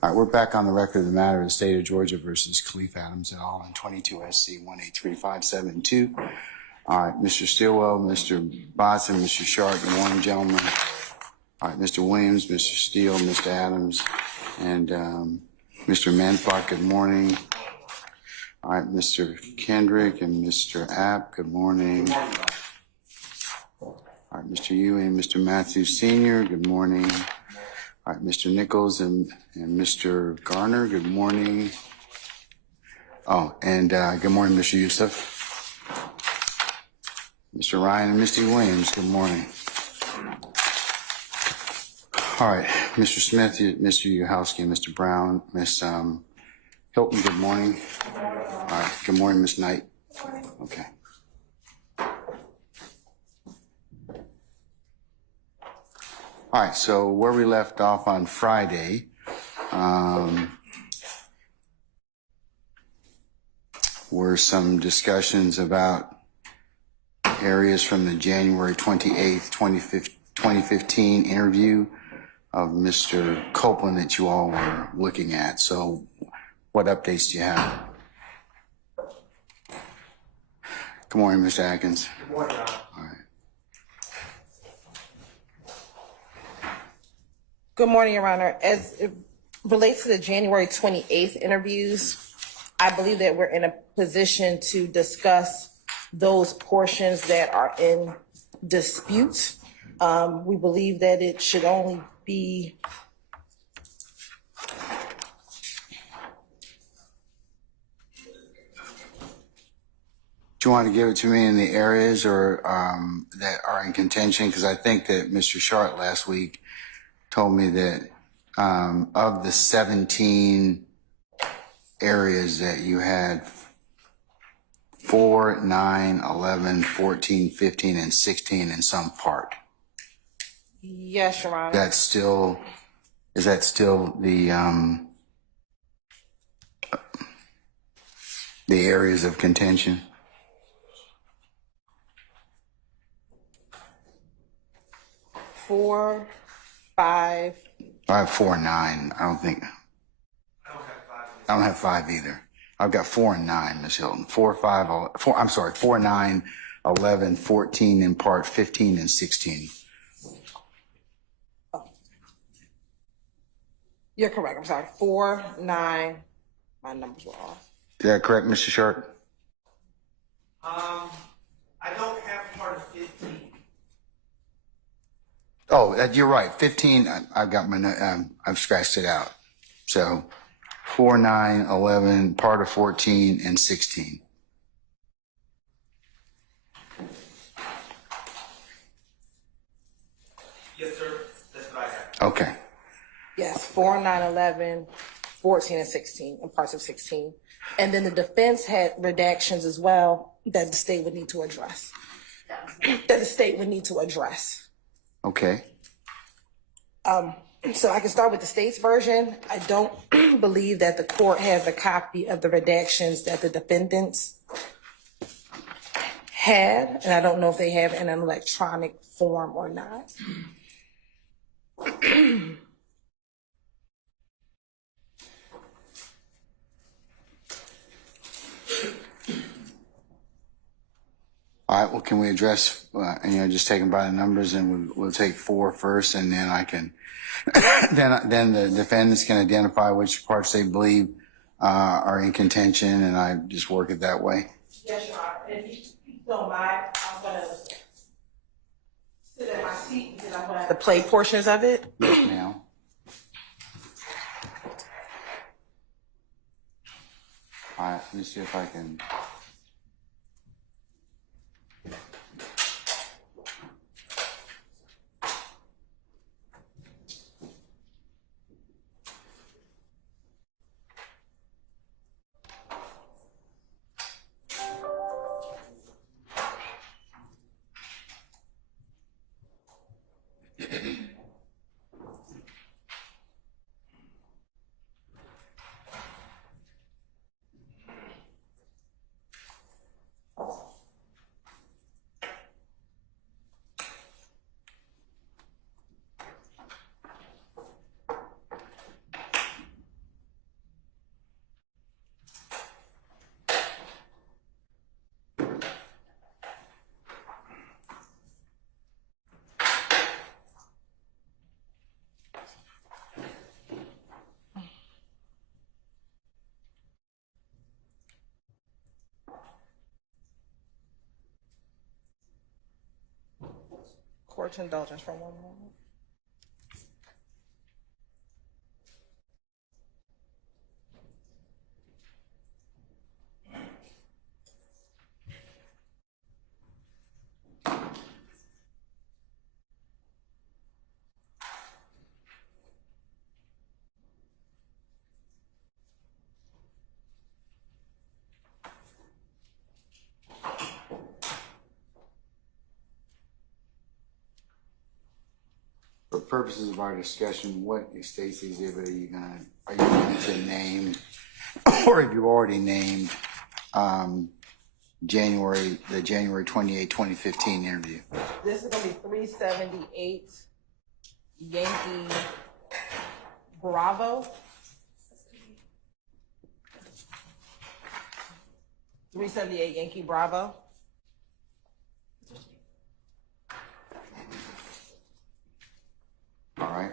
All right, we're back on the record of the matter of the state of Georgia versus Khalif Adams et al. In 22 SC 183572. All right, Mr. Stilwell, Mr. Botson, Mr. Sharp, good morning, gentlemen. All right, Mr. Williams, Mr. Steele, Mr. Adams, and Mr. Manfock, good morning. All right, Mr. Kendrick and Mr. App, good morning. All right, Mr. Ewing, Mr. Matthews Sr., good morning. All right, Mr. Nichols and Mr. Garner, good morning. Oh, and good morning, Mr. Youssef. Mr. Ryan and Mr. Williams, good morning. All right, Mr. Smith, Mr. Uhowski, Mr. Brown, Miss Hilton, good morning. All right, good morning, Miss Knight. Okay. All right, so where we left off on Friday, were some discussions about areas from the January 28th, 2015 interview of Mr. Copeland that you all were looking at. So what updates do you have? Good morning, Mr. Atkins. Good morning, Your Honor. All right. Good morning, Your Honor. As it relates to the January 28th interviews, I believe that we're in a position to discuss those portions that are in dispute. We believe that it should only be Do you want to give it to me in the areas or that are in contention? Because I think that Mr. Sharp last week told me that of the 17 areas that you had 4, 9, 11, 14, 15, and 16 in some part. Yes, Your Honor. Is that still the areas of contention? 4, 5. I have 4 and 9. I don't have 5 either. I've got 4 and 9, Ms. Hilton. 4, 9, 11, 14 in part, 15 and 16. Oh. You're correct. I'm sorry. 4, 9. My numbers were off. Is that correct, Mr. Sharp? I don't have part of 15. Oh, you're right. 15. I've got I've scratched it out. So 4, 9, 11, part of 14 and 16. Yes, sir. That's what I have. Okay. Yes, 4, 9, 11, 14, and 16, and parts of 16. And then the defense had redactions as well that the state would need to address. Okay. So I can start with the state's version. I don't believe that the court has a copy of the redactions that the defendants had, and I don't know if they have in an electronic form or not. All right. Well, can we address, just taking by the numbers, and we'll take 4 first, and then I can, then the defendants can identify which parts they believe are in contention, and I just work it that way. Yes, Your Honor. If you don't mind, I'm gonna sit at my seat because I'm gonna have to play portions of it. Yes, ma'am. All right. Let me see if I can. Court's indulgence for 1 moment. For purposes of our discussion, what state's exhibit are you going to name, or have you already named the January 28, 2015 interview? This is gonna be 378 Yankee Bravo. 378 Yankee Bravo. All right.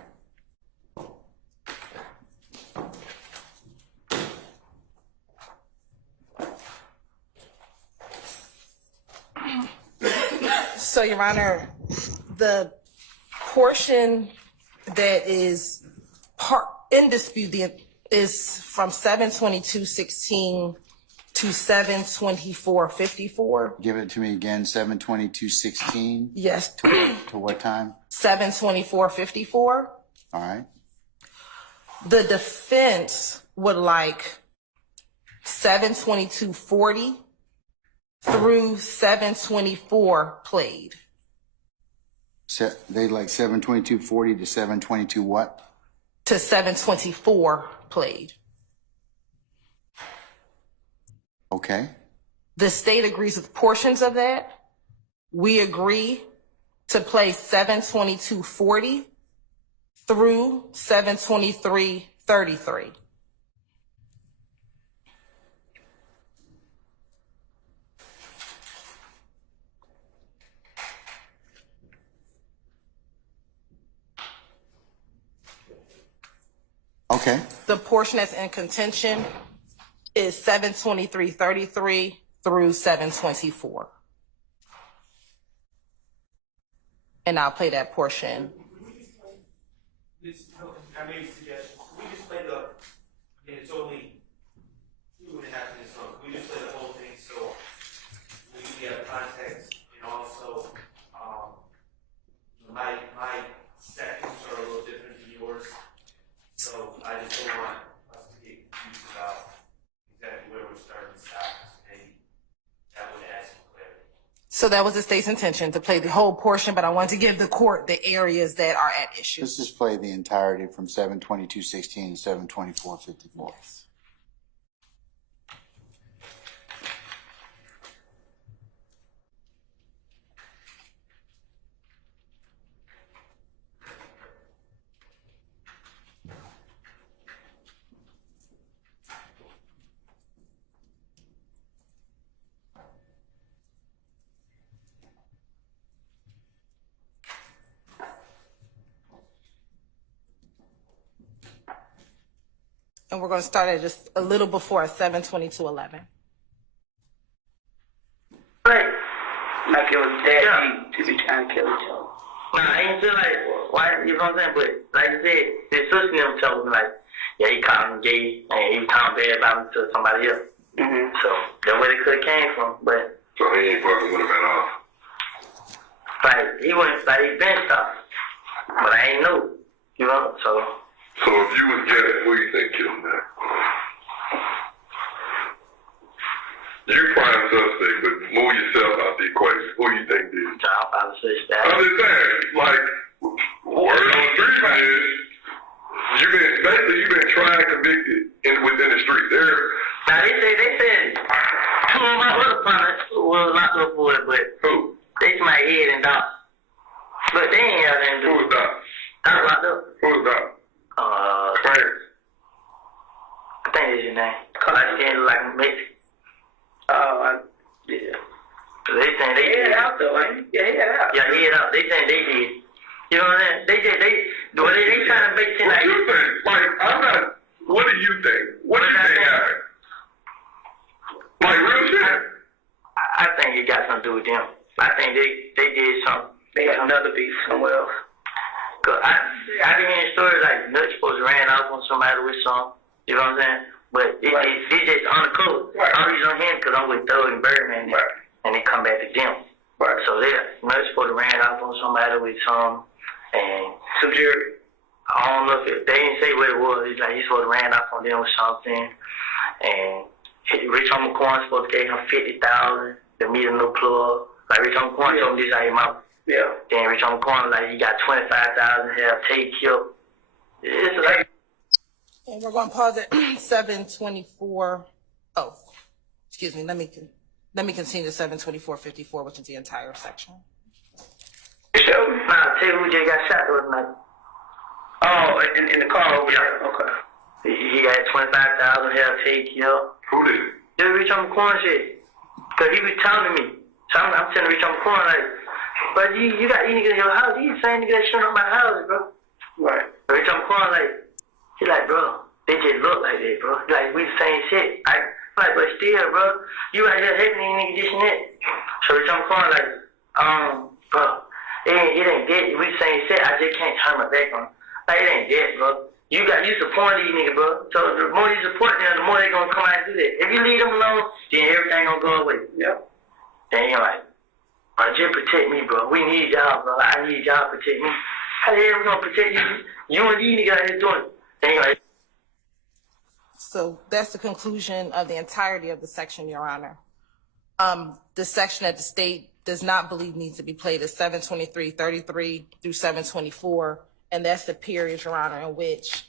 So, Your Honor, the portion that is in dispute is from 7/22/16 to 7/24/54. Give it to me again, 7/22/16. Yes, To what time? 7/24/54. All right. The defense would like 7/22/40 through 7/24 played. They like 7/22/40 to 7/22 what? To 7/24 played. Okay. The state agrees with portions of that. We agree to play 7/22/40 through 7/23/33. Okay. The portion that's in contention is 7/23/33 through 7/24. And I'll play that portion. I made a suggestion. Can we just play it's only 2.5 minutes long. Can we just play the whole thing so we have context, and also my seconds are a little different than yours. So I just don't want us to get confused about exactly where we're starting and stopping. And that would add some clarity. So that was the state's intention, to play the whole portion, but I wanted to give the court the areas that are at issue. Let's just play the entirety from 7/22/16 to 7/24/54. And we're going to start at just a little before 7/22/11. Right. Like it was that deep to be trying to kill each other. Nah, I ain't feel like, why, you know what I'm saying? But like I said, his sister them told me like, yeah, he called him gay and he was talking bad about him to somebody else. Mm-hmm. So that's where it could have came from. But so he ain't fucking with him at all. like he went, like he been stopped, but I ain't know, you know. So if you was guessing, who you think killed him now? You're prime suspect, but move yourself out the equation. Who you think did? I'll probably say that. I'm just saying, like, word on the street is, you've been tried and convicted within the street. Now they said two of my other partners were locked up for it, but Who? they my head and Doc. But they ain't have anything to do. Who was that? Doc locked up. Who was that? Clarence. I think that's his name. Light skin like Mexican. Yeah. They saying they did. Out though, ain't he? Yeah, he had out. Yeah, he had out. They saying they did. You know what I'm saying? They trying to make shit What like. do you think? Like, I'm not. What do you think? What do you think happened? Like real shit. I think it got something to do with them. I think they did something. They had another beef somewhere else. Cause I been hearing stories like Nut's supposed to ran off on somebody with some, you know what I'm saying? But it's just on the code. Right. I'm just on him because I'm with Thug and Birdman, and they come back to them. Right. So Nut's supposed to ran off on somebody with some, and So Jerry, I don't know if they didn't say what it was. It's like he's supposed to ran off on them with something, and Rich Homie Corn supposed to give him $50,000 to meet a new plug. Like Rich Homie Corn told me this out of his mouth. yeah. Then Rich Homie Corn like he got $25,000 here, take killed. It's like And we're going to pause at 7:24. Oh, excuse me. Let me continue to 7:24:54, which is the entire section. Nah, tell you who just got shot the other night. Oh, in the car over there. Okay. He got $25,000 here, take killed. Who did it? Just Rich Homie Corn shit. Cause he was telling me. So I'm telling Rich Homie Corn like, but you got these niggas in your house. You saying niggas that shit up my house, bro. Right. Rich Homie Corn like, he like, bro, they just look like that, bro. Like we the same shit. I'm like, but still, bro, you out here helping these niggas this and that. So Rich Homie Corn like, bro, it ain't dead. We the same shit. I just can't turn my back on. Like it ain't dead, bro. You support these niggas, bro. So the more you support them, the more they gonna come out and do that. If you leave them alone, then everything gonna go away. Yeah. Then you're like, bro, just protect me, bro. We need y'all, bro. I need y'all to protect me. How the hell we gonna protect you? You and these niggas out here doing it. Then you're like, So that's the conclusion of the entirety of the section, Your Honor. The section that the state does not believe needs to be played is 7:23:33 through 7:24, and that's the period, Your Honor, in which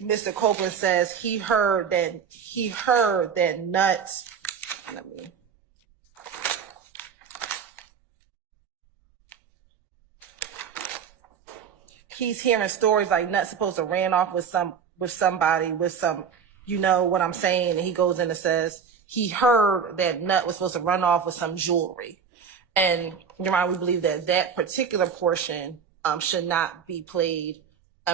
Mr. Copeland says he heard that Nuts. He's hearing stories like Nuts supposed to ran off with somebody, you know what I'm saying? And he goes in and says he heard that Nut was supposed to run off with some jewelry. And Your Honor, we believe that that particular portion should not be played,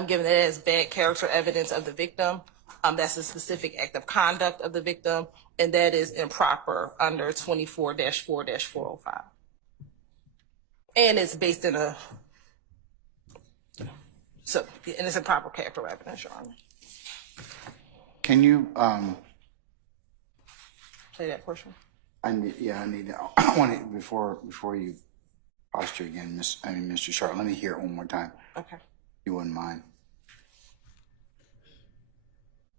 given that it is bad character evidence of the victim. That's a specific act of conduct of the victim, and that is improper under 24-4-405. And it's based in and it's improper character evidence, Your Honor. Can you, Play that portion. I want it before you posture again, Mr. Sharp. Let me hear it one more time. Okay. You wouldn't mind.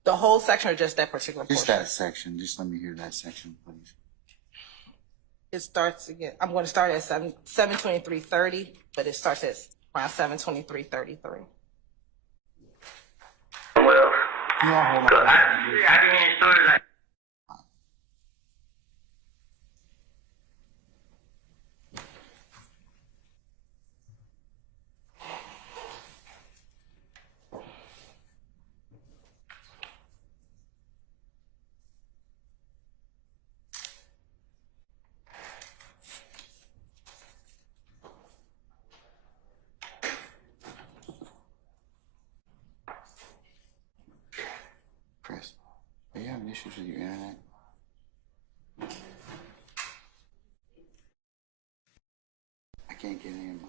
The whole section or just that particular Just portion? that section. Just let me hear that section, please. It starts again. I'm going to start at 7:23:30, but it starts at around 7:23:33. well, You all hold cause on. I been hearing stories like, Chris, are you having issues with your internet? I can't get in my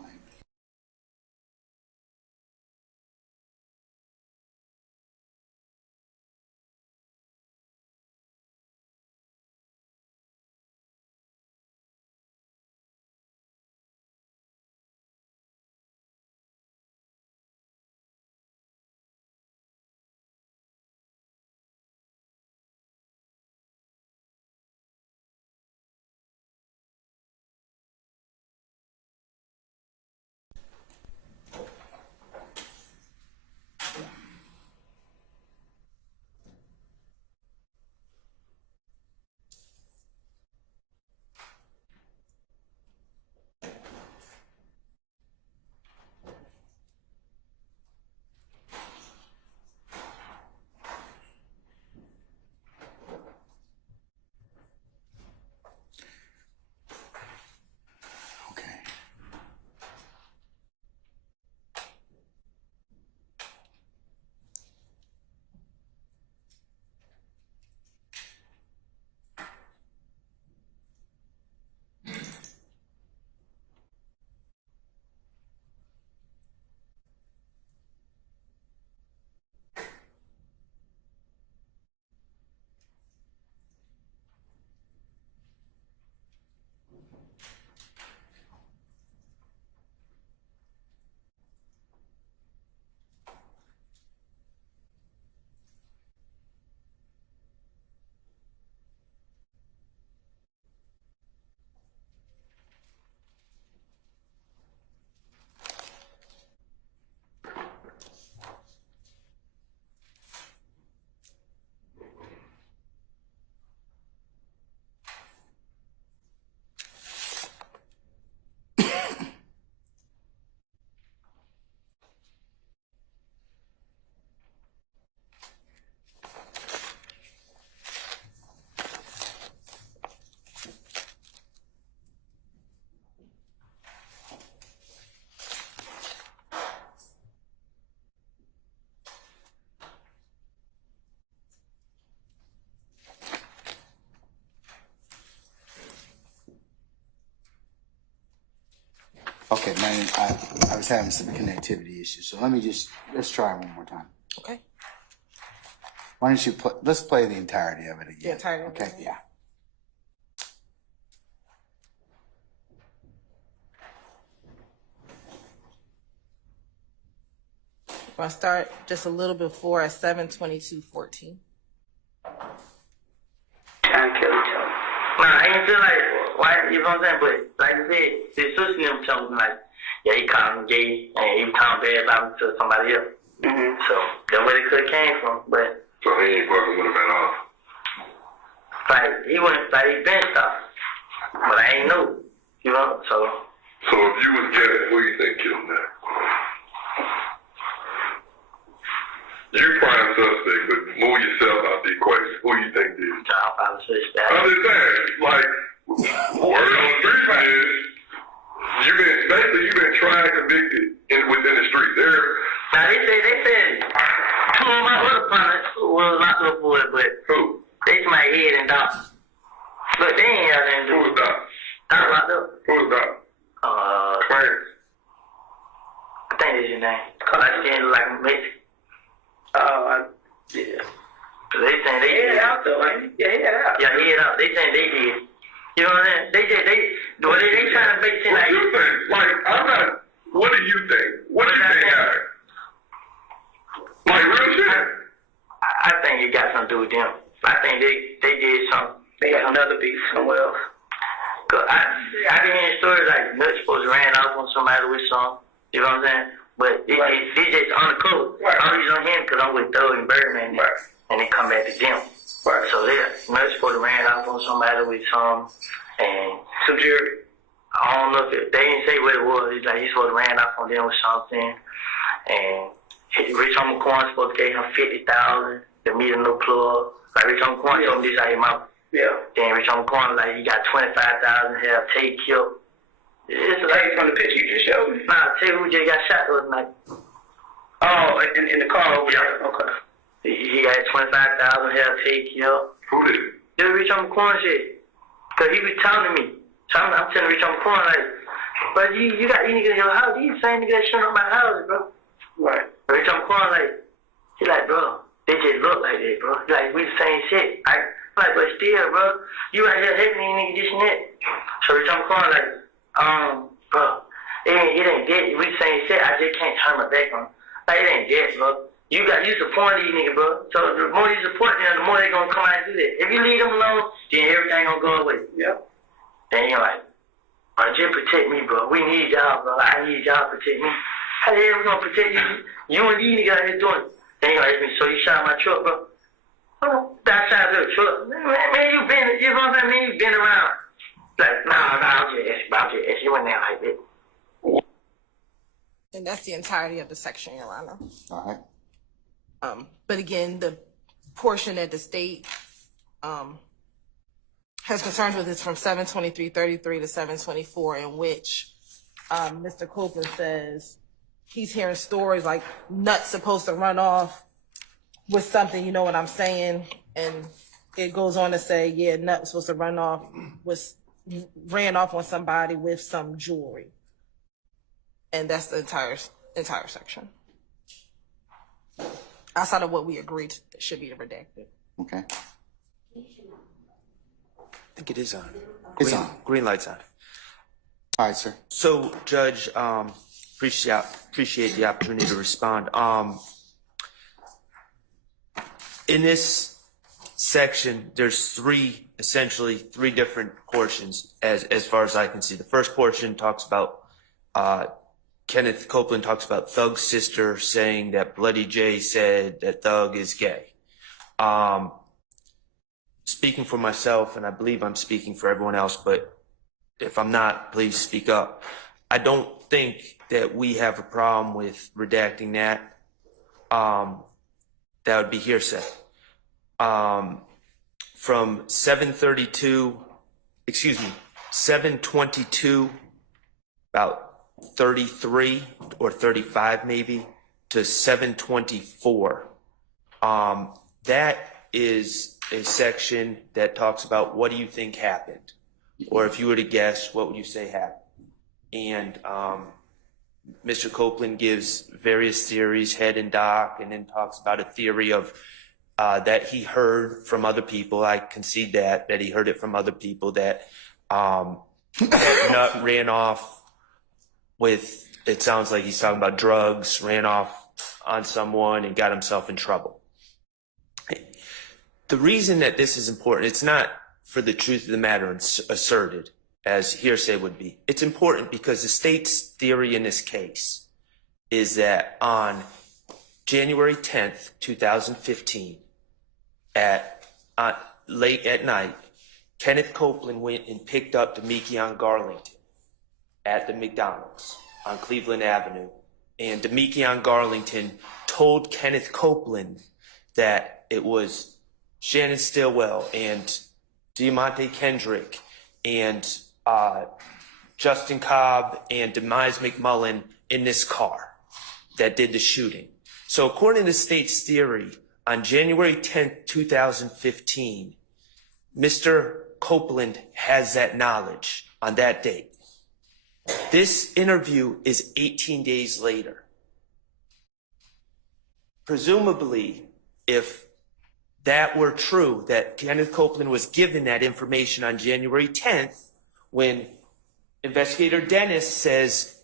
I was having some connectivity issues, so let's try one more time. Okay. Why don't you let's play the entirety of it again. The entirety of it Okay, again. yeah. I'll start just a little before at 7:22:14. Trying to kill each other. Nah, I ain't feel like, why, you know what I'm saying? But like I said, his sister them told me like, yeah, he called him gay, and he was talking bad about him to somebody else. Mm-hmm. So that's where it could have came from, but. So he ain't fucking with him at all. Like, he went, like, he been stopped. But I ain't know, you know, so. So if you was Kenneth, who you think killed him now? You prime suspect, but move yourself out the equation. Who you think did? I'll probably switch that. I'm just saying, like, word on the street is, you've been tried, convicted within the street. Now they said, two of my other partners were locked up for it, but Who? they to my head and Doc. But they ain't have nothing to do Who with was that? Doc locked up. Who was that? Clarence. I think that's his name. Cause I just look like a Mexican. Yeah. So they saying they did. Out though, ain't he? Yeah, head out. Yeah, head out. They saying they did. You know what I'm saying? They trying to make it What like. do you think? Like, what do you think? What do you think happened? Like, real shit? I think it got something to do with them. I think they did something. They got another beef somewhere else. Cause I been hearing stories like Nuts supposed to ran off on somebody with some. You know what I'm saying? But it's just undercover. Right. I'm just on him because I'm with Thug and Birdman. Right. And they come back to them. Right. So Nuts supposed to ran off on somebody with some. And some jury. I don't know if they didn't say what it was. It's like he's supposed to ran off on them with something. And Rich Homie Quan supposed to give him $50,000 to meet a new plug. Like Rich Homie Quan told me this out of his mouth. Yeah. Then Rich Homie Quan like he got $25,000 to have Tate killed. It's like from the picture you just showed me. Nah, Tate who just got shot the other night. Oh, in the car over there. Okay. He got $25,000 to have Tate killed. Who did it? This Rich Homie Quan shit. Cause he be telling me. So I'm telling Rich Homie Quan like, but you got these niggas in your house. These same niggas shooting up my house, bro. Right. Rich Homie Quan like, he like, bro, they just look like that, bro. Like, we the same shit. I'm like, but still, bro, you out here helping these niggas this and that. So Rich Homie Quan like, bro, it ain't dead. We the same shit. I just can't turn my back on. Like, it ain't dead, bro. You support these niggas, bro. So the more you support them, the more they gonna come out and do that. If you leave them alone, then everything gonna go away. Yeah. Then you're like, bro, just protect me, bro. We need y'all, bro. I need y'all to protect me. How the hell we gonna protect you? You and these niggas out here doing it. Then you're like, so you shot my truck, bro. That shot your truck. Man, you been, you know what I mean? You been around. Like, nah, I'll just ask you. You went there like that. And that's the entirety of the section, Your Honor. All right. But again, the portion that the state has concerns with is from 7:23:33 to 7:24, in which Mr. Copeland says he's hearing stories like Nuts supposed to run off with something, you know what I'm saying? And it goes on to say, yeah, Nuts was supposed to ran off on somebody with some jewelry. And that's the entire section. Outside of what we agreed should be redacted. Okay. I think it is on. It's on. Green light's on. All right, sir. So, Judge, appreciate the opportunity to respond. In this section, there's essentially three different portions as far as I can see. The first portion talks about Kenneth Copeland talks about Thug's sister saying that Bloody J said that Thug is gay. Speaking for myself, and I believe I'm speaking for everyone else, but if I'm not, please speak up. I don't think that we have a problem with redacting that. That would be hearsay. From 722, about 33 or 35 maybe, to 724. That is a section that talks about what do you think happened? Or if you were to guess, what would you say happened? And Mr. Copeland gives various theories, head and doc, and then talks about a theory of that he heard from other people. I concede that he heard it from other people, that that Nut ran off with, it sounds like he's talking about drugs, ran off on someone and got himself in trouble. The reason that this is important, it's not for the truth of the matter asserted, as hearsay would be. It's important because the state's theory in this case is that on January 10th, 2015, late at night, Kenneth Copeland went and picked up Demekion Garlington at the McDonald's on Cleveland Avenue. And Demekion Garlington told Kenneth Copeland that it was Shannon Stillwell and Diamante Kendrick and Justin Cobb and Demise McMullen in this car that did the shooting. So according to the state's theory, on January 10th, 2015, Mr. Copeland has that knowledge on that date. This interview is 18 days later. Presumably, if that were true, that Kenneth Copeland was given that information on January 10th, when Investigator Dennis says,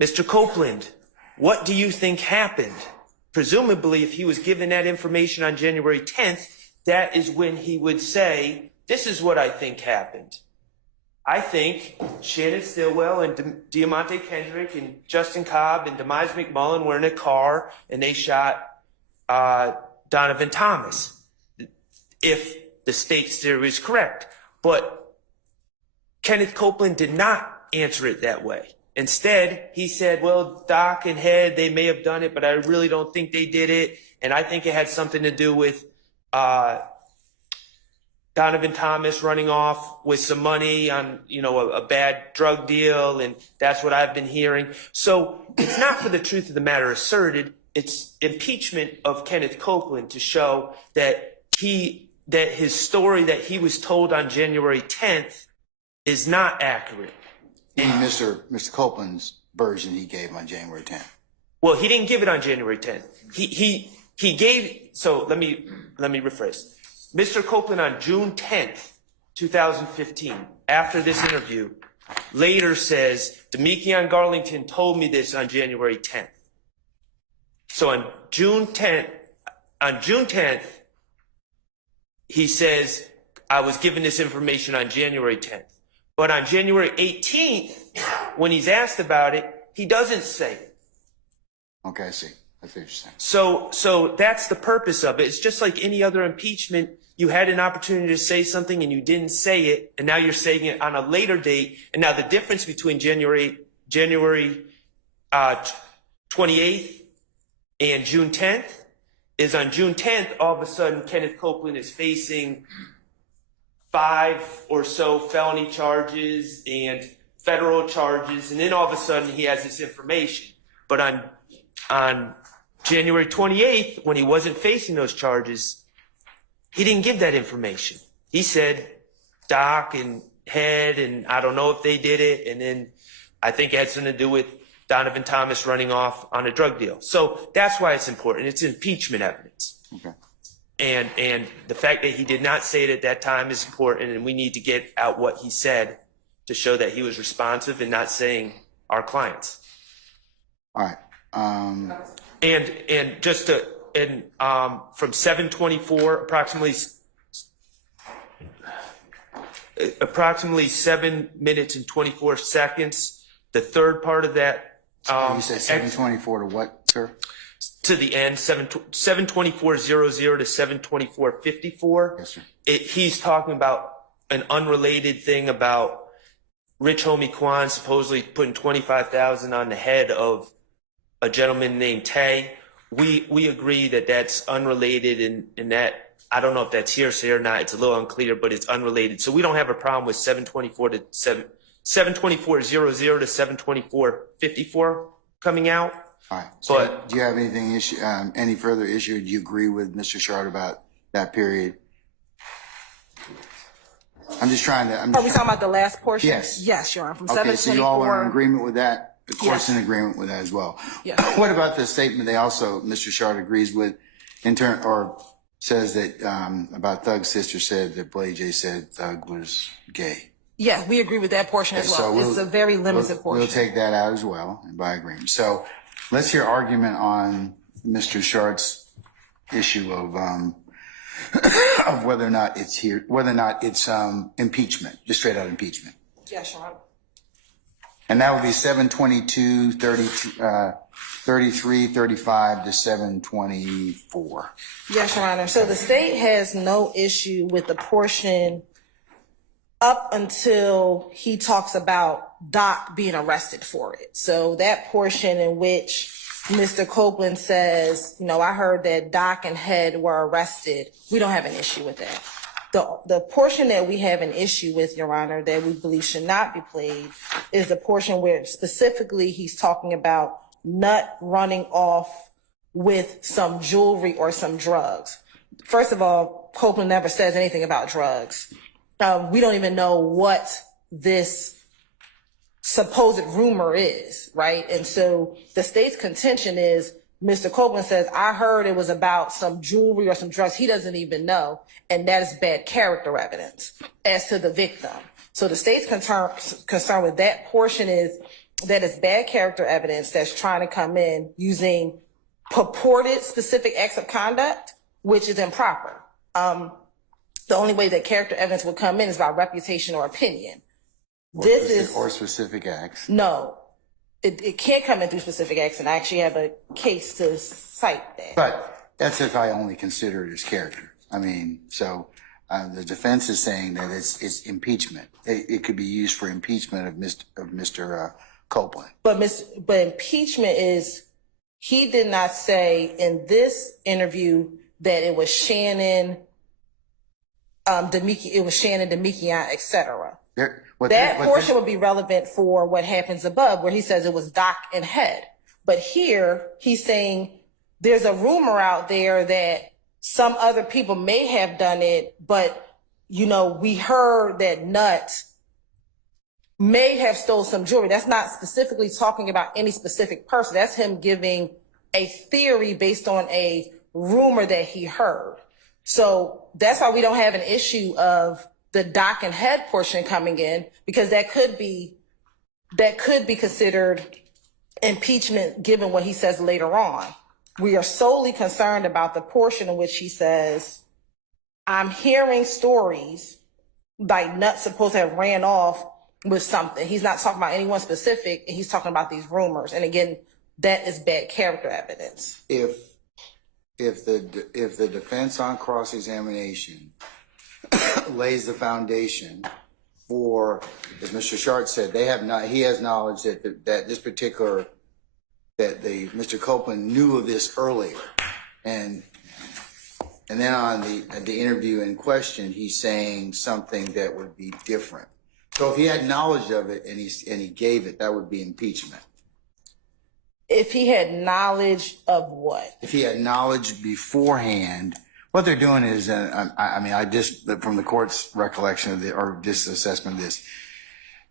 Mr. Copeland, what do you think happened? Presumably, if he was given that information on January 10th, that is when he would say, this is what I think happened. I think Shannon Stillwell and Diamante Kendrick and Justin Cobb and Demise McMullen were in a car and they shot Donovan Thomas, if the state's theory is correct. But Kenneth Copeland did not answer it that way. Instead, he said, well, Doc and Head, they may have done it, but I really don't think they did it. And I think it had something to do with Donovan Thomas running off with some money on, a bad drug deal. And that's what I've been hearing. So it's not for the truth of the matter asserted. It's impeachment of Kenneth Copeland to show that his story that he was told on January 10th is not accurate. In Mr. Copeland's version he gave on January 10th. Well, he didn't give it on January 10th. He gave, so let me rephrase. Mr. Copeland on June 10th, 2015, after this interview, later says, Demekion Garlington told me this on January 10th. So on June 10th, he says, I was given this information on January 10th. But on January 18th, when he's asked about it, he doesn't say it. Okay, I see. I see what you're saying. So that's the purpose of it. It's just like any other impeachment. You had an opportunity to say something and you didn't say it, and now you're saying it on a later date. And now the difference between January 28th and June 10th is on June 10th, all of a sudden Kenneth Copeland is facing 5 or so felony charges and federal charges, and then all of a sudden he has this information. But on January 28th, when he wasn't facing those charges, he didn't give that information. He said Doc and Head, and I don't know if they did it, and then I think it had something to do with Donovan Thomas running off on a drug deal. So that's why it's important. It's impeachment evidence. Okay. And the fact that he did not say it at that time is important, and we need to get out what he said to show that he was responsive and not saying our clients. All right. And just to, from 7:24, approximately 7 minutes and 24 seconds, the third part of that. You said 7:24 to what, sir? To the end, 7:24:00 to 7:24:54. Yes, sir. He's talking about an unrelated thing about Rich Homie Quan supposedly putting $25,000 on the head of a gentleman named Tay. We agree that that's unrelated, and that I don't know if that's hearsay or not. It's a little unclear, but it's unrelated. So we don't have a problem with 7:24:00 to 7:24:54 coming out. All right. So But- do you have any further issue? Do you agree with Mr. Shard about that period? I'm just trying to. Are we talking about the last portion? Yes. Yes, Your Honor. From Okay, so you all are in 7:24. agreement with that? The court's Yes. in agreement with that as well. Yeah. What about the statement they also, Mr. Shard agrees with, or says that, about Thug's sister said that Blade J said Thug was gay? Yeah, we agree with that portion as well. It's a very limited portion. We'll take that out as well, by agreement. So let's hear argument on Mr. Shard's issue of whether or not it's impeachment, just straight out impeachment. Yeah, Sean. And that would be 722, 33, 35 to 724. Yes, Your Honor. So the state has no issue with the portion up until he talks about Doc being arrested for it. So that portion in which Mr. Copeland says, you know, I heard that Doc and Head were arrested. We don't have an issue with that. The portion that we have an issue with, Your Honor, that we believe should not be played is the portion where specifically he's talking about Nut running off with some jewelry or some drugs. First of all, Copeland never says anything about drugs. We don't even know what this supposed rumor is, right? And so the state's contention is Mr. Copeland says, I heard it was about some jewelry or some drugs. He doesn't even know. And that is bad character evidence as to the victim. So the state's concern with that portion is that it's bad character evidence that's trying to come in using purported specific acts of conduct, which is improper. The only way that character evidence would come in is by reputation or opinion. Or specific acts. No, it can't come in through specific acts, and I actually have a case to cite that. But that's if I only consider it as character. I mean, so the defense is saying that it's impeachment. It could be used for impeachment of Mr. Copeland. But impeachment is, he did not say in this interview that it was Shannon, Demekian, etc. That portion would be relevant for what happens above, where he says it was Doc and Head. But here, he's saying there's a rumor out there that some other people may have done it, but, you know, we heard that Nut may have stole some jewelry. That's not specifically talking about any specific person. That's him giving a theory based on a rumor that he heard. So that's why we don't have an issue of the Doc and Head portion coming in, because that could be considered impeachment given what he says later on. We are solely concerned about the portion in which he says, I'm hearing stories like Nut's supposed to have ran off with something. He's not talking about anyone specific, and he's talking about these rumors. And again, that is bad character evidence. If the defense on cross-examination lays the foundation for, as Mr. Shart said, he has knowledge that Mr. Copeland knew of this earlier, and then on the interview in question, he's saying something that would be different. So if he had knowledge of it and he gave it, that would be impeachment. If he had knowledge of what? If he had knowledge beforehand, what they're doing is, I just, from the court's recollection of or just assessment of this,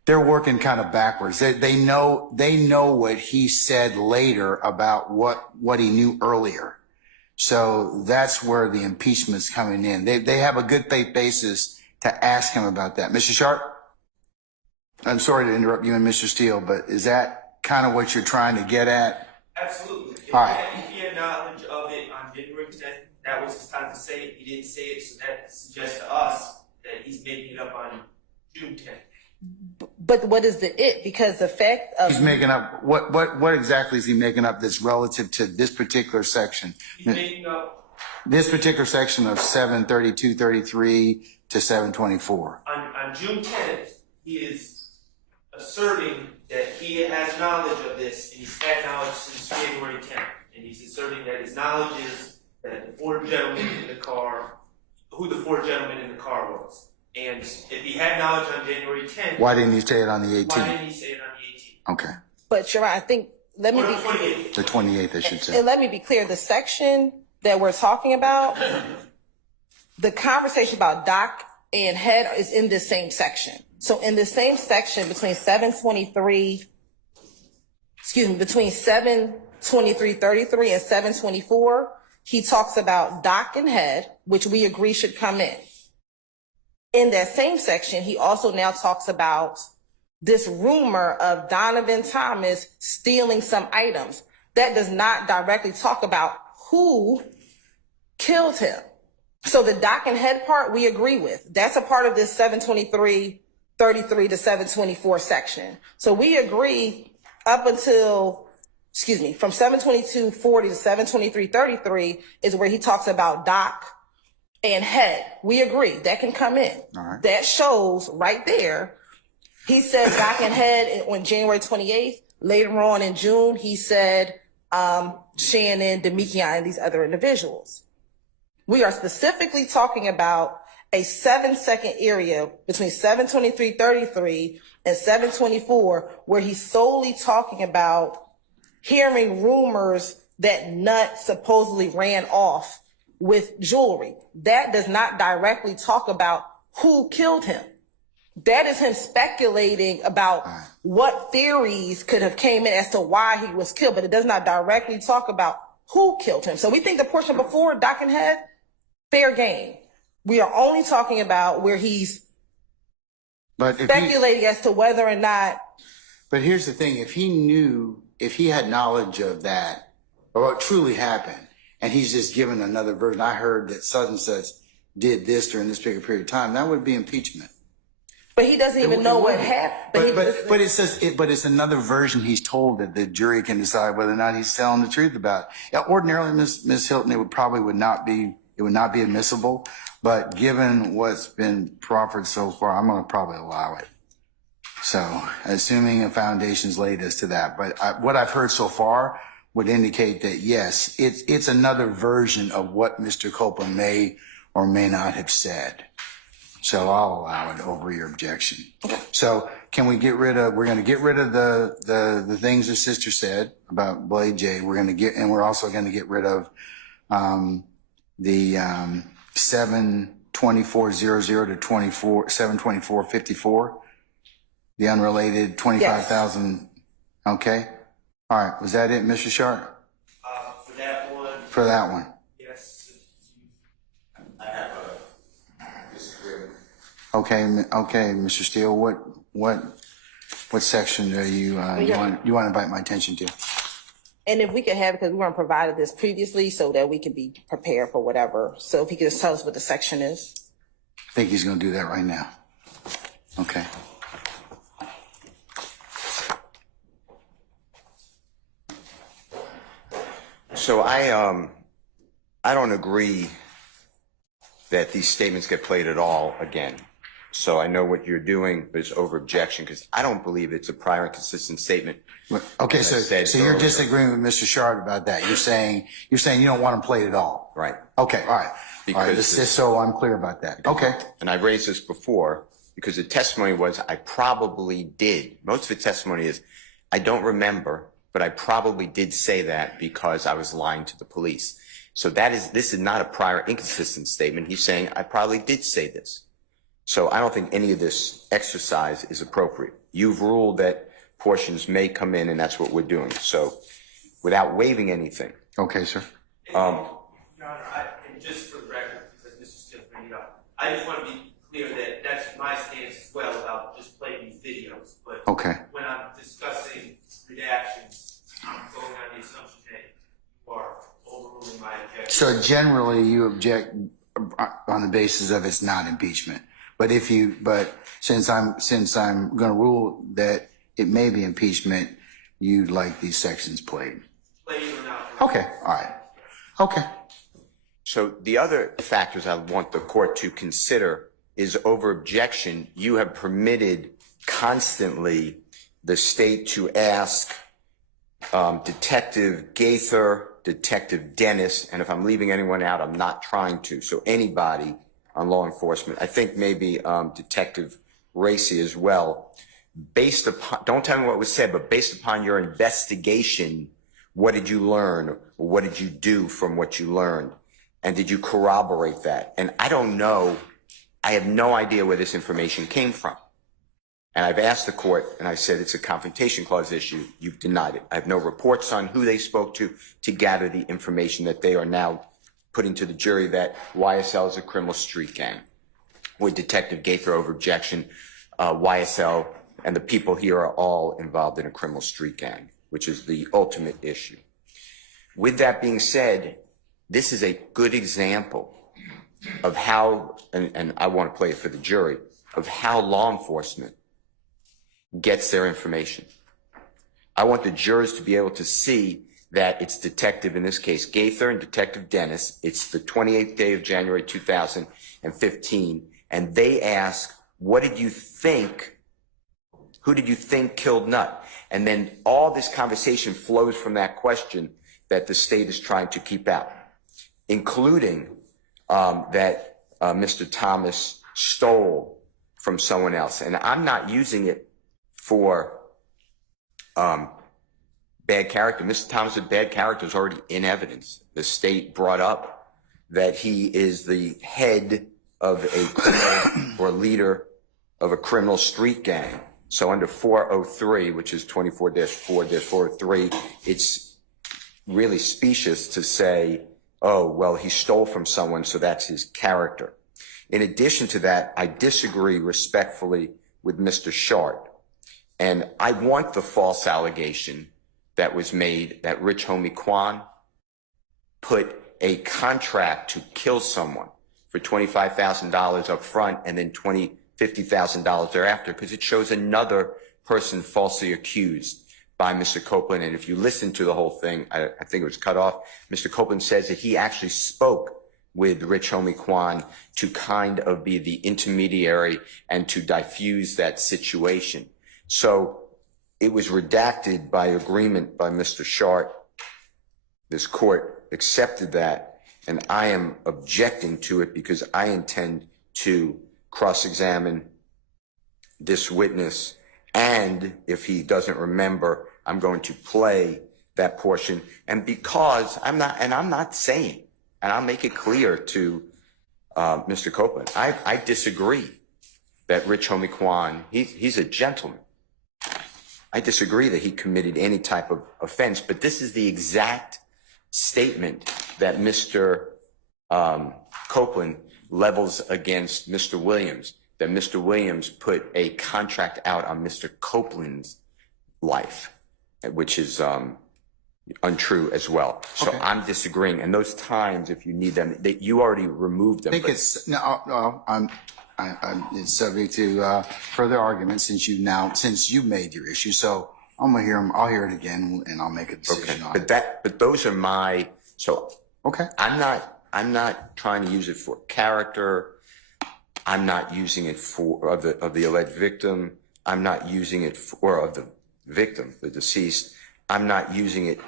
they're working kind of backwards. They know what he said later about what he knew earlier. So that's where the impeachment's coming in. They have a good faith basis to ask him about that. Mr. Sharp, I'm sorry to interrupt you and Mr. Steele, but is that kind of what you're trying to get at? Absolutely. All right. If he had knowledge of it on January 10th, that was his time to say it. He didn't say it, so that suggests to us that he's making it up on June 10th. But what is the it? Because the fact of He's making up, what exactly is he making up that's relative to this particular section? He's making up This particular section of 732-33 to 724. on June 10th, he is asserting that he has knowledge of this, and he's had knowledge since January 10th. And he's asserting that his knowledge is that the four gentlemen in the car, who the four gentlemen in the car was. And if he had knowledge on January 10th, Why didn't he say it on the 18th? why didn't he say it on the 18th? Okay. But you're right. I think, let me Or be the 28th. The 28th, I should say. And let me be clear, the section that we're talking about, the conversation about Doc and Head is in this same section. So in the same section between 723 between 72333 and 724, he talks about dock and head, which we agree should come in. In that same section, he also now talks about this rumor of Donovan Thomas stealing some items. That does not directly talk about who killed him. So the dock and head part, we agree with. That's a part of this 723.33 to 724 section. So we agree up until, from 722.40 to 723.33 is where he talks about dock and head. We agree. That can come in. All right. That shows right there. He said dock and head on January 28th. Later on in June, he said Shannon, Demikian, and these other individuals. We are specifically talking about a 7-second area between 723.33 and 724 where he's solely talking about hearing rumors that Nutt supposedly ran off with jewelry. That does not directly talk about who killed him. That is him speculating about what theories could have came in as to why he was killed, but it does not directly talk about who killed him. So we think the portion before dock and head, fair game. We are only talking about where he's speculating as to whether or not. But here's the thing, if he had knowledge of that, or what truly happened, and he's just given another version, I heard that such did this during this period of time, that would be impeachment. But he doesn't even know what happened. But it says but it's another version he's told that the jury can decide whether or not he's telling the truth about. Yeah, ordinarily, Ms. Hilton, it would not be admissible. But given what's been proffered so far, I'm going to probably allow it. So, assuming a foundation's laid as to that. But what I've heard so far would indicate that yes, it's another version of what Mr. Copeland may or may not have said. So I'll allow it over your objection. Okay. So can we we're going to get rid of the things the sister said about Blade J. We're also going to get rid of, the, 72400 to 72454, the unrelated 25,000. Yes. Okay. All right. Was that it, Mr. Sharp? For that one. For that one. Yes. I have a disagreement. Okay, Mr. Steele, what section are you want to invite my attention to? And if we could have, because we weren't provided this previously, so that we can be prepared for whatever. So if he could just tell us what the section is. I think he's going to do that right now. Okay. So I don't agree that these statements get played at all again. So I know what you're doing, but it's over objection because I don't believe it's a prior and consistent statement. Okay, so you're disagreeing with Mr. Sharp about that. You're saying you don't want him played at all. Right. Okay, all right. Because just so I'm clear about that. Okay. And I've raised this before because the testimony was I probably did. Most of the testimony is I don't remember, but I probably did say that because I was lying to the police. So this is not a prior inconsistent statement. He's saying I probably did say this. So I don't think any of this exercise is appropriate. You've ruled that portions may come in, and that's what we're doing. So without waiving anything. Okay, sir. Your Honor, and just for the record, because this is just bringing it up, I just want to be clear that that's my stance as well about just playing these videos. But Okay. when I'm discussing redactions, I'm going on the assumption that you are overruling my objection. So generally you object on the basis of it's not impeachment. But since I'm going to rule that it may be impeachment, you'd like these sections played. Played or not. Okay. All right. Okay. So the other factors I want the court to consider is over objection. You have permitted constantly the state to ask Detective Gaither, Detective Dennis, and if I'm leaving anyone out, I'm not trying to. So anybody on law enforcement, I think maybe Detective Racy as well. Based upon, don't tell me what was said, but based upon your investigation, what did you learn? Or what did you do from what you learned? And did you corroborate that? And I don't know. I have no idea where this information came from. And I've asked the court, and I said it's a confrontation clause issue. You've denied it. I have no reports on who they spoke to gather the information that they are now putting to the jury that YSL is a criminal street gang. With Detective Gaither over objection, YSL and the people here are all involved in a criminal street gang, which is the ultimate issue. With that being said, this is a good example of how, and I want to play it for the jury, of how law enforcement gets their information. I want the jurors to be able to see that it's Detective, in this case, Gaither and Detective Dennis. It's the 28th day of January 2015, and they ask, what did you think? Who did you think killed Nutt? And then all this conversation flows from that question that the state is trying to keep out, including that Mr. Thomas stole from someone else. And I'm not using it for bad character. Mr. Thomas' bad character is already in evidence. The state brought up that he is the head of a criminal or leader of a criminal street gang. So under 403, which is 24-4-403, it's really specious to say, oh, well, he stole from someone, so that's his character. In addition to that, I disagree respectfully with Mr. Short. And I want the false allegation that was made that Rich Homie Quan put a contract to kill someone for $25,000 up front and then $50,000 thereafter, because it shows another person falsely accused by Mr. Copeland. And if you listen to the whole thing, I think it was cut off, Mr. Copeland says that he actually spoke with Rich Homie Quan to kind of be the intermediary and to diffuse that situation. So it was redacted by agreement by Mr. Short. This court accepted that, and I am objecting to it because I intend to cross-examine this witness, and if he doesn't remember, I'm going to play that portion. And because I'm not saying, and I'll make it clear to Mr. Copeland, I disagree that Rich Homie Quan, he's a gentleman. I disagree that he committed any type of offense, but this is the exact statement that Mr. Copeland levels against Mr. Williams, that Mr. Williams put a contract out on Mr. Copeland's life, which is untrue as well. So Okay. I'm disagreeing. And those times, if you need them, that you already removed them. I think it's, no, it's subject to further argument since you made your issue. So I'm gonna hear them. I'll hear it again and I'll make a decision on it. But those are my, so Okay. I'm not trying to use it for character. I'm not using it for of the alleged victim. I'm not using it for of the victim, the deceased. I'm not using it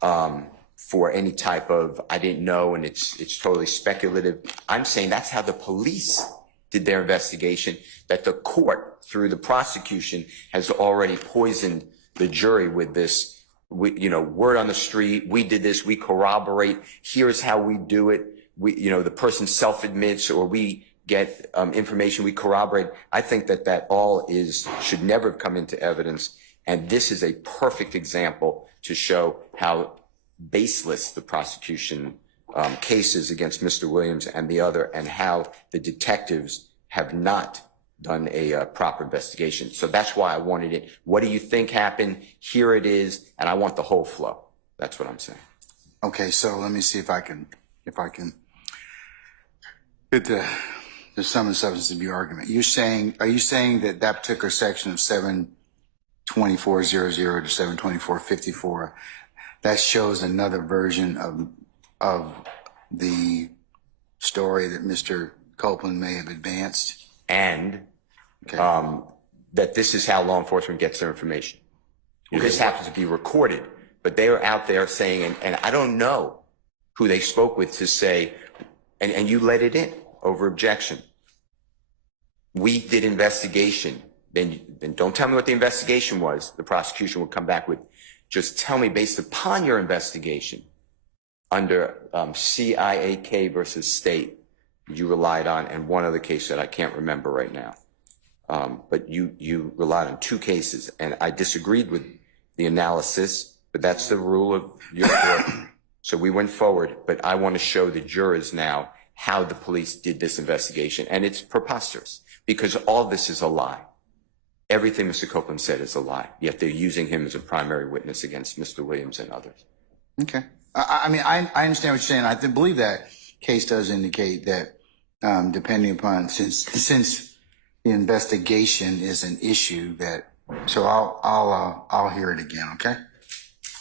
for any type of I didn't know and it's totally speculative. I'm saying that's how the police did their investigation, that the court through the prosecution has already poisoned the jury with this, word on the street. We did this. We corroborate. Here's how we do it. The person self-admits, or we get information, we corroborate. I think that all should never have come into evidence. And this is a perfect example to show how baseless the prosecution cases against Mr. Williams and the other, and how the detectives have not done a proper investigation. So that's why I wanted it. What do you think happened? Here it is, and I want the whole flow. That's what I'm saying. Okay, so let me see if I can get the sum and substance of your argument. Are you saying that particular section of 724.00 to 724.54, that shows another version of the story that Mr. Copeland may have advanced? And Okay. that this is how law enforcement gets their information. This happens to be recorded, but they are out there saying, and I don't know who they spoke with to say, and you let it in over objection. We did investigation. Then don't tell me what the investigation was. The prosecution will come back with, just tell me based upon your investigation under CIAK versus state you relied on, and one other case that I can't remember right now. But you relied on 2 cases, and I disagreed with the analysis, but that's the rule of your court. So we went forward, but I want to show the jurors now how the police did this investigation. And it's preposterous because all this is a lie. Everything Mr. Copeland said is a lie, yet they're using him as a primary witness against Mr. Williams and others. Okay. I mean, I understand what you're saying. I believe that case does indicate that, depending upon, since the investigation is an issue that, so I'll hear it again. Okay.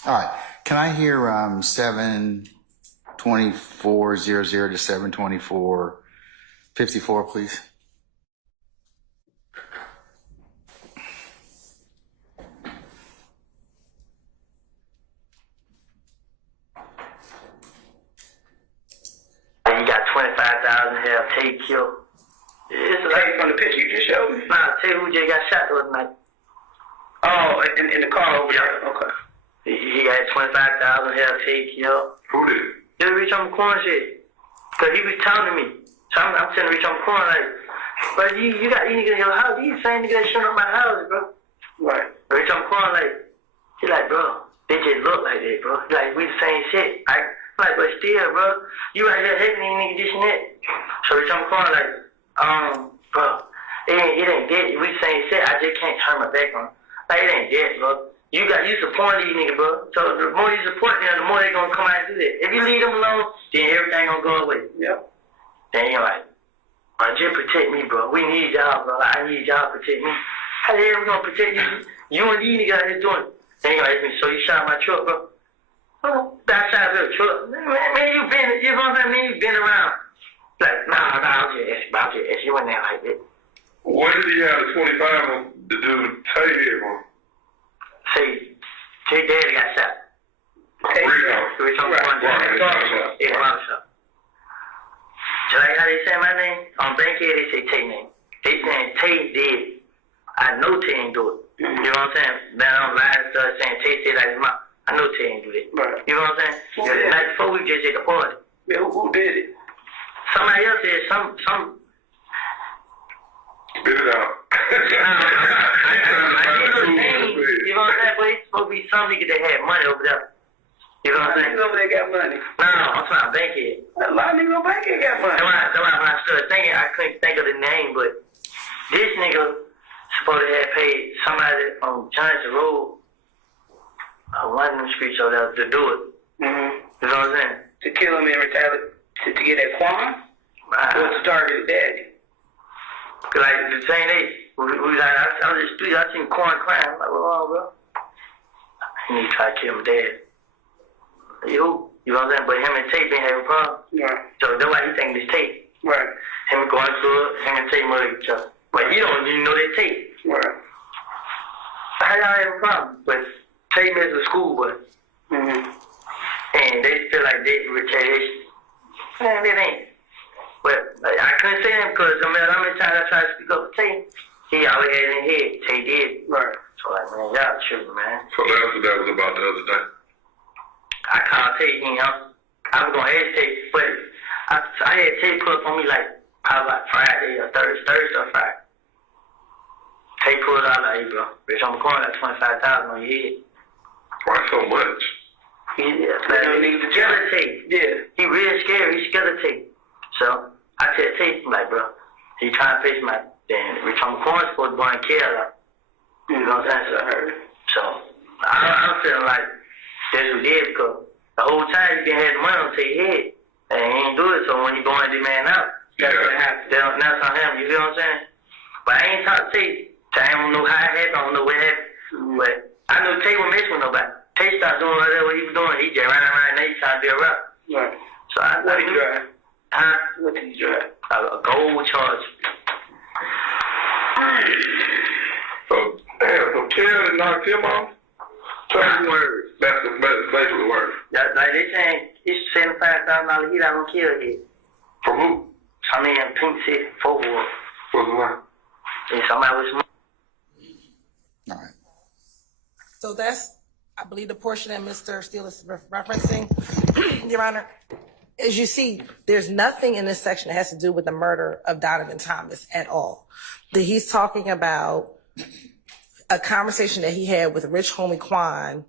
All right. Can I hear, 72400 to 72454, please? You got 25,000 have take killed. It's like from the picture you just showed me. Nah, tell you who just got shot the other night. Oh, in the car over there. Okay. He got 25,000 have take killed. Who did? Just reach on the corner shit. Cause he was telling me. So I'm telling Rich on the corner like, bro, you got these niggas in your house. You the same nigga that shooting up my house, bro. Right. Rich on the corner like, he like, bro, they just look like that, bro. Like, we the same shit. I'm like, but still, bro, you right here hating these niggas this and that. So Rich on the corner like, bro, it ain't dead. We the same shit. I just can't turn my back on it. Like, it ain't dead, bro. You support these niggas, bro. So the more you support them, the more they gonna come out and do that. If you leave them alone, then everything gonna go away. Yep. Then you're like, just protect me, bro. We need y'all, bro. I need y'all to protect me. How the hell we gonna protect you? You and these niggas out here doing it. Then you're like, so you shot my truck, bro. Oh, that shot your truck. Man, you been, you know what I mean? You been around. Like, nah, I'm just asking. You went there like that. When did he have the 25 on the dude Tay here, bro? Say, Tay Daddy got shot. Tay, Right. Yeah, barbershop. Just like how they say my name, on Bankhead they say Tay name. They saying Tay did. I know Tay ain't do it. You know what I'm saying? Then I'm lying stuff saying Tay said like his mom. I know Tay ain't do that. Right. You know what I'm saying? Yeah, the night before we just at the party. Yeah, who did it? Somebody else did. Some. Spit it out. I didn't know the name. You know what I'm saying? But it's supposed to be some nigga that had money over there. You know what I'm saying? Niggas over there got money. No, I'm talking about Bankhead. A lot of niggas over Bankhead got money. That's why when I started thinking, I couldn't think of the name, but this nigga supposed to have paid somebody on Johnson Road, one of them streets over there, to do it. Mm-hmm. You know what I'm saying? To kill him and retaliate, to get that Quan? Or to target his daddy? Like, the same day, we was like, I was in the street, I seen Quan crying. I'm like, what's wrong, bro? He need to try to kill my dad. You know what I'm saying? But him and Tate been having problems. Right. So that's why he think it's Tate. Right. Him going through it, him and Tate murder each other. But he don't even know they Tate. Right. How y'all have a problem? But Tate missed the school, but and they feel like they retaliation. Man, it ain't. But like, I couldn't say him because no matter how many times I tried to speak up for Tate, he always had it in his head. Tate did. Right. So like, man, y'all tripping, man. So that's what that was about the other day. I called Tate, you know. I was going to hesitate, but I had Tate put up on me like probably like Friday or Thursday or Friday. Tate pulled out like, hey, bro, bitch, I'm going to call that 25,000 on your head. Why so much? Yeah, he's scared of Tate. Yeah. He real scared. He's scared of Tate. So I tell Tate, I'm like, bro, he trying to face my damn. Rich on the corner supposed to go and kill her. You know what I'm saying? So I heard. So I'm feeling like that's what he did because the whole time he been had money on Tate's head and he ain't do it. So when he going to demand out, that's what happened. That's on him. You feel what I'm saying? But I ain't talked to Tate. I don't know how it happened. I don't know what happened. But I know Tate wasn't messing with nobody. Tate started doing whatever he was doing. He just ran around and he tried to be a rap. Right. So what did he drive? Huh? What did he drive? A gold Charger. So, damn, so Kenneth knocked him off? Tell me words. That's basically the word. Like they saying it's $75,000 he not gonna kill here. From who? I mean, Pink City, Fort Worth. What's the line? And somebody with some. All right. So that's, I believe, the portion that Mr. Steele is referencing, Your Honor. as you see, there's nothing in this section that has to do with the murder of Donovan Thomas at all. He's talking about a conversation that he had with Rich Homie Quan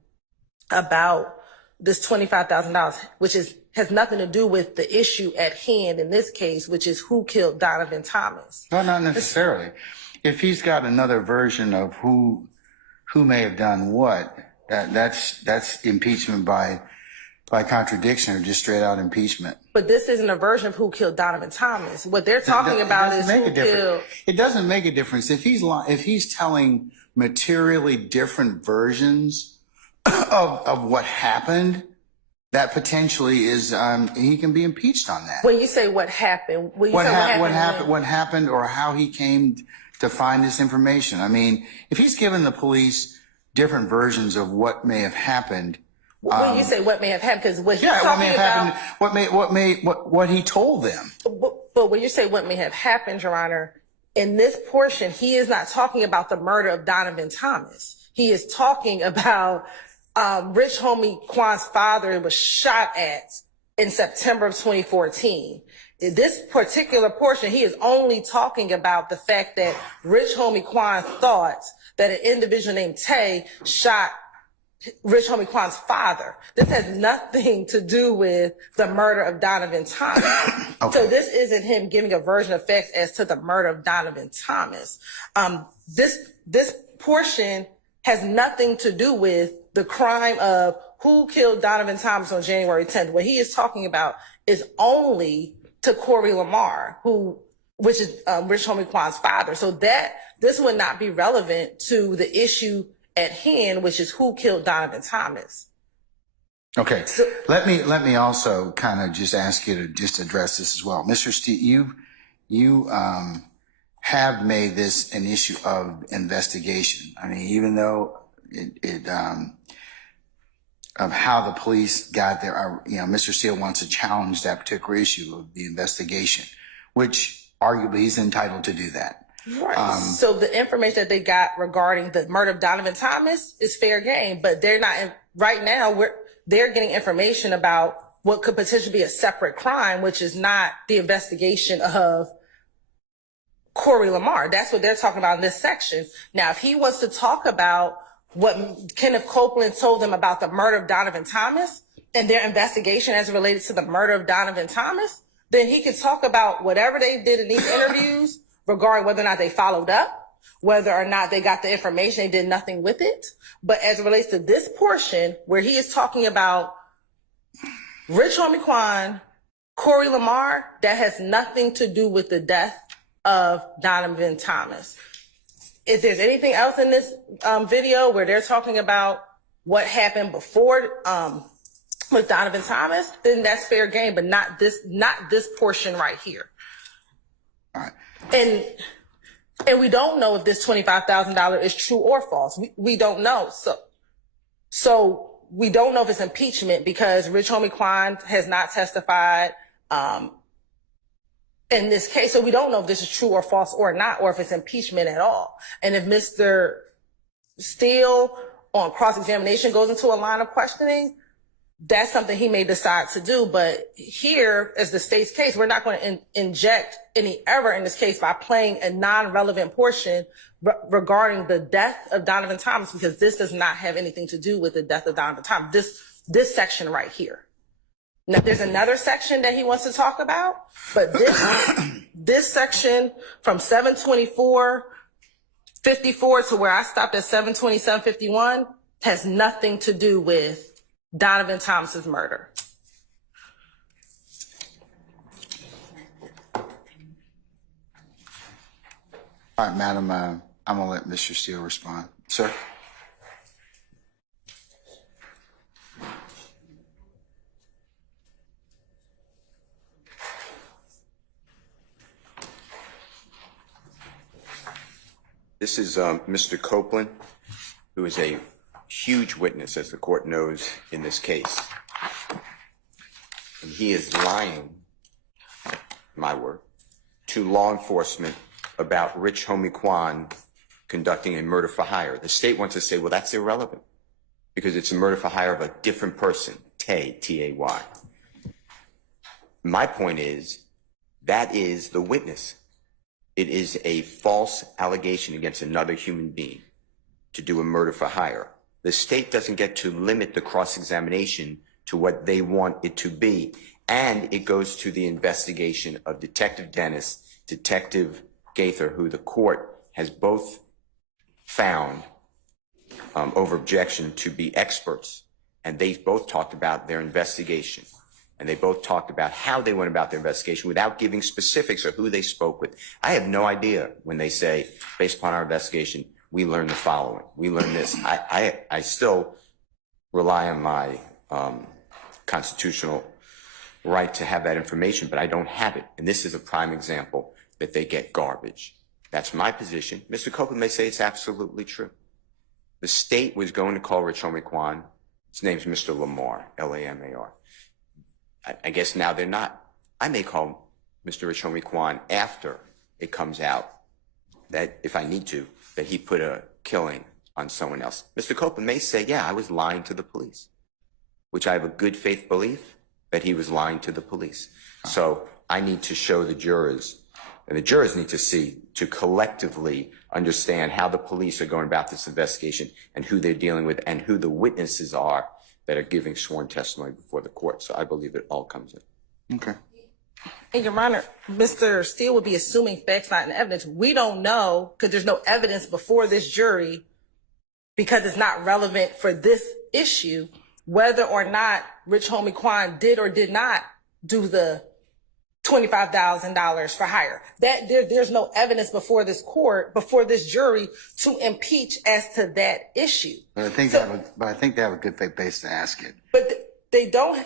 about this $25,000, which has nothing to do with the issue at hand in this case, which is who killed Donovan Thomas. No, not necessarily. If he's got another version of who may have done what, that's impeachment by contradiction or just straight out impeachment. But this isn't a version of who killed Donovan Thomas. What they're talking about is who killed. It doesn't make a difference if he's telling materially different versions of what happened. That potentially is he can be impeached on that. When you say what happened, What happened, or how he came to find this information. I mean, if he's given the police different versions of what may have happened. When you say what may have happened, because what he's talking what may have about, happened, what he told them. But when you say what may have happened, Your Honor, in this portion, he is not talking about the murder of Donovan Thomas. He is talking about Rich Homie Quan's father was shot at in September of 2014. In this particular portion, he is only talking about the fact that Rich Homie Quan thought that an individual named Tay shot Rich Homie Quan's father. This has nothing to do with the murder of Donovan Thomas. Okay. So this isn't him giving a version of facts as to the murder of Donovan Thomas. This portion has nothing to do with the crime of who killed Donovan Thomas on January 10th. What he is talking about is only to Corey Lamar, which is Rich Homie Quan's father. So this would not be relevant to the issue at hand, which is who killed Donovan Thomas. Okay, so, let me also kind of just ask you to just address this as well, Mr. Steve. You have made this an issue of investigation. I mean, even though of how the police got there, Mr. Steele wants to challenge that particular issue of the investigation, which arguably he's entitled to do that. Right. So the information that they got regarding the murder of Donovan Thomas is fair game, but they're not right now. They're getting information about what could potentially be a separate crime, which is not the investigation of Corey Lamar. That's what they're talking about in this section. Now, if he wants to talk about what Kenneth Copeland told them about the murder of Donovan Thomas and their investigation as related to the murder of Donovan Thomas, then he could talk about whatever they did in these interviews regarding whether or not they followed up, whether or not they got the information, they did nothing with it. But as it relates to this portion where he is talking about Rich Homie Quan, Corey Lamar, that has nothing to do with the death of Donovan Thomas. If there's anything else in this video where they're talking about what happened before with Donovan Thomas, then that's fair game, but not this portion right here. All right. And we don't know if this $25,000 is true or false. We don't know. So we don't know if it's impeachment because Rich Homie Quan has not testified in this case. So we don't know if this is true or false or not, or if it's impeachment at all. And if Mr. Steele on cross-examination goes into a line of questioning, that's something he may decide to do. But here, as the state's case, we're not going to inject any error in this case by playing a non-relevant portion regarding the death of Donovan Thomas, because this does not have anything to do with the death of Donovan Thomas. This section right here. Now, there's another section that he wants to talk about, but this section from 724:54 to where I stopped at 727:51 has nothing to do with Donovan Thomas's murder. All right, Madam, I'm going to let Mr. Steele respond. Sir? This is Mr. Copeland, who is a huge witness, as the court knows, in this case. And he is lying, my word, to law enforcement about Rich Homie Quan conducting a murder for hire. The state wants to say, well, that's irrelevant because it's a murder for hire of a different person, Tay, T-A-Y. my point is, that is the witness. It is a false allegation against another human being to do a murder for hire. The state doesn't get to limit the cross-examination to what they want it to be. And it goes to the investigation of Detective Dennis, Detective Gaither, who the court has both found over objection to be experts. And they both talked about their investigation. And they both talked about how they went about their investigation without giving specifics or who they spoke with. I have no idea when they say, based upon our investigation, we learned the following. We learned this. I still rely on my constitutional right to have that information, but I don't have it. And this is a prime example that they get garbage. That's my position. Mr. Copeland may say it's absolutely true. The state was going to call Rich Homie. His name's Mr. Lamar, Lamar. I guess now they're not. I may call Mr. Rich Homie after it comes out that, if I need to, that he put a killing on someone else. Mr. Copeland may say, yeah, I was lying to the police, which I have a good faith belief that he was lying to the police. So I need to show the jurors, and the jurors need to see, to collectively understand how the police are going about this investigation and who they're dealing with and who the witnesses are that are giving sworn testimony before the court. So I believe it all comes in. Okay. And Your Honor, Mr. Steele would be assuming facts, not in evidence. We don't know, because there's no evidence before this jury, because it's not relevant for this issue, whether or not Rich Homie did or did not do the $25,000 for hire. That there's no evidence before this court, before this jury, to impeach as to that issue. But I think they have a good faith base to ask it. But they don't.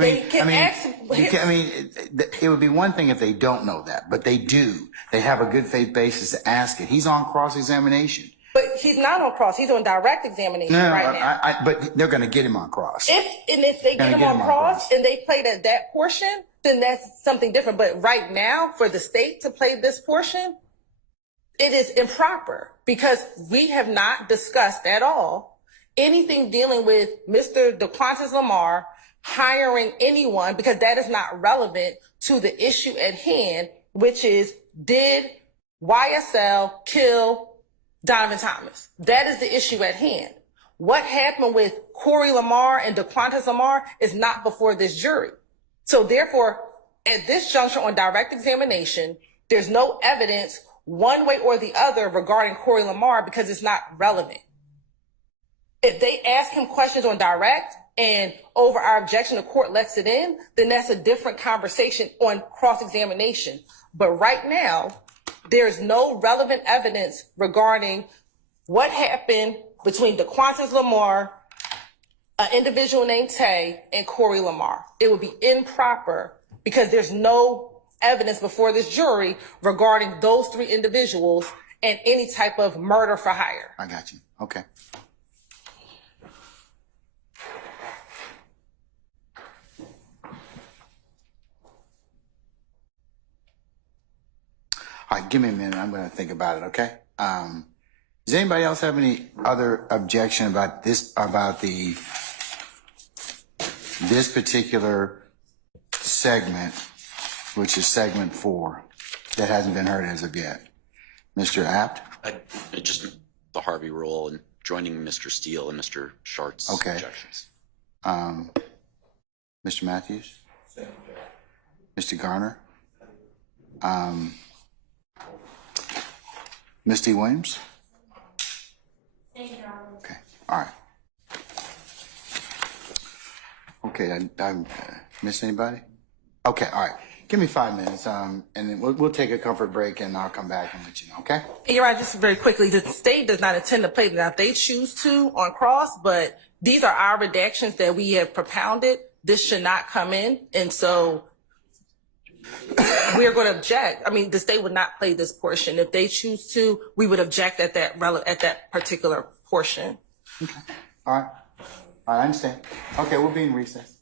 It would be one thing if they don't know that, but they do. They have a good faith basis to ask it. He's on cross-examination. But he's not on cross. He's on direct examination right now. But they're going to get him on cross. If they get him on cross and they played at that portion, then that's something different. But right now, for the state to play this portion, it is improper, because we have not discussed at all anything dealing with Mr. DeQuantis Lamar hiring anyone, because that is not relevant to the issue at hand, which is, did YSL kill Donovan Thomas? That is the issue at hand. What happened with Corey Lamar and DeQuantis Lamar is not before this jury. So therefore, at this juncture on direct examination, there's no evidence one way or the other regarding Corey Lamar, because it's not relevant. If they ask him questions on direct and over our objection, the court lets it in, then that's a different conversation on cross-examination. But right now, there's no relevant evidence regarding what happened between DeQuantis Lamar, an individual named Tay, and Corey Lamar. It would be improper, because there's no evidence before this jury regarding those three individuals and any type of murder for hire. I got you. Okay. All right, give me a minute. I'm going to think about it, okay? Does anybody else have any other objection about this particular segment, which is segment 4, that hasn't been heard as of yet? Mr. Apt? Just the Harvey rule and joining Mr. Steele and Mr. Shart's objections. Mr. Matthews? Mr. Garner? Ms. D. Williams? Okay, all right. Okay, I missed anybody? Okay, all right. Give me 5 minutes, and then we'll take a comfort break, and I'll come back and let you know, okay? You're right, just very quickly, the state does not intend to play them. Now, if they choose to on cross, but these are our redactions that we have propounded. This should not come in, and so we're going to object. I mean, the state would not play this portion. If they choose to, we would object at that particular portion. Okay. All right. I understand. Okay, we'll be in recess.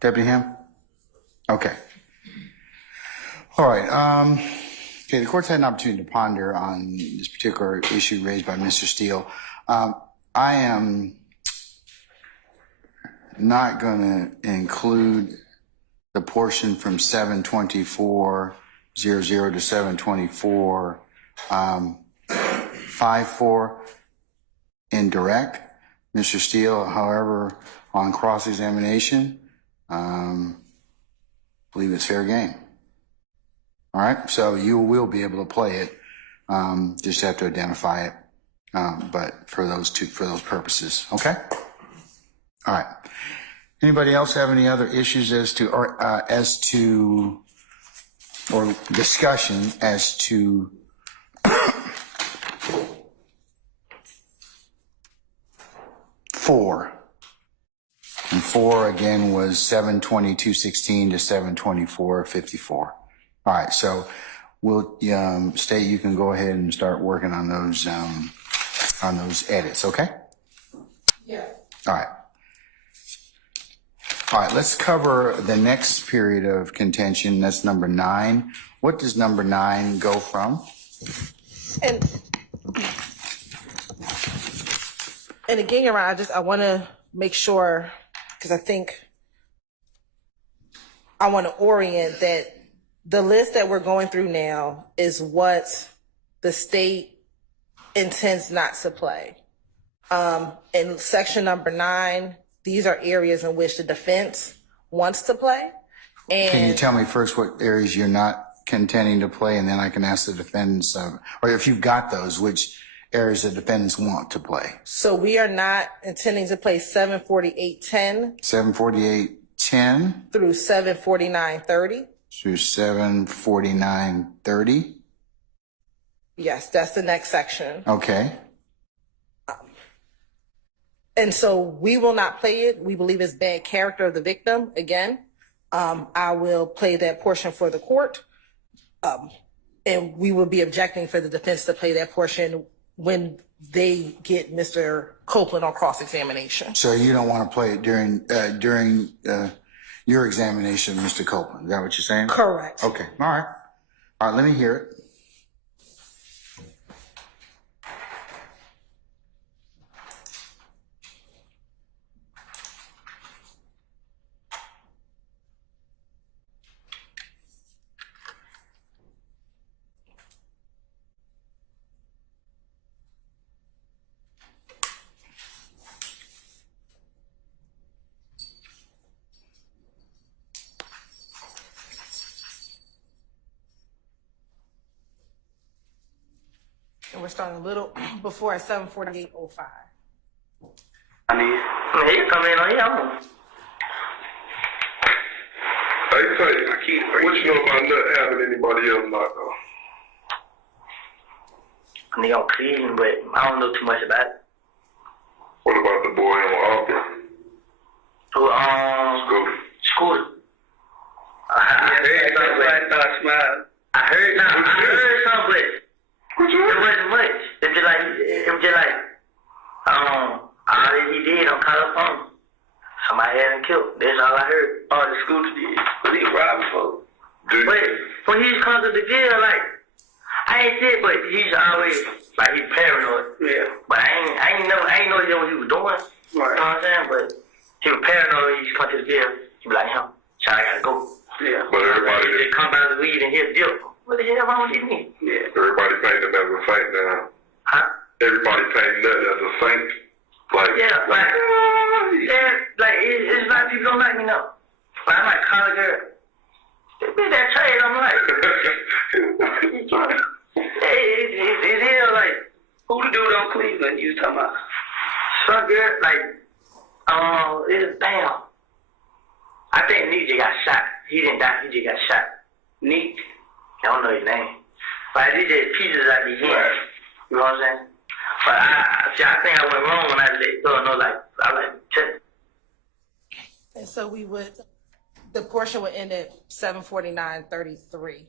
Deputy Ham? Okay. All right. Okay, the court's had an opportunity to ponder on this particular issue raised by Mr. Steele. I am not going to include the portion from 724.00 to 724.54 in direct. Mr. Steele, however, on cross-examination, believe it's fair game. All right, so you will be able to play it. Just have to identify it, but for those purposes, okay? All right. Anybody else have any other issues or discussion as to four? And four again was 722.16 to 724.54. All right, so we'll State, you can go ahead and start working on those edits, okay? Yeah. All right. All right, let's cover the next period of contention. That's number 9. What does number 9 go from? And again, Your Honor, I want to make sure, because I think I want to orient that the list that we're going through now is what the state intends not to play. In section number 9, these are areas in which the defense wants to play. And Can you tell me first what areas you're not contending to play, and then I can ask the defendants, or if you've got those, which areas the defendants want to play? so we are not intending to play 748.10 748.10 through 749.30. through 749.30. Yes, that's the next section. Okay. And so we will not play it. We believe it's bad character of the victim. Again, I will play that portion for the court. And we will be objecting for the defense to play that portion when they get Mr. Copeland on cross-examination. So you don't want to play it during your examination of Mr. Copeland. Is that what you're saying? Correct. Okay. All right. All right. Let me hear it. And we're starting a little before at 748.05. I mean, he come in on here. Hey, Tate, what you know about not having anybody else locked up? Nigga, I'm clean, but I don't know too much about it. What about the boy on Auburn? Who, Scooter. I heard something, but What you it wasn't much. It was just like, all that he did, I'm caught up on him. Somebody had him killed. That's all I heard. All the Scooter did. But he robbed folks. But when he's come to the jail, like, I ain't said, but he's always, like, he's paranoid. Yeah. But I ain't know he knew what he was doing. Right. You know what I'm saying? But he was paranoid when he come to the jail. He be like, so I gotta go. Yeah. But everybody they come out of the weed and hit the deal. What the hell wrong with me? Yeah. Everybody painted him as a saint now. Huh? Everybody painted that as a saint. Like, Yeah, it's like people don't like me now. Like, I'm like, call a girl. They be that trade, I'm like, it is like, who the dude on Cleveland you was talking about? Some girl, like, damn. I think Neat just got shot. He didn't die, he just got shot. Neat? I don't know his name. But he did pieces out the hand. You know what I'm saying? But I think I went wrong when I let go. No, like, I like, check. And so the portion would end at 749.33.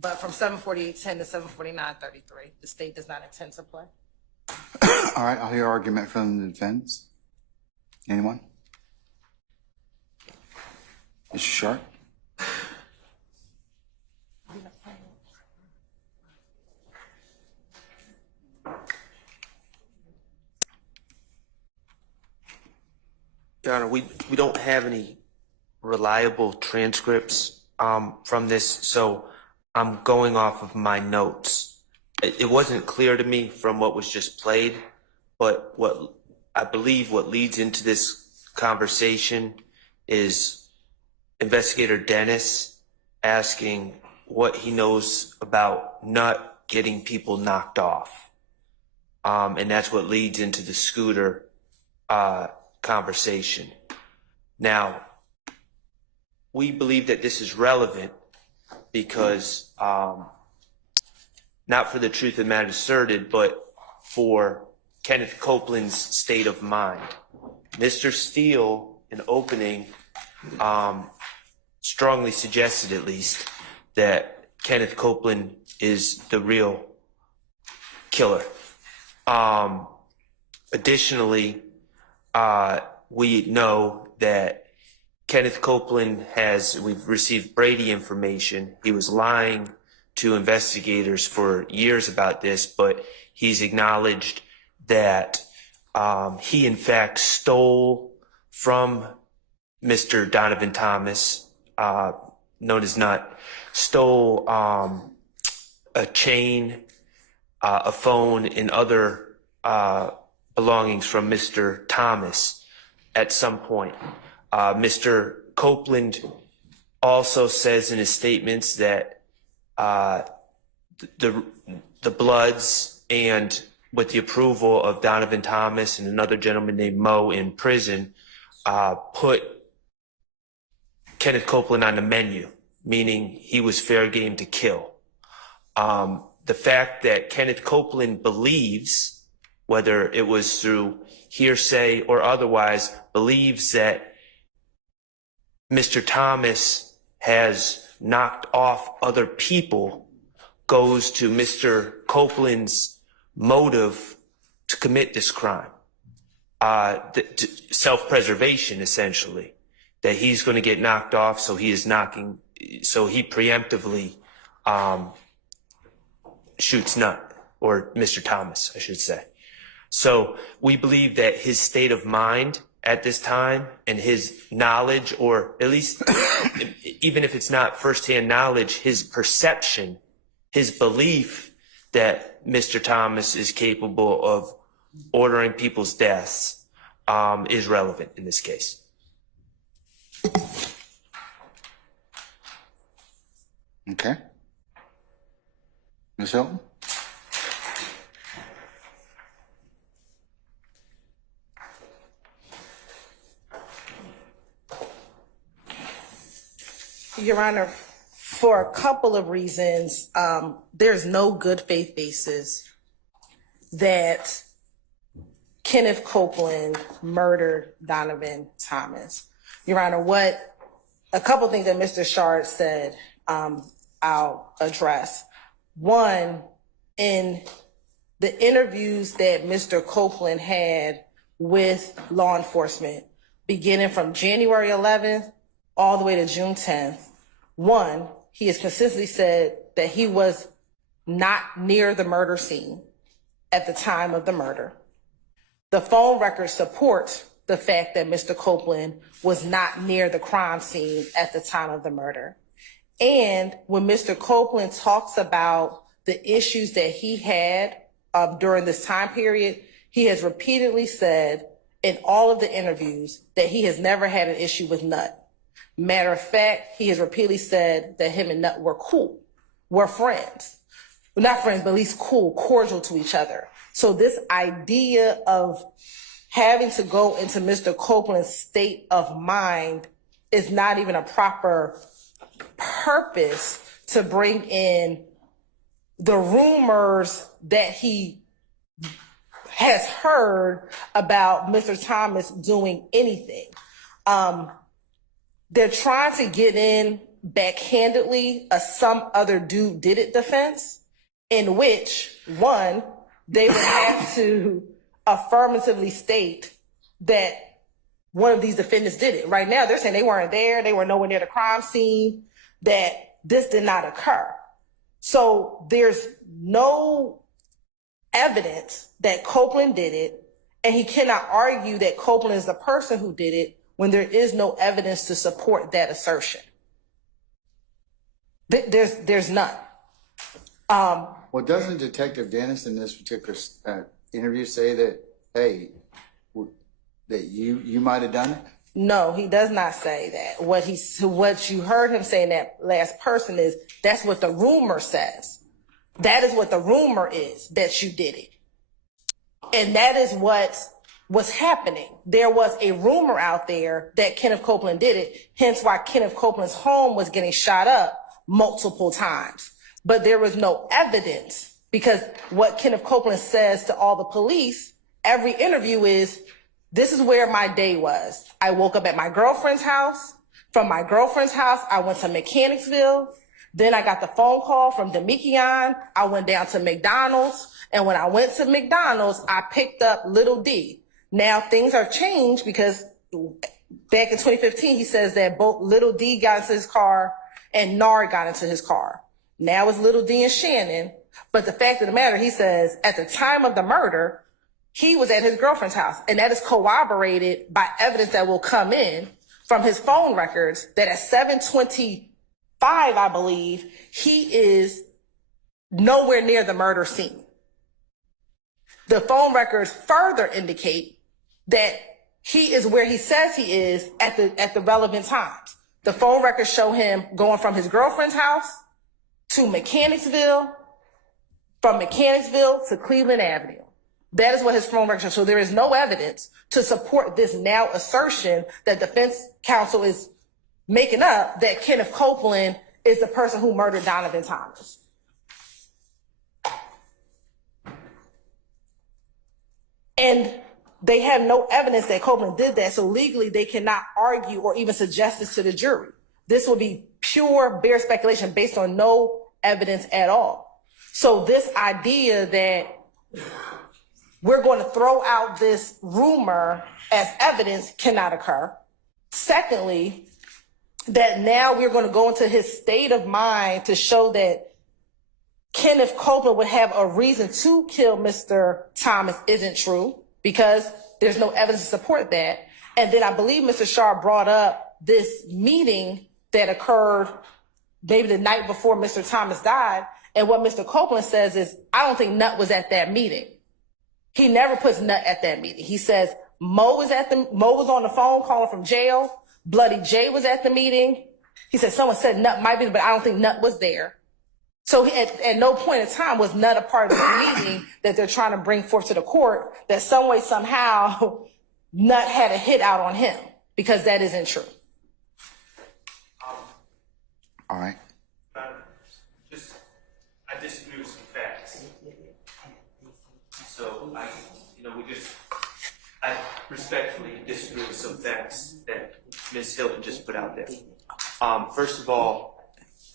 But from 748.10 to 749.33, the state does not intend to play. All right. I'll hear argument from the defense. Anyone? Mr. Sharp? Your Honor, we don't have any reliable transcripts from this, so I'm going off of my notes. It wasn't clear to me from what was just played, but what I believe what leads into this conversation is Investigator Dennis asking what he knows about not getting people knocked off. And that's what leads into the scooter conversation. Now, we believe that this is relevant because not for the truth of the matter asserted, but for Kenneth Copeland's state of mind. Mr. Steele, in opening, strongly suggested at least that Kenneth Copeland is the real killer. Additionally, we know that Kenneth Copeland we've received Brady information. He was lying to investigators for years about this, but he's acknowledged that he in fact stole from Mr. Donovan Thomas, known as Nut, stole a chain, a phone, and other belongings from Mr. Thomas at some point. Mr. Copeland also says in his statements that the Bloods, and with the approval of Donovan Thomas and another gentleman named Mo in prison, put Kenneth Copeland on the menu, meaning he was fair game to kill. The fact that Kenneth Copeland believes, whether it was through hearsay or otherwise, believes that Mr. Thomas has knocked off other people goes to Mr. Copeland's motive to commit this crime. Self-preservation, essentially, that he's going to get knocked off, so he preemptively shoots Nut, or Mr. Thomas, I should say. So we believe that his state of mind at this time and his knowledge, or at least even if it's not firsthand knowledge, his perception, his belief that Mr. Thomas is capable of ordering people's deaths is relevant in this case. Okay. Ms. Hilton? Your Honor, for a couple of reasons, there's no good faith basis that Kenneth Copeland murdered Donovan Thomas. Your Honor, a couple things that Mr. Shard said, I'll address. One, in the interviews that Mr. Copeland had with law enforcement, beginning from January 11th all the way to June 10th, one, he has consistently said that he was not near the murder scene at the time of the murder. The phone records support the fact that Mr. Copeland was not near the crime scene at the time of the murder. And when Mr. Copeland talks about the issues that he had during this time period, he has repeatedly said in all of the interviews that he has never had an issue with Nut. Matter of fact, he has repeatedly said that him and Nut were cool, were friends. Well, not friends, but at least cool, cordial to each other. So this idea of having to go into Mr. Copeland's state of mind is not even a proper purpose to bring in the rumors that he has heard about Mr. Thomas doing anything. They're trying to get in backhandedly a some other dude did it defense, in which, one, they would have to affirmatively state that one of these defendants did it. Right now, they're saying they weren't there, they were nowhere near the crime scene, that this did not occur. So there's no evidence that Copeland did it, and he cannot argue that Copeland is the person who did it when there is no evidence to support that assertion. There's none. Well, doesn't Detective Dennis in this particular interview say that, hey, that you might have done it? No, he does not say that. What you heard him say in that last person is, that's what the rumor says. That is what the rumor is, that you did it. And that is what was happening. There was a rumor out there that Kenneth Copeland did it, hence why Kenneth Copeland's home was getting shot up multiple times. But there was no evidence, because what Kenneth Copeland says to all the police, every interview is, this is where my day was. I woke up at my girlfriend's house. From my girlfriend's house, I went to Mechanicsville. Then I got the phone call from Demekion. I went down to McDonald's. And when I went to McDonald's, I picked up Little D. Now things have changed, because back in 2015, he says that both Little D got into his car and Nard got into his car. Now it's Little D and Shannon. But the fact of the matter, he says at the time of the murder, he was at his girlfriend's house. And that is corroborated by evidence that will come in from his phone records, that at 7:25, I believe, he is nowhere near the murder scene. The phone records further indicate that he is where he says he is at the relevant times. The phone records show him going from his girlfriend's house to Mechanicsville, from Mechanicsville to Cleveland Avenue. That is what his phone records show. So there is no evidence to support this now assertion that defense counsel is making up, that Kenneth Copeland is the person who murdered Donovan Thomas. And they have no evidence that Copeland did that, so legally they cannot argue or even suggest this to the jury. This will be pure, bare speculation based on no evidence at all. So this idea that we're going to throw out this rumor as evidence cannot occur. Secondly, that now we're going to go into his state of mind to show that Kenneth Copeland would have a reason to kill Mr. Thomas isn't true, because there's no evidence to support that. And then I believe Mr. Sharp brought up this meeting that occurred maybe the night before Mr. Thomas died. And what Mr. Copeland says is, I don't think Nut was at that meeting. He never puts Nut at that meeting. He says Mo was on the phone calling from jail. Bloody J was at the meeting. He said someone said Nut might be, but I don't think Nut was there. So at no point in time was Nut a part of the meeting that they're trying to bring forth to the court, that some way, somehow, Nut had a hit out on him, because that isn't true. All right. I disagree with some facts. So I respectfully disagree with some facts that Ms. Hilton just put out there. First of all,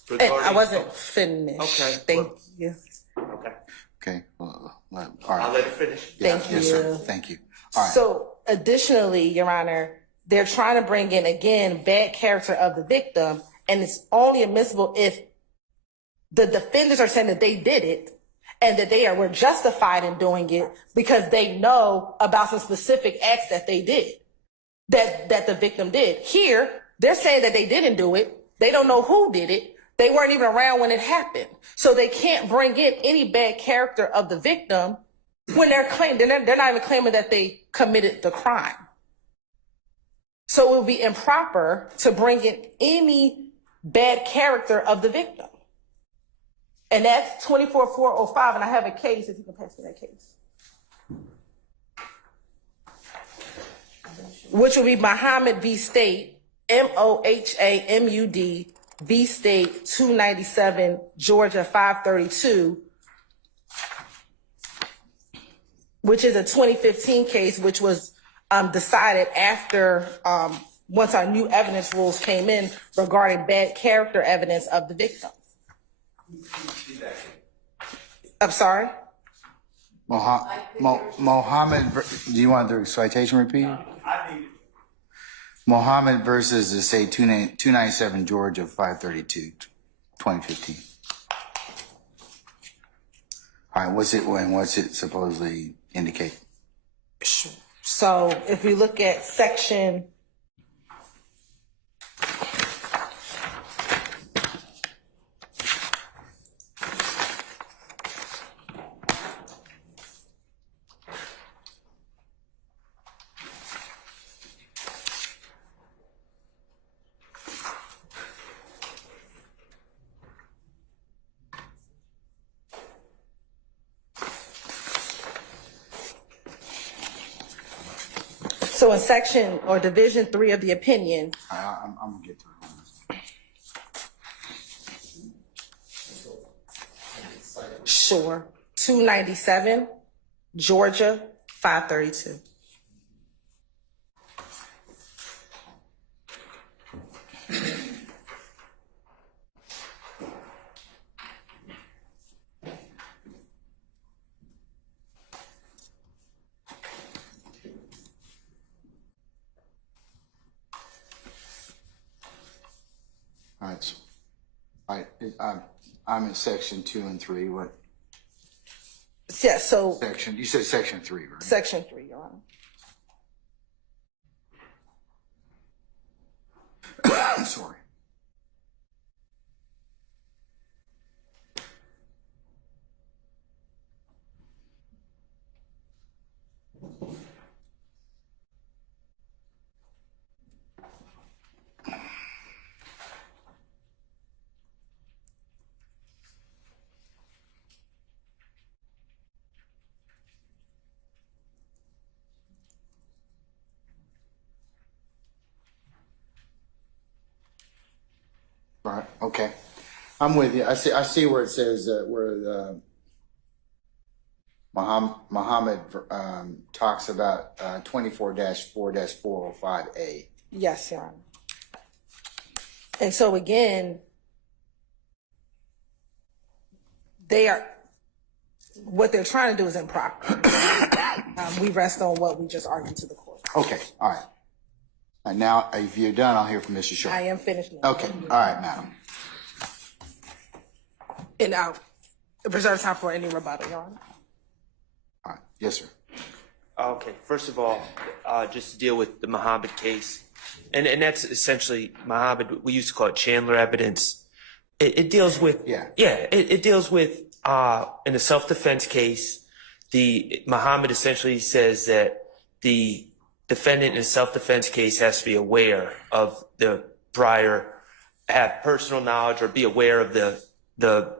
regarding, I wasn't finished. Okay. Thank you. Okay. Okay. All right. I'll let her finish. Thank you. Yes, sir. Thank you. All right. So additionally, Your Honor, they're trying to bring in, again, bad character of the victim, and it's only admissible if the defendants are saying that they did it and that were justified in doing it because they know about some specific acts that they did, that the victim did. Here, they're saying that they didn't do it. They don't know who did it. They weren't even around when it happened. So they can't bring in any bad character of the victim when they're not even claiming that they committed the crime. So it would be improper to bring in any bad character of the victim. And that's 24-405, and I have a case, if you can pass me that case. Which will be Muhammad v. State, MOHAMUD v. State, 297, Georgia 532, which is a 2015 case, which was decided after, once our new evidence rules came in regarding bad character evidence of the victim. I'm sorry? Mohammed, do you want the citation repeated? I need it. Mohammed versus the say 297 Georgia 532, 2015. All right, what's it supposedly indicate? So if we look at section So in section or division 3 of the opinion, I'm gonna get to it. sure, 297, Georgia, 532. All right, so, I'm in section 2 and 3. What Yeah, so section? You said section 3, right? section 3, Your Honor. Sorry. Right. Okay. I'm with you. I see where it says where Muhammad talks about 24-4-405A. Yes, Your Honor. And so again, what they're trying to do is improper. We rest on what we just argued to the court. Okay. All right. And now, if you're done, I'll hear from Mr. Short. I am finished now. Okay. All right, madam. And I'll reserve time for any rebuttal, Your Honor. All right. Yes, sir. Okay, first of all, just to deal with the Muhammad case, and that's essentially Muhammad, we used to call it Chandler evidence. It deals with, it deals with, in a self-defense case, Muhammad essentially says that the defendant in a self-defense case has to be aware of the have personal knowledge or be aware of the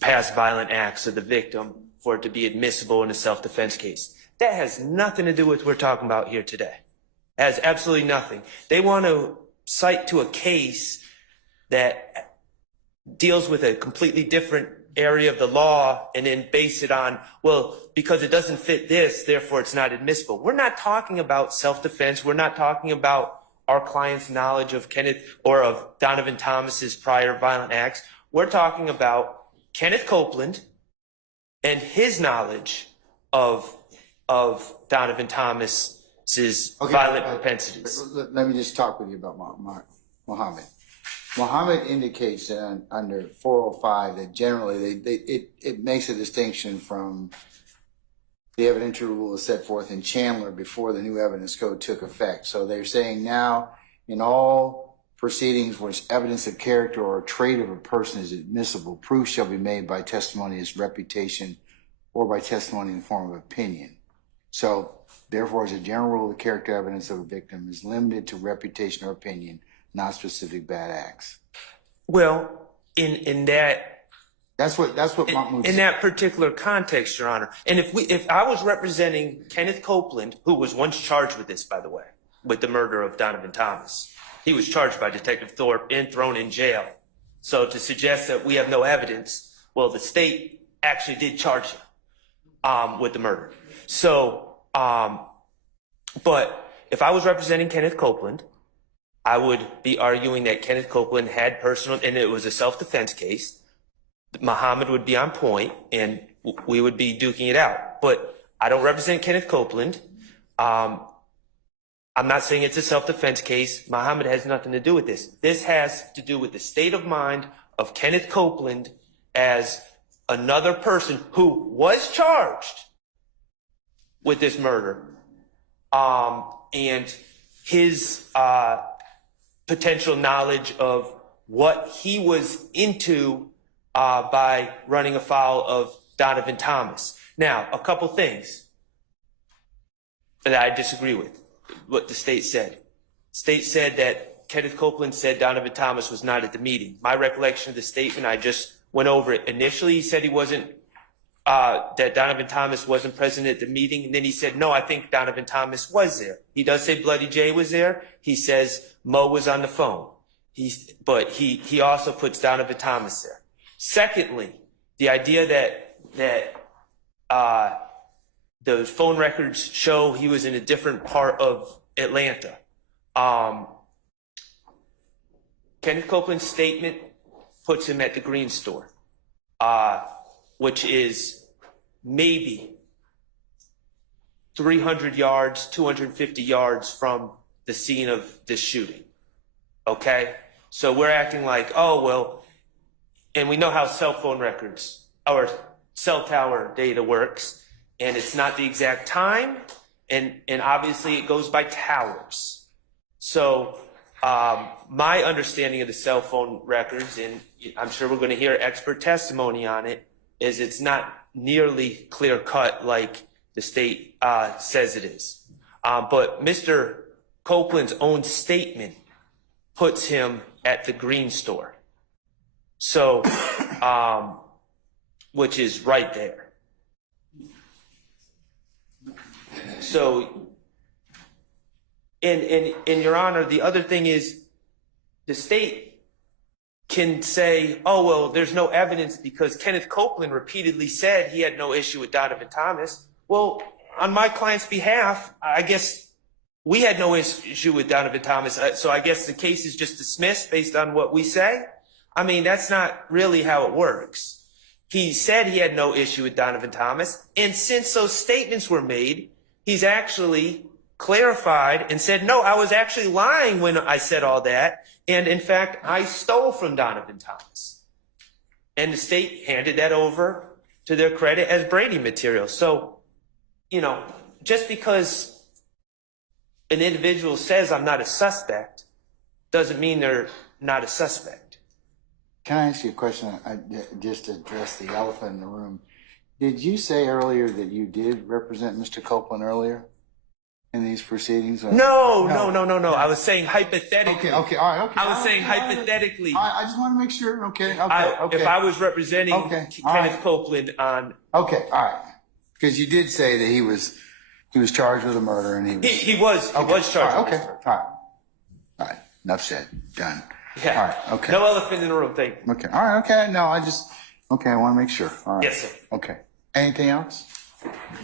past violent acts of the victim for it to be admissible in a self-defense case. That has nothing to do with what we're talking about here today. It has absolutely nothing. They want to cite to a case that deals with a completely different area of the law and then base it on, well, because it doesn't fit this, therefore it's not admissible. We're not talking about self-defense. We're not talking about our client's knowledge of Kenneth or of Donovan Thomas's prior violent acts. We're talking about Kenneth Copeland and his knowledge of Donovan Thomas's violent propensities. Let me just talk with you about Muhammad. Muhammad indicates that under 405 that generally it makes a distinction from the evidentiary rule set forth in Chandler before the new evidence code took effect. So they're saying now in all proceedings which evidence of character or trait of a person is admissible, proof shall be made by testimony as reputation or by testimony in the form of opinion. So therefore, as a general rule, the character evidence of a victim is limited to reputation or opinion, not specific bad acts. Well, in that's what Mahmoud in said. that particular context, Your Honor. And if I was representing Kenneth Copeland, who was once charged with this, by the way, with the murder of Donovan Thomas, he was charged by Detective Thorpe and thrown in jail. So to suggest that we have no evidence, well, the state actually did charge him with the murder. So, but if I was representing Kenneth Copeland, I would be arguing that Kenneth Copeland had personal, and it was a self-defense case. Muhammad would be on point, and we would be duking it out. But I don't represent Kenneth Copeland. I'm not saying it's a self-defense case. Muhammad has nothing to do with this. This has to do with the state of mind of Kenneth Copeland as another person who was charged with this murder, and his potential knowledge of what he was into by running afoul of Donovan Thomas. Now, a couple things that I disagree with what the state said. State said that Kenneth Copeland said Donovan Thomas was not at the meeting. My recollection of the statement, I just went over it. Initially, he said he wasn't, that Donovan Thomas wasn't present at the meeting. And then he said, no, I think Donovan Thomas was there. He does say Bloody J was there. He says Mo was on the phone. But he also puts Donovan Thomas there. Secondly, the idea that the phone records show he was in a different part of Atlanta. Kenneth Copeland's statement puts him at the Green Store, which is maybe 300 yards, 250 yards from the scene of this shooting. Okay? So we're acting like, oh, well, and we know how cell phone records or cell tower data works, and it's not the exact time, and obviously it goes by towers. So my understanding of the cell phone records, and I'm sure we're going to hear expert testimony on it, is it's not nearly clear cut like the state says it is. But Mr. Copeland's own statement puts him at the Green Store. So, which is right there. So, and Your Honor, the other thing is the state can say, oh, well, there's no evidence because Kenneth Copeland repeatedly said he had no issue with Donovan Thomas. Well, on my client's behalf, I guess we had no issue with Donovan Thomas. So I guess the case is just dismissed based on what we say. I mean, that's not really how it works. He said he had no issue with Donovan Thomas. And since those statements were made, he's actually clarified and said, no, I was actually lying when I said all that. And in fact, I stole from Donovan Thomas. And the state handed that over to their credit as Brady material. So, you know, just because an individual says I'm not a suspect doesn't mean they're not a suspect. Can I ask you a question? Just to address the elephant in the room. Did you say earlier that you did represent Mr. Copeland earlier in these proceedings? Or? No. I was saying hypothetically. Okay, all right, okay. I was saying hypothetically. I just want to make sure. Okay. If I was representing Kenneth Copeland on. Okay, all right. Because you did say that he was charged with a murder and he was charged. Okay, all right. Enough said. Done. Yeah. All right. Okay. No elephant in the room. Thank you. Okay. All right. Okay. No, I want to make sure. All right. Yes, sir. Okay. Anything else?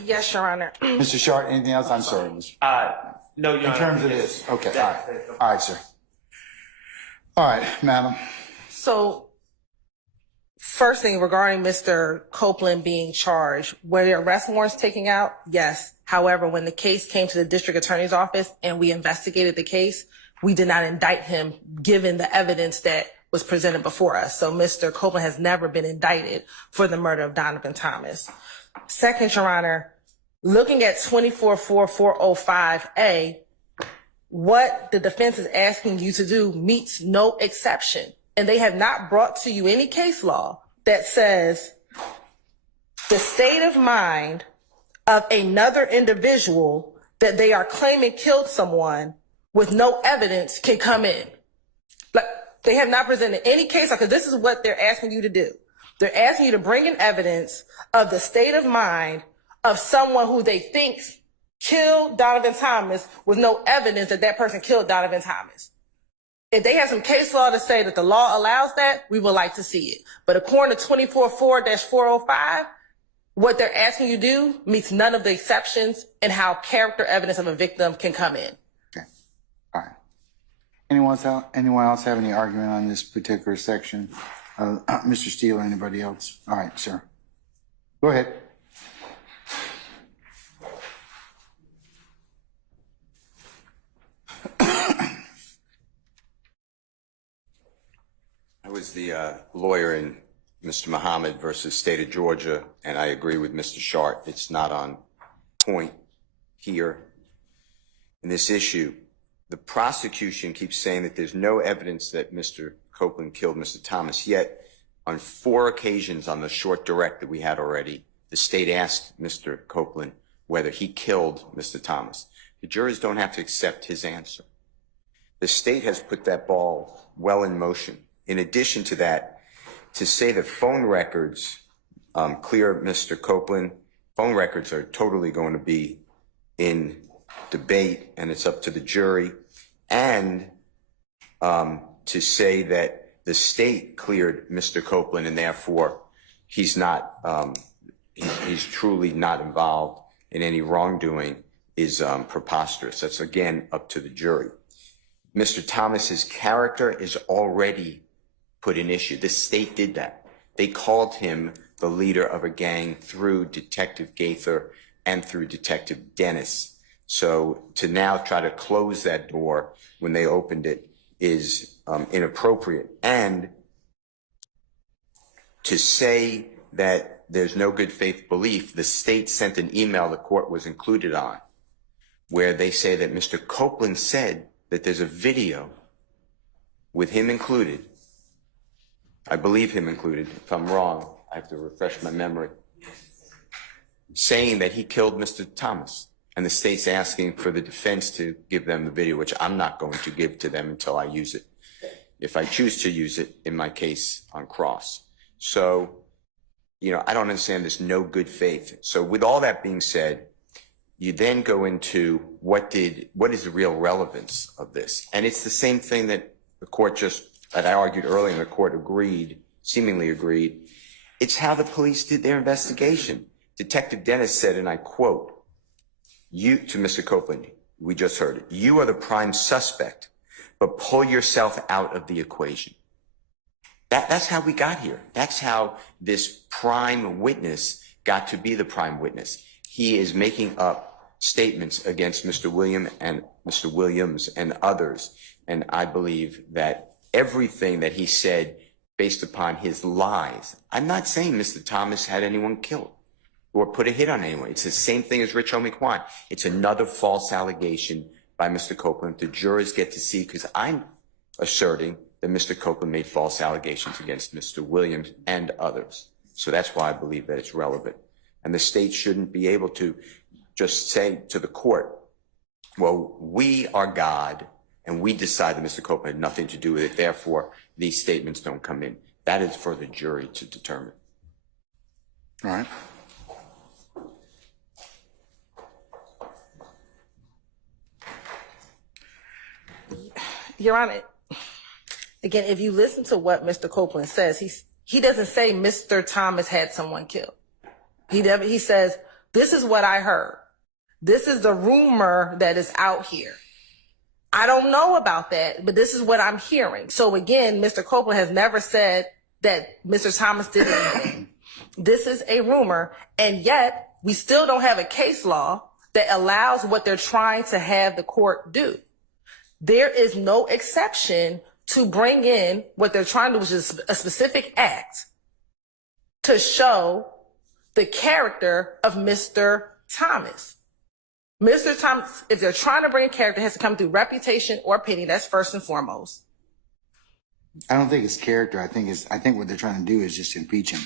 Yes, Your Honor. Mr. Short, anything else? I'm sorry. No, Your In Honor. terms of this. Okay. All right. All right, sir. All right, madam. So, first thing regarding Mr. Copeland being charged, were there arrest warrants taken out? Yes. However, when the case came to the district attorney's office and we investigated the case, we did not indict him given the evidence that was presented before us. So Mr. Copeland has never been indicted for the murder of Donovan Thomas. Second, Your Honor, looking at 244405A, what the defense is asking you to do meets no exception. And they have not brought to you any case law that says the state of mind of another individual that they are claiming killed someone with no evidence can come in. Like, they have not presented any case law, because this is what they're asking you to do. They're asking you to bring in evidence of the state of mind of someone who they think killed Donovan Thomas with no evidence that that person killed Donovan Thomas. If they have some case law to say that the law allows that, we would like to see it. But according to 244-405, what they're asking you to do meets none of the exceptions in how character evidence of a victim can come in. Okay. All right. Anyone else have any argument on this particular section? Mr. Steele or anybody else? All right, sir. Go ahead. I was the lawyer in Mr. Muhammad versus State of Georgia, and I agree with Mr. Sharp. It's not on point here in this issue. The prosecution keeps saying that there's no evidence that Mr. Copeland killed Mr. Thomas, yet on 4 occasions on the short direct that we had already, the state asked Mr. Copeland whether he killed Mr. Thomas. The jurors don't have to accept his answer. The state has put that ball well in motion. In addition to that, to say that phone records clear Mr. Copeland, phone records are totally going to be in debate, and it's up to the jury. And to say that the state cleared Mr. Copeland and therefore he's not, he's truly not involved in any wrongdoing is preposterous. That's again up to the jury. Mr. Thomas's character is already put in issue. The state did that. They called him the leader of a gang through Detective Gaither and through Detective Dennis. So to now try to close that door when they opened it is inappropriate. And to say that there's no good faith belief, the state sent an email the court was included on where they say that Mr. Copeland said that there's a video with him included. I believe him included. If I'm wrong, I have to refresh my memory. Saying that he killed Mr. Thomas. And the state's asking for the defense to give them the video, which I'm not going to give to them until I use it, if I choose to use it in my case on cross. So, you know, I don't understand there's no good faith. So with all that being said, you then go into what is the real relevance of this? And it's the same thing that the court that I argued earlier, and the court seemingly agreed. It's how the police did their investigation. Detective Dennis said, and I quote, "You, to Mr. Copeland, we just heard it, you are the prime suspect, but pull yourself out of the equation." That's how we got here. That's how this prime witness got to be the prime witness. He is making up statements against Mr. Williams and others. And I believe that everything that he said based upon his lies, I'm not saying Mr. Thomas had anyone killed or put a hit on anyone. It's the same thing as Rich Homie Kwan. It's another false allegation by Mr. Copeland. The jurors get to see, because I'm asserting that Mr. Copeland made false allegations against Mr. Williams and others. So that's why I believe that it's relevant. And the state shouldn't be able to just say to the court, well, we are God, and we decide that Mr. Copeland had nothing to do with it, therefore these statements don't come in. That is for the jury to determine. All right. Your Honor, again, if you listen to what Mr. Copeland says, he doesn't say Mr. Thomas had someone killed. He says, this is what I heard. This is the rumor that is out here. I don't know about that, but this is what I'm hearing. So again, Mr. Copeland has never said that Mr. Thomas did anything. This is a rumor, and yet we still don't have a case law that allows what they're trying to have the court do. There is no exception to bring in what they're trying to do, which is a specific act to show the character of Mr. Thomas. Mr. Thomas, if they're trying to bring a character, it has to come through reputation or pity. That's first and foremost. I don't think it's character. I think what they're trying to do is just impeach him.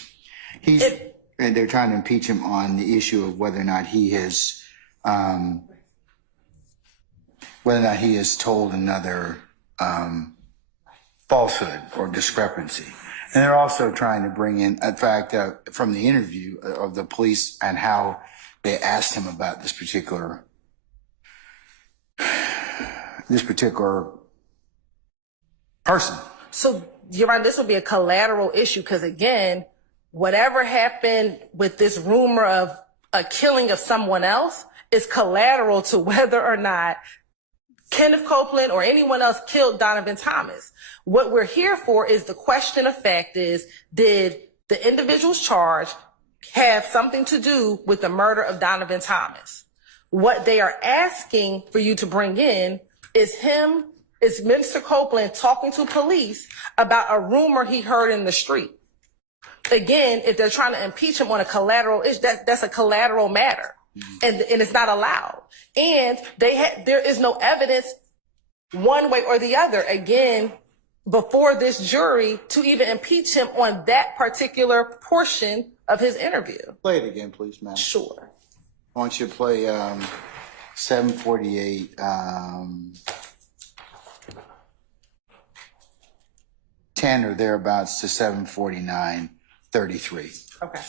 And they're trying to impeach him on the issue of whether or not he has told another falsehood or discrepancy. And they're also trying to bring in, in fact, from the interview of the police and how they asked him about this particular person. So, Your Honor, this will be a collateral issue because, again, whatever happened with this rumor of a killing of someone else is collateral to whether or not Kenneth Copeland or anyone else killed Donovan Thomas. What we're here for is the question of fact is, did the individuals charged have something to do with the murder of Donovan Thomas? What they are asking for you to bring in is him is Mr. Copeland talking to police about a rumor he heard in the street. Again, if they're trying to impeach him on a collateral issue, that's a collateral matter, and it's not allowed. And there is no evidence one way or the other, again, before this jury to even impeach him on that particular portion of his interview. Play it again, please, ma'am. Sure. I want you to play 748, 10 or thereabouts to 749:33. Okay.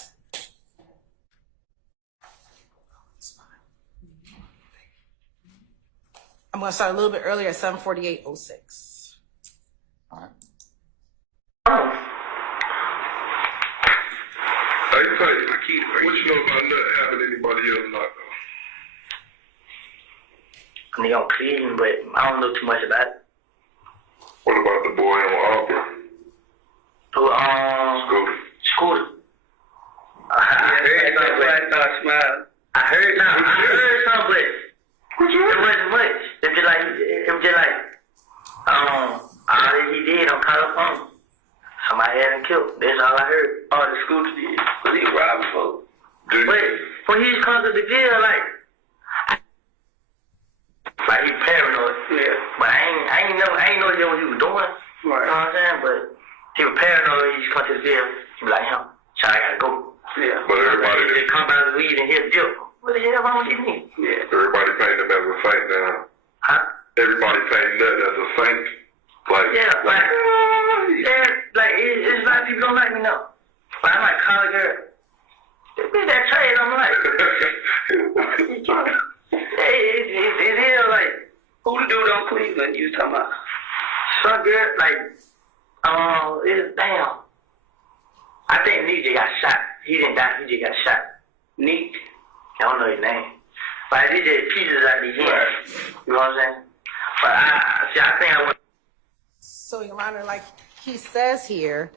I'm going to start a little bit earlier at 7:48:06. All right. Hey, tell you, what you know about not having anybody else not though? I mean, I'm clean, but I don't know too much about it. What about the boy on Auburn? Scooter. I heard something, but it wasn't much. It was just like, all that he did on California. Somebody had him killed. That's all I heard. All the Scooter did. Because he robbed folks. But when he come to the jail, like he paranoid. Yeah. But I ain't know what he was doing. Right. You know what I'm saying? But he was paranoid when he come to the jail. He be like, I gotta go. Yeah. But everybody just come out of the weed and hit the jail. What the hell wrong with you? Yeah. Everybody painted him as a saint now. Huh? Everybody painted that as a saint. Like, yeah, it's a lot of people don't like me now. But I'm like, college girl. Be that trade, I'm like. It is like, who the dude on Cleveland you was talking about? Some girl, like, damn. I think Neek just got shot. He didn't die, he just got shot. Neek? I don't know his name. But he just pieces out the head. You know what I'm saying? But I think I went. So, Your Honor, like he says here,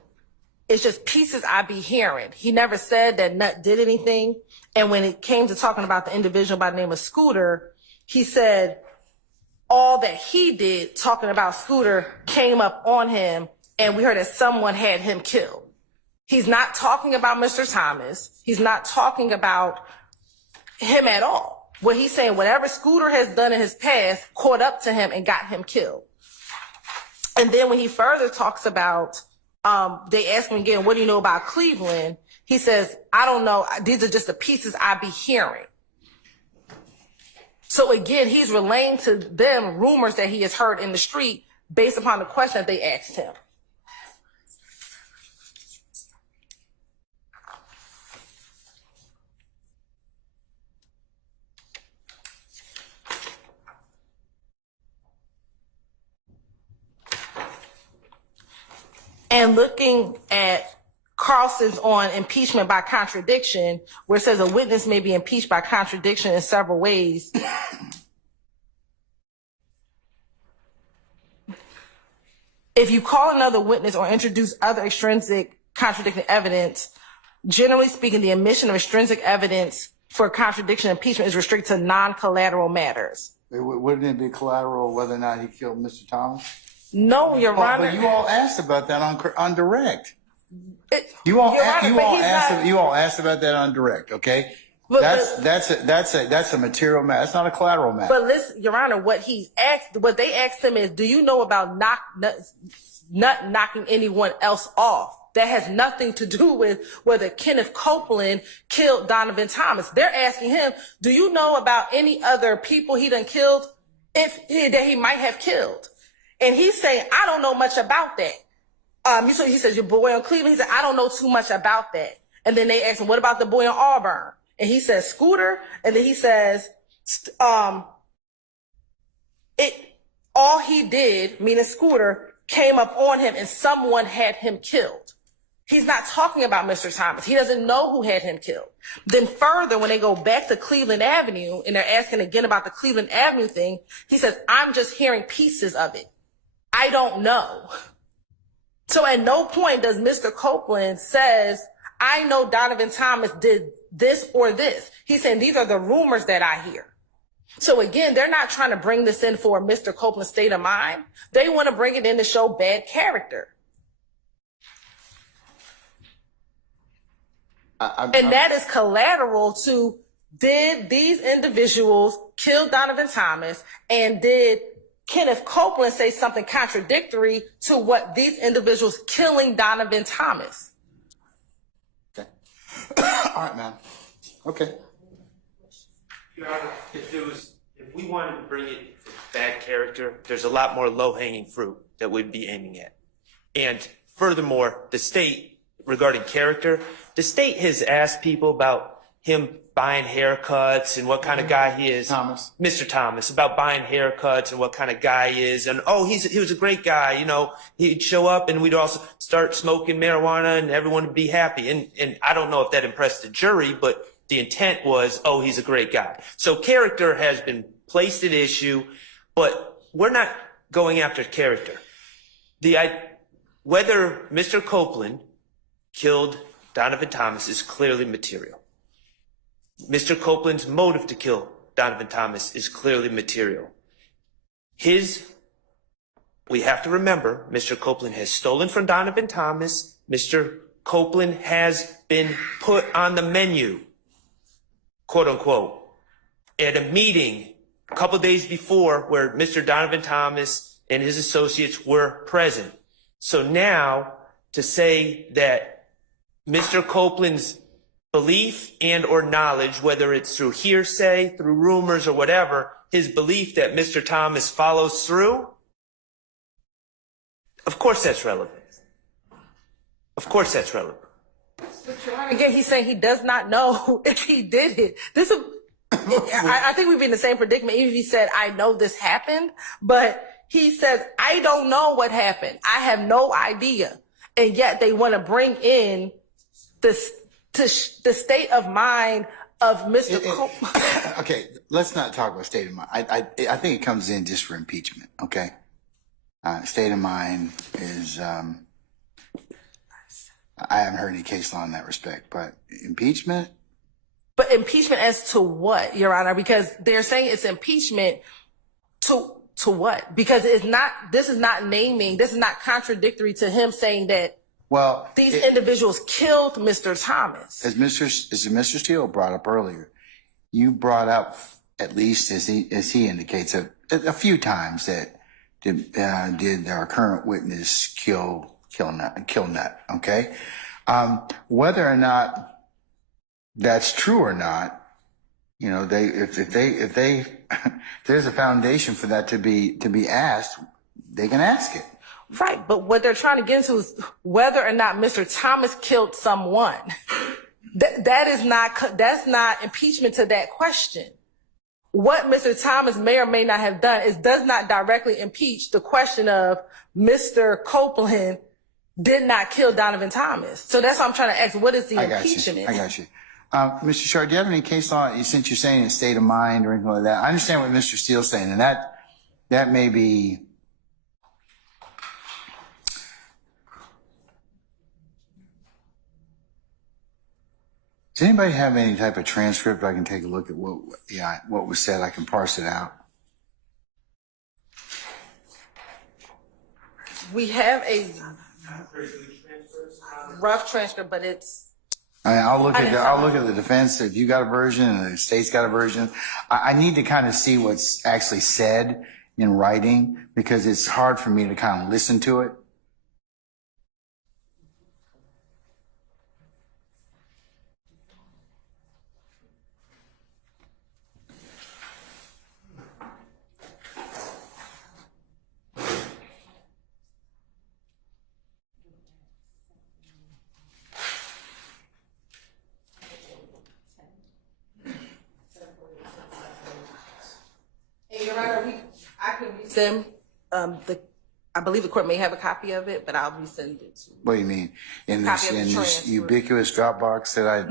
it's just pieces I be hearing. He never said that Nut did anything. And when it came to talking about the individual by the name of Scooter, he said all that he did talking about Scooter came up on him, and we heard that someone had him killed. He's not talking about Mr. Thomas. He's not talking about him at all. What he's saying, whatever Scooter has done in his past caught up to him and got him killed. And then when he further talks about, they ask him again, what do you know about Cleveland? He says, I don't know. These are just the pieces I be hearing. So again, he's relaying to them rumors that he has heard in the street based upon the question that they asked him. And looking at Carlson's on impeachment by contradiction, where it says a witness may be impeached by contradiction in several ways. If you call another witness or introduce other extrinsic contradicting evidence, generally speaking, the admission of extrinsic evidence for contradiction impeachment is restricted to non-collateral matters. Wouldn't it be collateral whether or not he killed Mr. Thomas? No, Your Honor. But you all asked about that on direct. You all asked about that on direct, okay? But, that's a material matter. That's not a collateral matter. But listen, Your Honor, what they asked him is, do you know about not knocking anyone else off? That has nothing to do with whether Kenneth Copeland killed Donovan Thomas. They're asking him, do you know about any other people he done killed that he might have killed? And he's saying, I don't know much about that. So he says, your boy on Cleveland. He said, I don't know too much about that. And then they asked him, what about the boy on Auburn? And he says, Scooter. And then he says, all he did, meaning Scooter, came up on him and someone had him killed. He's not talking about Mr. Thomas. He doesn't know who had him killed. Then further, when they go back to Cleveland Avenue and they're asking again about the Cleveland Avenue thing, he says, I'm just hearing pieces of it. I don't know. So at no point does Mr. Copeland says, I know Donovan Thomas did this or this. He's saying these are the rumors that I hear. So again, they're not trying to bring this in for Mr. Copeland's state of mind. They want to bring it in to show bad character. And that is collateral to, did these individuals kill Donovan Thomas, and did Kenneth Copeland say something contradictory to what these individuals killing Donovan Thomas? Okay. All right, man. Okay. Your Honor, if we wanted to bring it for bad character, there's a lot more low-hanging fruit that we'd be aiming at. And furthermore, the state, regarding character, the state has asked people about him buying haircuts and what kind of guy he is. Thomas. Mr. Thomas, about buying haircuts and what kind of guy he is. And, oh, he was a great guy. You know, he'd show up and we'd also start smoking marijuana and everyone would be happy. And I don't know if that impressed the jury, but the intent was, oh, he's a great guy. So character has been placed at issue, but we're not going after character. Whether Mr. Copeland killed Donovan Thomas is clearly material. Mr. Copeland's motive to kill Donovan Thomas is clearly material. We have to remember, Mr. Copeland has stolen from Donovan Thomas. Mr. Copeland has been put on the menu, quote unquote, at a meeting a couple days before where Mr. Donovan Thomas and his associates were present. So now to say that Mr. Copeland's belief and or knowledge, whether it's through hearsay, through rumors or whatever, his belief that Mr. Thomas follows through, of course that's relevant. Of course that's relevant. Again, he's saying he does not know if he did it. I think we'd be in the same predicament even if he said, I know this happened, but he says, I don't know what happened. I have no idea. And yet they want to bring in the state of mind of Mr. Copeland. Okay, let's not talk about state of mind. I think it comes in just for impeachment, okay? State of mind is, I haven't heard any case law in that respect, but impeachment? But impeachment as to what, Your Honor? Because they're saying it's impeachment to what? Because this is not contradictory to him saying that these individuals killed Mr. Thomas. As Mr. Steele brought up earlier, you brought up, at least as he indicates, a few times that did our current witness kill Nut, okay? Whether or not that's true or not, you know, if there's a foundation for that to be asked, they can ask it. Right, but what they're trying to get into is whether or not Mr. Thomas killed someone. That's not impeachment to that question. What Mr. Thomas may or may not have done does not directly impeach the question of Mr. Copeland did not kill Donovan Thomas. So that's what I'm trying to ask. What is the impeachment? I got you. Mr. Sharp, do you have any case law, since you're saying in state of mind or anything like that? I understand what Mr. Steele's saying, and that may be. Does anybody have any type of transcript I can take a look at what was said? I can parse it out. We have a rough transcript, but it's. I'll look at the defense. If you got a version and the state's got a version, I need to kind of see what's actually said in writing because it's hard for me to kind of listen to it. I can resend I believe the court may have a copy of it, but I'll resend it to you. What do you mean? In Copy of the this transcript. ubiquitous Dropbox that I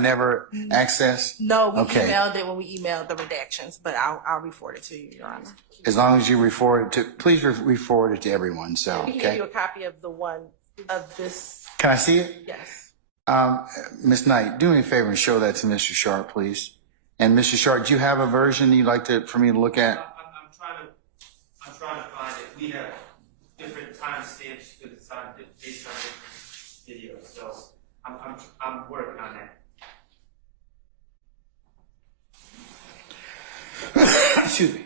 never accessed? No, we Okay. emailed it when we emailed the redactions, but I'll re-forward it to you, Your Honor. As long as you please re-forward it to everyone. So, We can give okay. you a copy of the one of this. Can I see it? Yes. Ms. Knight, do me a favor and show that to Mr. Sharp, please. And Mr. Sharp, do you have a version you'd like for me to look at? I'm trying to find it. We have different timestamps because it's based on different videos. So I'm working on that. Excuse me.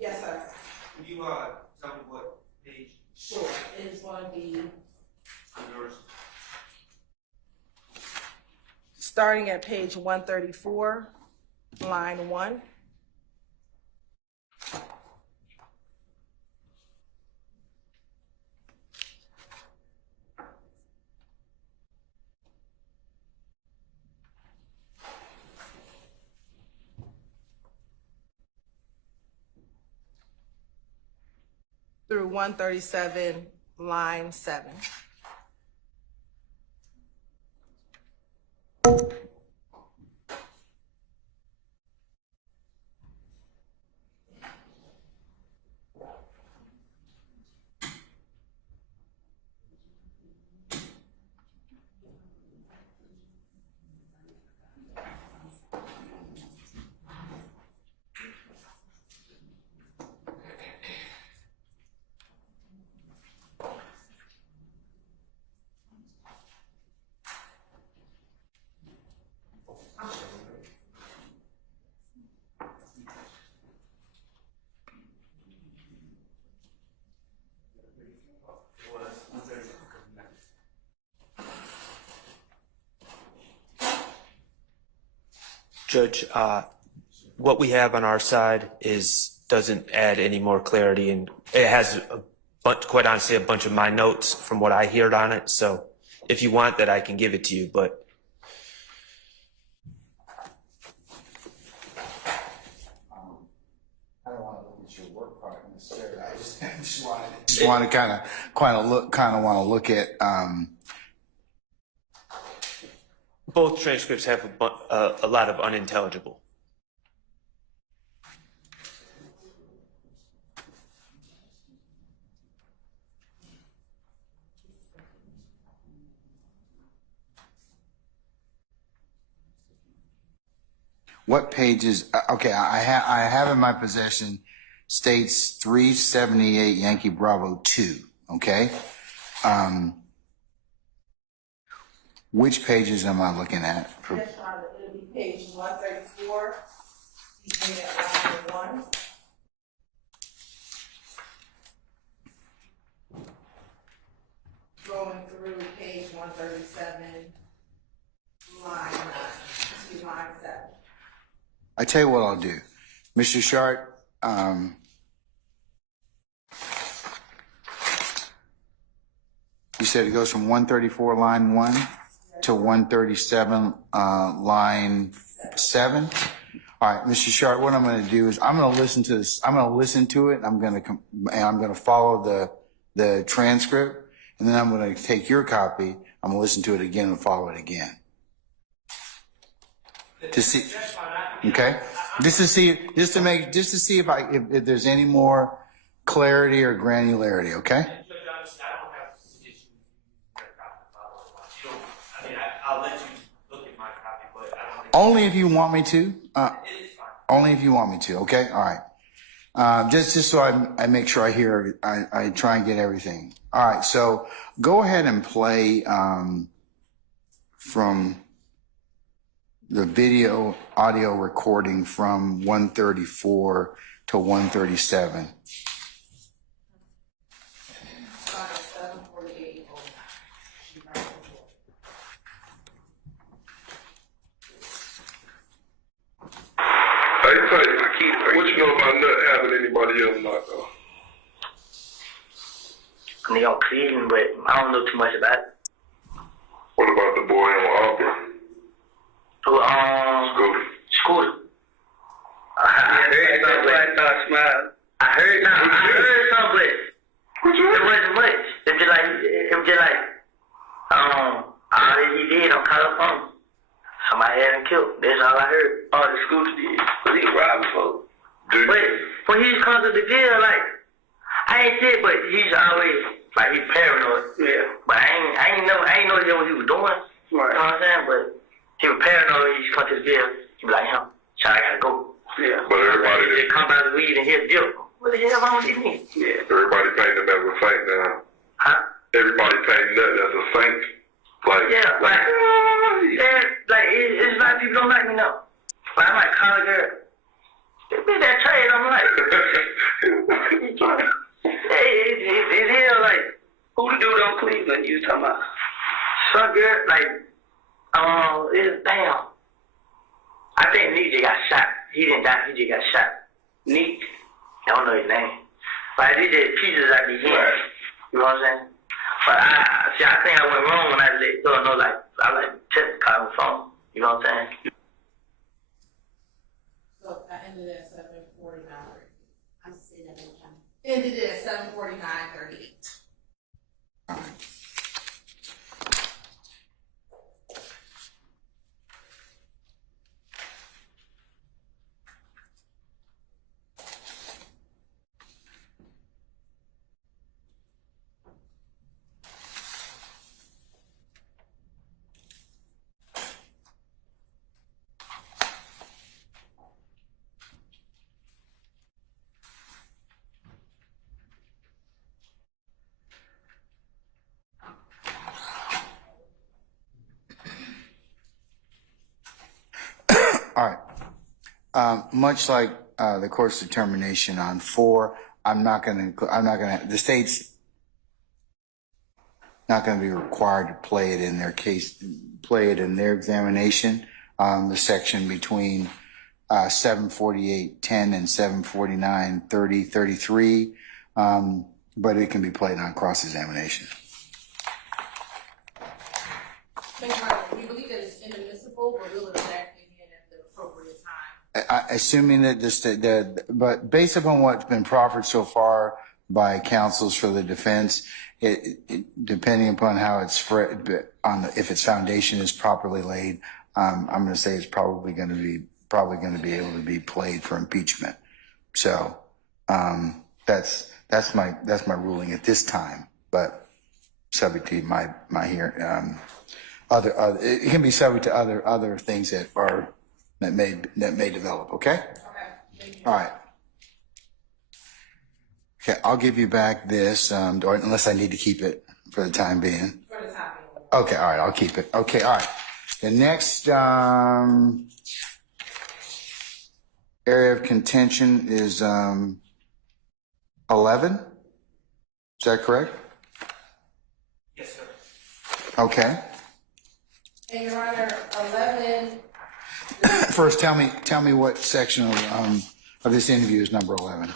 Yes, sir. Could you tell me what page? Sure. It's going to be Yours. starting at page 134, line 1. Through 137, line 7. Judge, what we have on our side doesn't add any more clarity, and it has quite honestly a bunch of my notes from what I heard on it. So if you want that, I can give it to you, but I don't want to look at your work product necessarily. I just want to kind of want to look at. both transcripts have a lot of unintelligible. What pages? Okay, I have in my possession states 378 Yankee Bravo 2. Okay, which pages am I looking at? It'll be page 134, beginning at line 1. Going through page 137, line 9 to line 7. I tell you what I'll do, Mr. Sharp. You said it goes from 134 line 1 to 137 line 7. All right, Mr. Sharp. What I'm going to do is I'm going to listen to this. I'm going to listen to it. I'm going to follow the transcript, and then I'm going to take your copy. I'm going to listen to it again and follow it again. To see, okay, just to see if there's any more clarity or granularity. Okay. I'll let you look at my copy, but I don't think Only if you want me to. Only if you want me to. Okay. All right. Just so I make sure I hear. I try and get everything. All right. So go ahead and play from the video audio recording from 134 to 137. you know about nothing happened to anybody else not though? Nigga on Cleveland, but I don't know too much about it. What about the boy on Auburn? Who, Scooter. I heard something, but I heard something, but it wasn't much. It was just like, all that he did on California. Somebody had him killed. That's all I heard. All the Scooter did. But he robbing folks. But when he's come to the jail, like, I ain't said, but he's always, like, he's paranoid. Yeah. But I ain't know what he was doing. Right. You know what I'm saying? But he was paranoid when he's come to the jail. He was like, so I gotta go. Yeah. But everybody just come by the weed and hit the jail. What the hell wrong with these niggas? Yeah. Everybody painting them as a saint now. Huh? Everybody painting that as a saint. Like, yeah, like it's like people don't like me now. Like, I'm like, college girl. Be that trade, I'm like, it's here, like, who the dude on Cleveland you talking about? Some girl, like, it's damn. I think Neek just got shot. He didn't die, he just got shot. Neek, I don't know his name. But he did pieces like these here. You know what I'm saying? But I think I went wrong when I let go. No, like, I like check the car on the phone. You know what I'm saying? So I ended at 7:49. I just say that one time. Ended at 7:49:38. All right. All right. Much like the court's determination on 4, the state's not going to be required to play it in their examination. The section between 748:10 and 749:30-33, but it can be played on cross-examination. We believe that it's inadmissible, but we'll exact it in at the appropriate time. Assuming that but based upon what's been proffered so far by counsels for the defense, depending upon how it's if its foundation is properly laid, I'm going to say it's probably going to be able to be played for impeachment. So that's my ruling at this time, but subject to my hearing. It can be subject to other things that may develop. Okay. Okay. Thank you. All right. Okay, I'll give you back this, or unless I need to keep it for the time being. For the time being. Okay. All right. I'll keep it. Okay. All right. The next area of contention is 11. Is that correct? Yes, sir. Okay. And Your Honor, 11. First, tell me what section of this interview is number 11.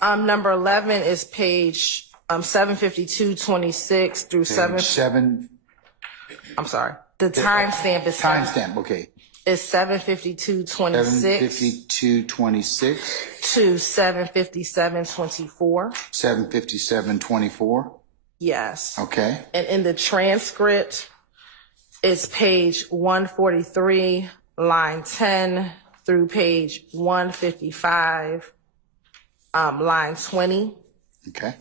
Number 11 is page 752:26 through Page 7. I'm sorry. The timestamp is Timestamp. Okay. Is 752:26 7:52:26 to 7:57:24. 7:57:24. Yes. Okay. And in the transcript, it's page 143, line 10 through page 155, line 20. Okay.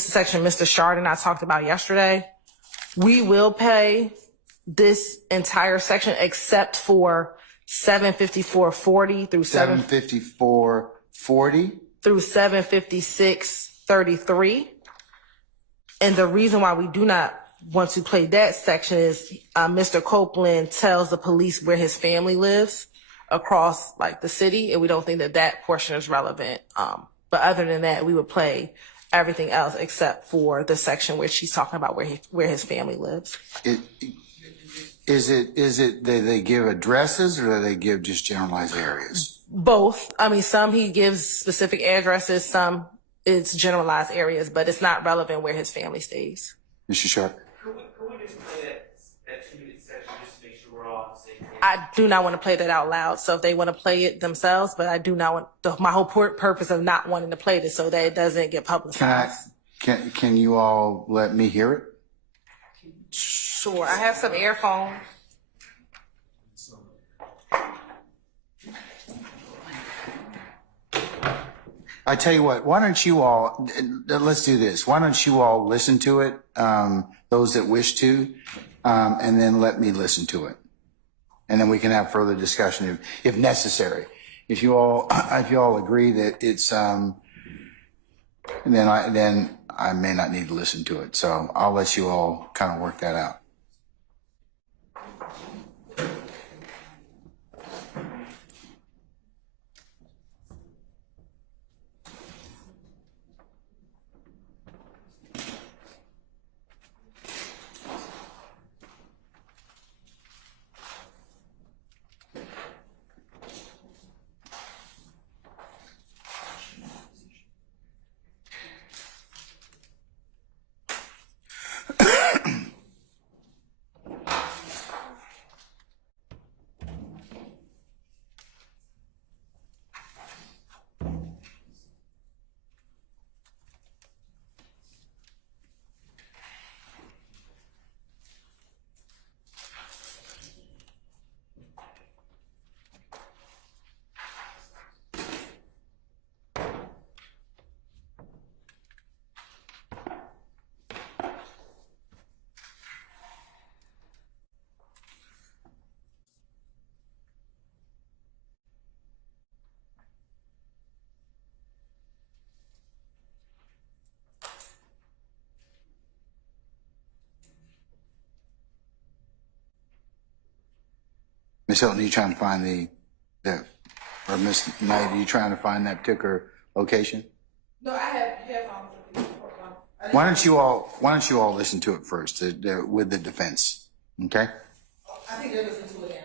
is the section Mr. Shard and I talked about yesterday. We will pay this entire section except for 754.40 through 754.40 through 756.33. And the reason why we do not want to play that section is Mr. Copeland tells the police where his family lives across like the city, and we don't think that that portion is relevant. But other than that, we would play everything else except for the section where she's talking about where his family lives. Is it that they give addresses or do they give just generalized areas? Both. I mean, some he gives specific addresses, some it's generalized areas, but it's not relevant where his family stays. Mr. Sharp? Could we just play that 2-minute section just to make sure we're all on the same page? I do not want to play that out loud, so if they want to play it themselves, but I do not want, my whole purpose of not wanting to play this so that it doesn't get publicized. Can you all let me hear it? Sure, I have some earphones. I tell you what, why don't you all, let's do this. Why don't you all listen to it, those that wish to, and then let me listen to it. And then we can have further discussion if necessary. If you all agree that it's, then I may not need to listen to it. So I'll let you all kind of work that out. Ms. Hilton, are you trying to find or Ms. Knight, are you trying to find that particular location? No, I have headphones. Why don't you all listen to it first with the defense, okay? I think they're listening to it now.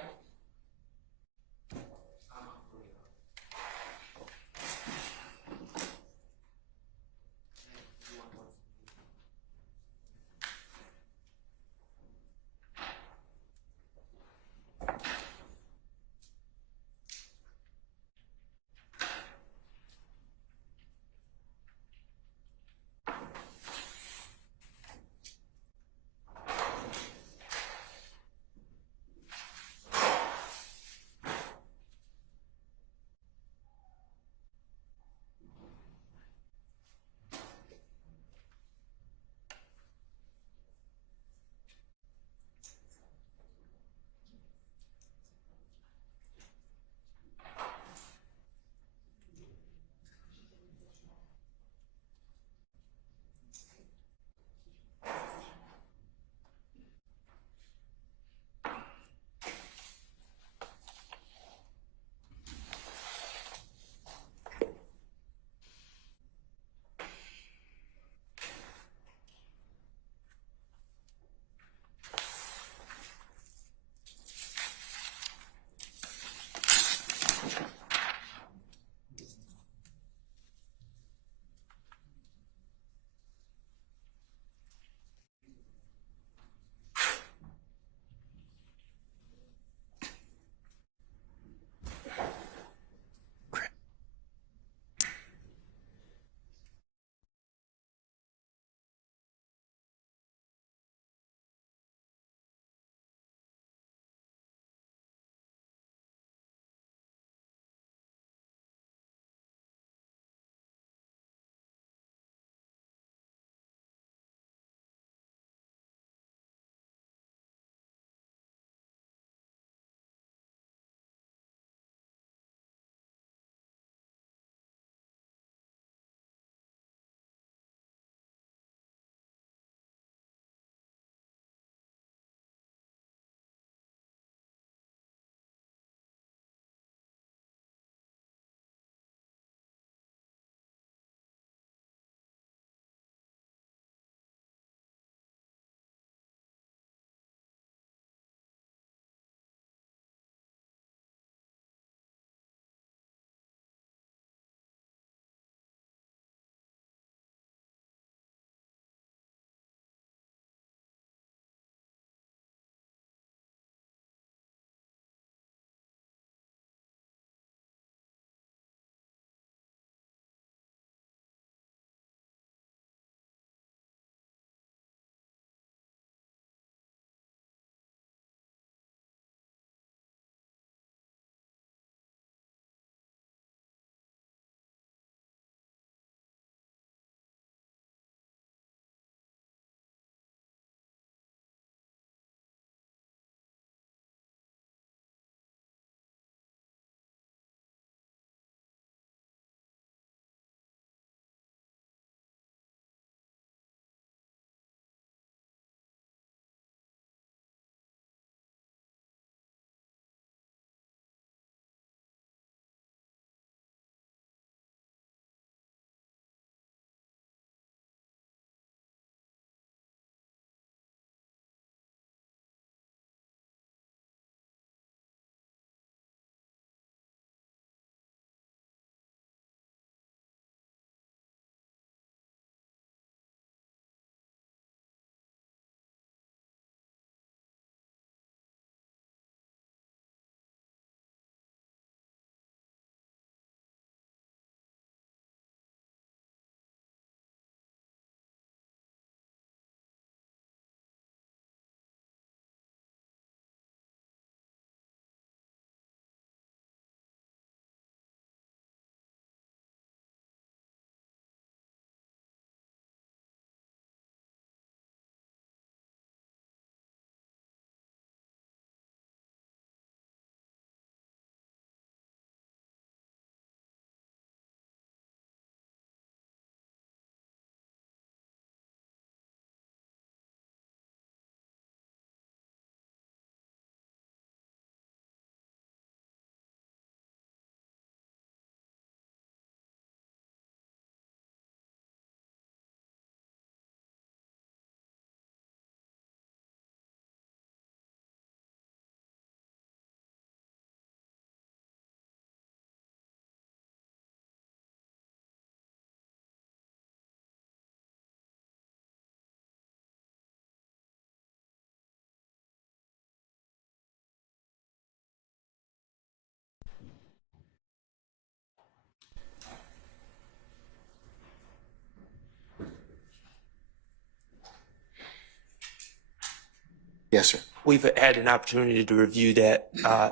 Yes, sir. We've had an opportunity to review that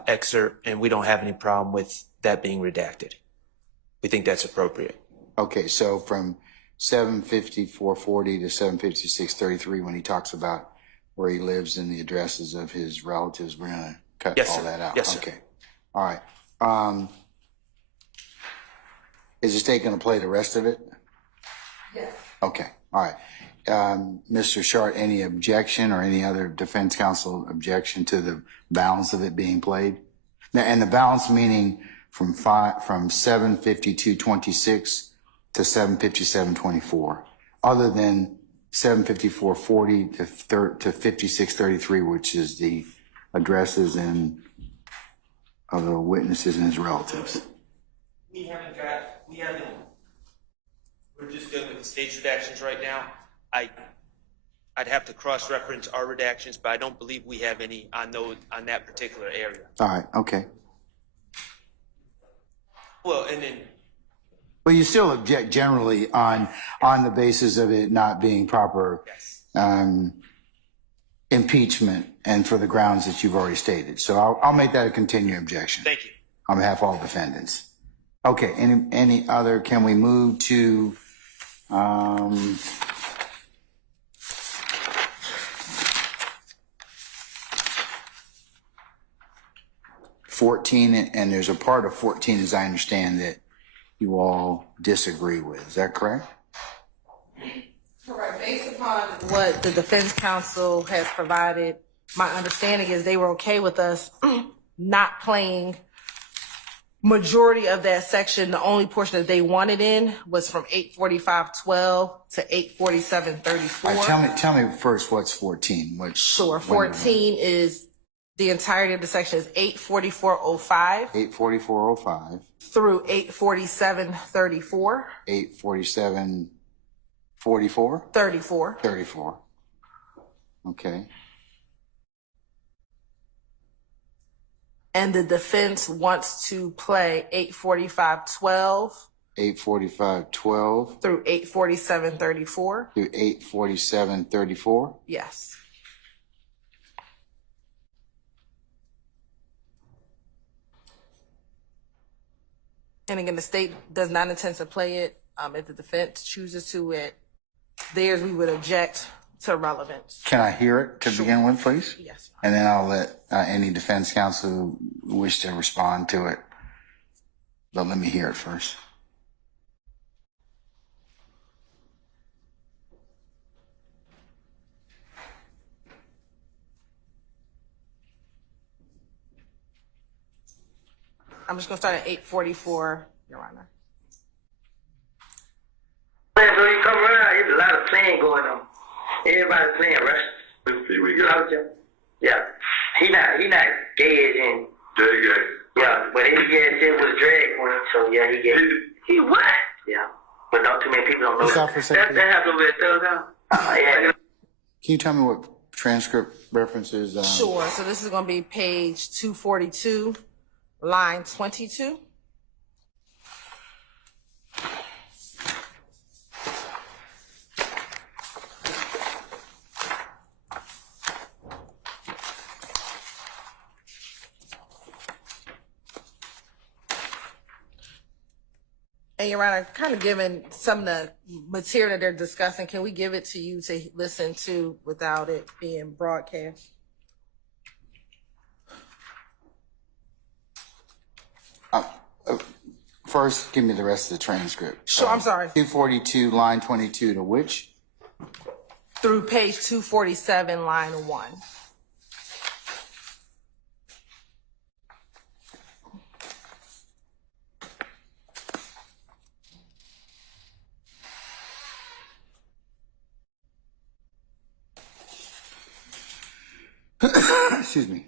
excerpt, and we don't have any problem with that being redacted. We think that's appropriate. Okay, so from 75440 to 75633, when he talks about where he lives and the addresses of his relatives, we're gonna cut Yes, all sir. that out. Yes, sir. Okay. All right. Is the state gonna play the rest of it? Yes. Okay. All right. Mr. Shart, any objection or any other defense counsel objection to the balance of it being played? Now, and the balance meaning from 752:26 to 757:24, other than 754:40 to 56:33, which is the addresses of the witnesses and his relatives. We're just good with the state's redactions right now. I'd have to cross-reference our redactions, but I don't believe we have any on that particular area. All right. Okay. Well, and then But you still object generally on the basis of it not being proper impeachment and for the grounds that you've already stated. So I'll make that a continuing objection. thank you. On behalf of all defendants. Okay, any other, can we move to, 14, and there's a part of 14, as I understand, that you all disagree with. Is that correct? Correct. Based upon what the defense counsel has provided, my understanding is they were okay with us not playing majority of that section. The only portion that they wanted in was from 845:12 to 847:34. All right, tell me first what's 14. Sure. 14 is the entirety of the section is 844:05 844:05. through 847:34. 847:44. 34. 34. Okay. And the defense wants to play 845:12 845:12 through 847:34. through 847:34. Yes. And again, the state does not intend to play it. If the defense chooses to, it theirs, we would object to relevance. Can I hear it to begin with, please? Yes. And then I'll let any defense counsel who wish to respond to it. But let me hear it first. I'm just going to start at 844, Your Honor. So you come around, there's a lot of playing going on. Everybody's playing, right? We got Yeah. He not gay as in. Gay. Yeah, but he gay as in with a drag queen, so yeah, he gay. He what? Yeah. But not too many people don't know What's that. that for a second? That happens over at Thug House. Yeah. Can you tell me what transcript references? Sure. So this is going to be page 242, line 22. And Your Honor, kind of given some of the material that they're discussing, can we give it to you to listen to without it being broadcast? First, give me the rest of the transcript. Sure, I'm sorry. 242, line 22 to which? Through page 247, line 1. Excuse me.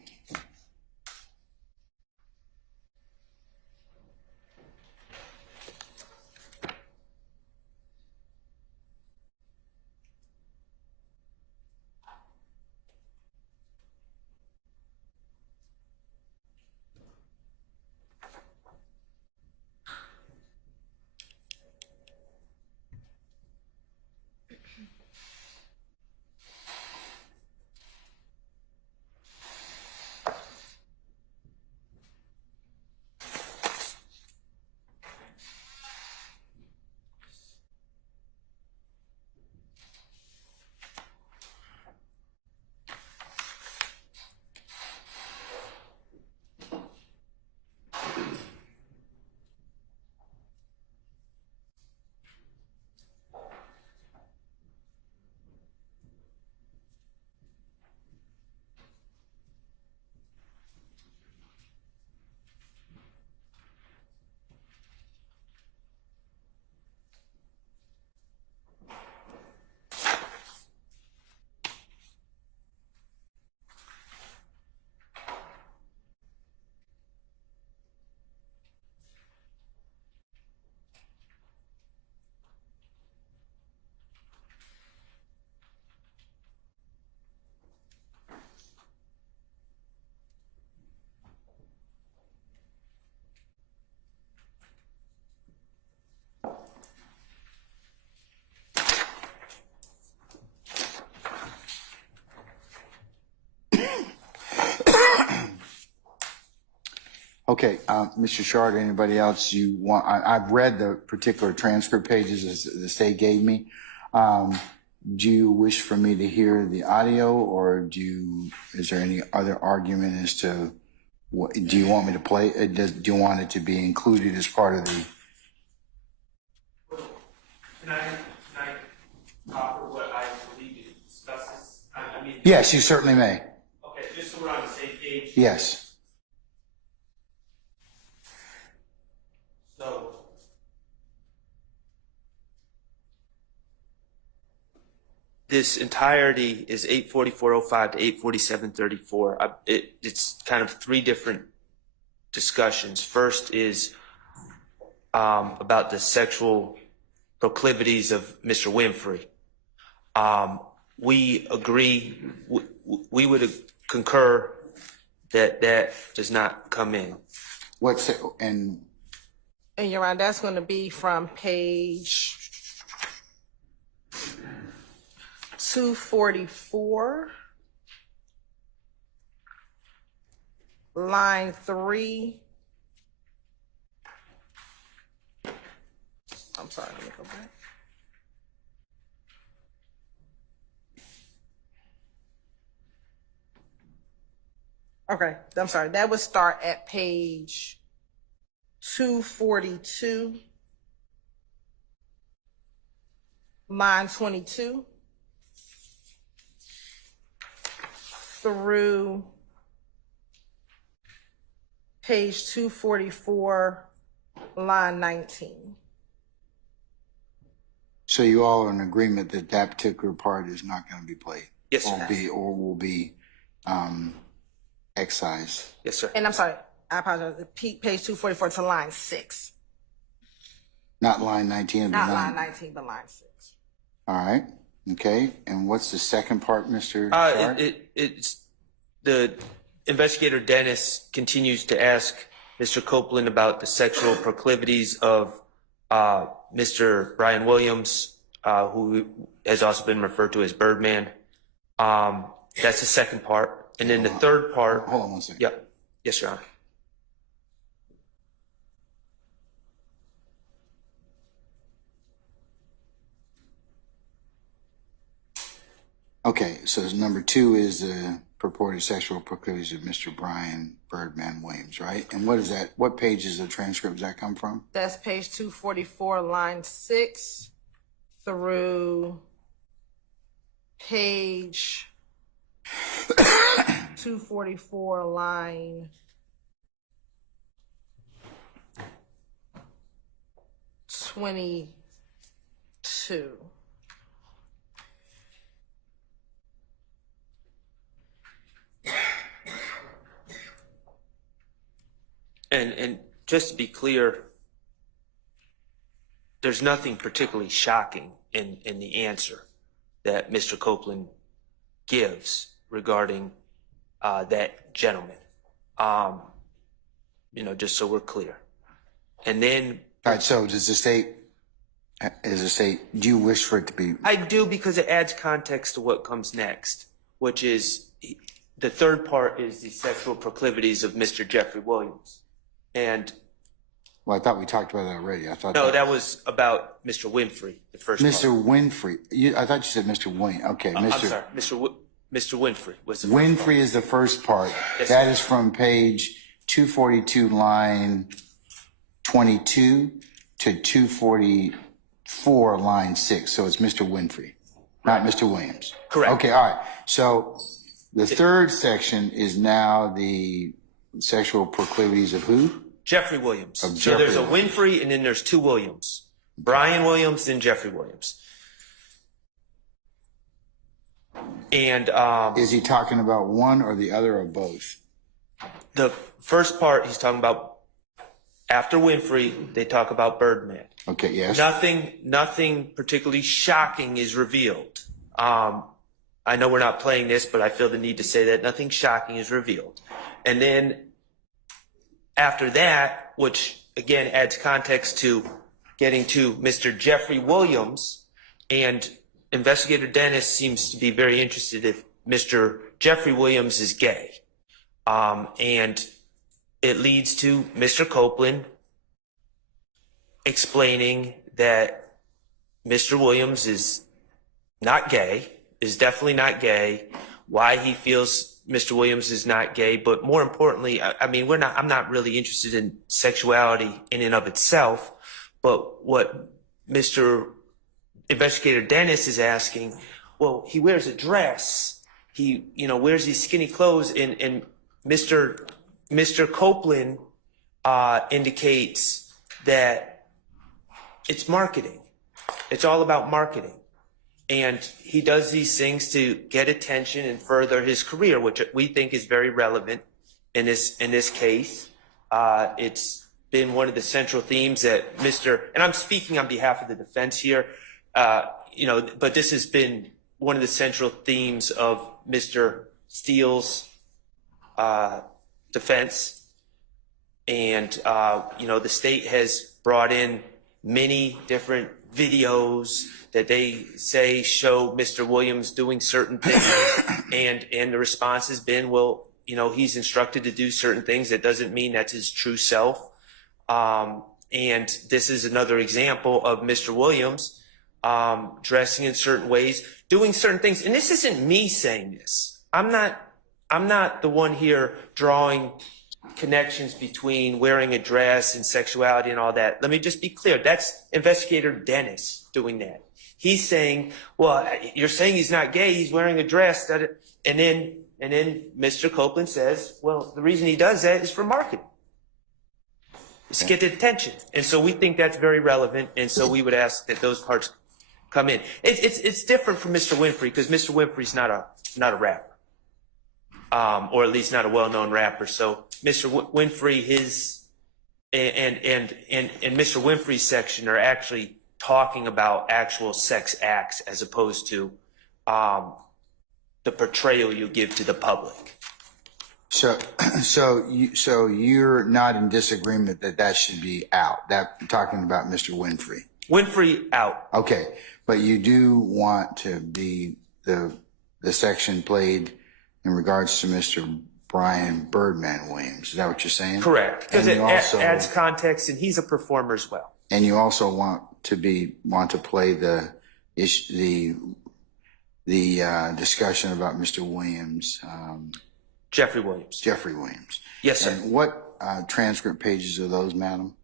Okay, Mr. Shard, anybody else you want? I've read the particular transcript pages as the state gave me. Do you wish for me to hear the audio, or is there any other argument as to what, do you want me to play? Do you want it to be included as part of the? Can I offer what I believe it discusses? I mean. Yes, you certainly may. Okay, just so we're on the same page. Yes. So. This entirety is 844.05 to 847.34. It's kind of three different discussions. First is about the sexual proclivities of Mr. Winfrey. We agree, we would concur that that does not come in. And Your Honor, that's going to be from page 244, line 3. I'm sorry, let me go back. Okay, I'm sorry. That would start at page 242, line 22. Through page 244, line 19. So you all are in agreement that that particular part is not going to be played? Yes, sir. Will be excised? Yes, sir. And I'm sorry, I apologize. Page 244 to line 6. Not line 19? Not line 19, but line 6. All right. Okay. And what's the second part, Mr. Shard? It's the investigator Dennis continues to ask Mr. Copeland about the sexual proclivities of Mr. Brian Williams, who has also been referred to as Birdman. That's the second part. And then the third part. Hold on one second. Yep. Yes, Your Honor. Okay, so number 2 is the purported sexual proclivities of Mr. Brian Birdman Williams, right? And what is that? What pages of transcript does that come from? That's page 244, line 6 through page 244, line 22. And just to be clear, there's nothing particularly shocking in the answer that Mr. Copeland gives regarding that gentleman. Just so we're clear. And then, All right, so does the state, do you wish for it to be? I do, because it adds context to what comes next, which is the third part is the sexual proclivities of Mr. Jeffrey Williams. And Well, I thought we talked about that already. no, that was about Mr. Winfrey, the first Mr. part. Winfrey. I thought you said Mr. Wayne. Okay, I'm sorry, Mr. Winfrey was the first Winfrey is the first part. Yes, That sir. is from page 242, line 22 to 244, line 6. So it's Mr. Winfrey, not Mr. Williams. Correct. Okay, all right. So the third section is now the sexual proclivities of who? Jeffrey Williams. Of So Jeffrey there's a Williams. Winfrey and then there's two Williams. Brian Williams and Jeffrey Williams. And Is he talking about one or the other or both? the first part he's talking about after Winfrey, they talk about Birdman. Okay, yes. Nothing particularly shocking is revealed. I know we're not playing this, but I feel the need to say that nothing shocking is revealed. And then after that, which again adds context to getting to Mr. Jeffrey Williams, and Investigator Dennis seems to be very interested if Mr. Jeffrey Williams is gay. And it leads to Mr. Copeland explaining that Mr. Williams is not gay, is definitely not gay, why he feels Mr. Williams is not gay, but more importantly, I mean, I'm not really interested in sexuality in and of itself, but what Mr. Investigator Dennis is asking, well, he wears a dress, he, wears these skinny clothes, and Mr. Copeland indicates that it's marketing. It's all about marketing. And he does these things to get attention and further his career, which we think is very relevant in this case. It's been one of the central themes that and I'm speaking on behalf of the defense here, but this has been one of the central themes of Mr. Steele's defense. And, the state has brought in many different videos that they say show Mr. Williams doing certain things, and the response has been, well, he's instructed to do certain things. That doesn't mean that's his true self. And this is another example of Mr. Williams dressing in certain ways, doing certain things. And this isn't me saying this. I'm not the one here drawing connections between wearing a dress and sexuality and all that. Let me just be clear. That's Investigator Dennis doing that. He's saying, well, you're saying he's not gay, he's wearing a dress. And then Mr. Copeland says, well, the reason he does that is for marketing. It's to get the attention. And so we think that's very relevant. And so we would ask that those parts come in. It's different from Mr. Winfrey, because Mr. Winfrey's not a rapper. Or at least not a well-known rapper. So Mr. Winfrey, and Mr. Winfrey's section are actually talking about actual sex acts as opposed to the portrayal you give to the public. So you're not in disagreement that should be out. That talking about Mr. Winfrey. Winfrey out. Okay, but you do want to be the section played in regards to Mr. Brian Birdman Williams. Is that what you're saying? Correct, because it adds context, and he's a performer as well. And you also want to play the discussion about Mr. Williams. Jeffrey Williams. Jeffrey Williams. Yes, sir. And what transcript pages are those, madam?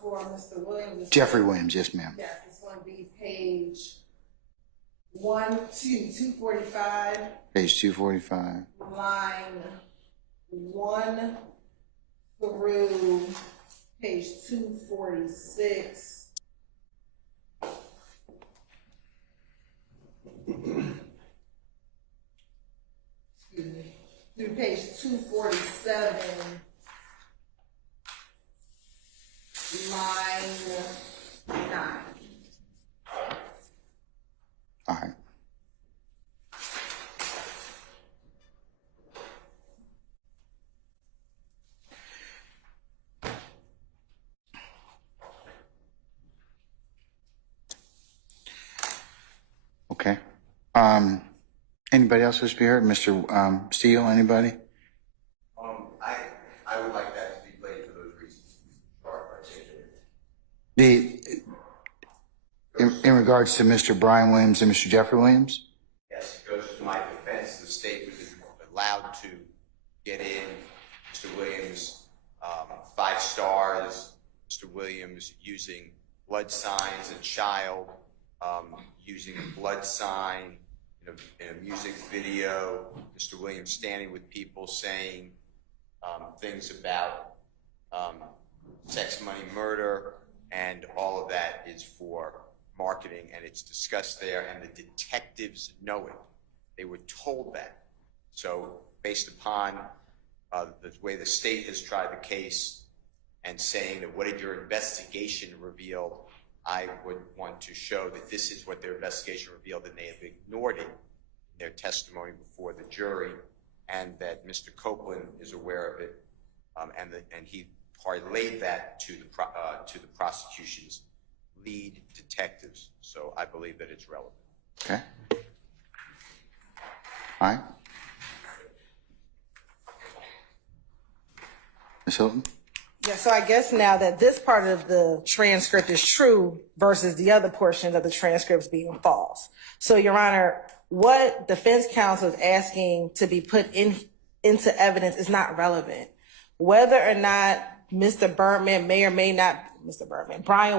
For Mr. Williams. Jeffrey Williams, yes, ma'am. Yes, it's going to be page 245. Page 245. Line 1 through page 246. Excuse me. Through page 247. Line 9. All right. Okay. Anybody else wish to be heard? Mr. Steele, anybody? I would like that to be played for those reasons. In regards to Mr. Brian Williams and Mr. Jeffrey Williams? Yes, it goes to my defense. The state was allowed to get in Mr. Williams 5 stars, Mr. Williams using blood signs, a child using a blood sign in a music video, Mr. Williams standing with people saying things about sex, money, murder, and all of that is for marketing, and it's discussed there, and the detectives know it. They were told that. So based upon the way the state has tried the case and saying that what did your investigation reveal, I would want to show that this is what their investigation revealed, and they have ignored it in their testimony before the jury, and that Mr. Copeland is aware of it, and he parlayed that to the prosecution's lead detectives. So I believe that it's relevant. Okay. All right. Ms. Hilton? Yeah, so I guess now that this part of the transcript is true versus the other portion of the transcripts being false. So, Your Honor, what defense counsel is asking to be put into evidence is not relevant. Whether or not Brian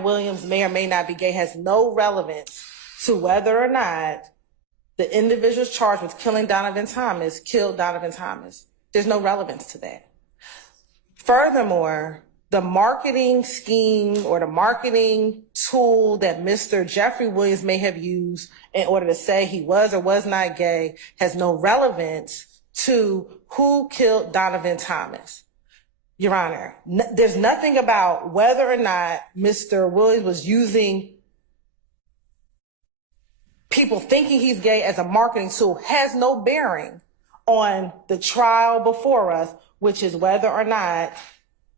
Williams may or may not be gay has no relevance to whether or not the individuals charged with killing Donovan Thomas killed Donovan Thomas. There's no relevance to that. Furthermore, the marketing scheme or the marketing tool that Mr. Jeffrey Williams may have used in order to say he was or was not gay has no relevance to who killed Donovan Thomas. Your Honor, there's nothing about whether or not Mr. Williams was using people thinking he's gay as a marketing tool has no bearing on the trial before us, which is whether or not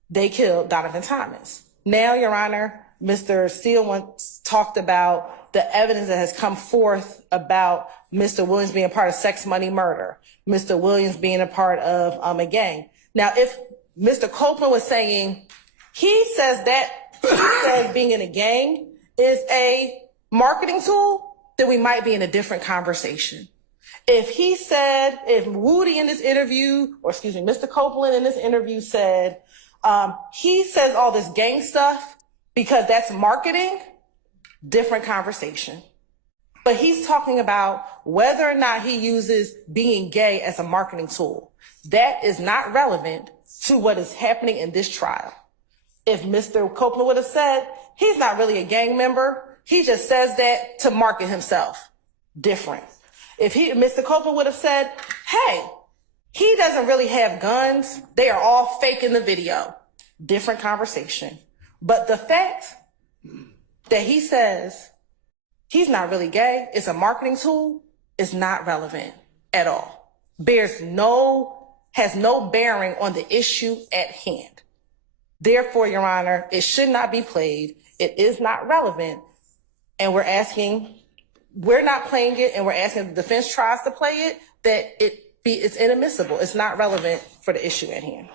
they killed Donovan Thomas. Now, Your Honor, Mr. Steele once talked about the evidence that has come forth about Mr. Williams being a part of sex, money, murder, Mr. Williams being a part of a gang. Now, if Mr. Copeland was saying he says being in a gang is a marketing tool, then we might be in a different conversation. If Woody in this interview, Mr. Copeland in this interview said, he says all this gang stuff because that's marketing, different conversation. But he's talking about whether or not he uses being gay as a marketing tool. That is not relevant to what is happening in this trial. If Mr. Copeland would have said, he's not really a gang member, he just says that to market himself, different. If Mr. Copeland would have said, hey, he doesn't really have guns, they are all fake in the video, different conversation. But the fact that he says he's not really gay, it's a marketing tool, is not relevant at all. Has no bearing on the issue at hand. Therefore, Your Honor, it should not be played. It is not relevant. And we're not playing it, and we're asking the defense tries to play it, that it's inadmissible. It's not relevant for the issue at hand.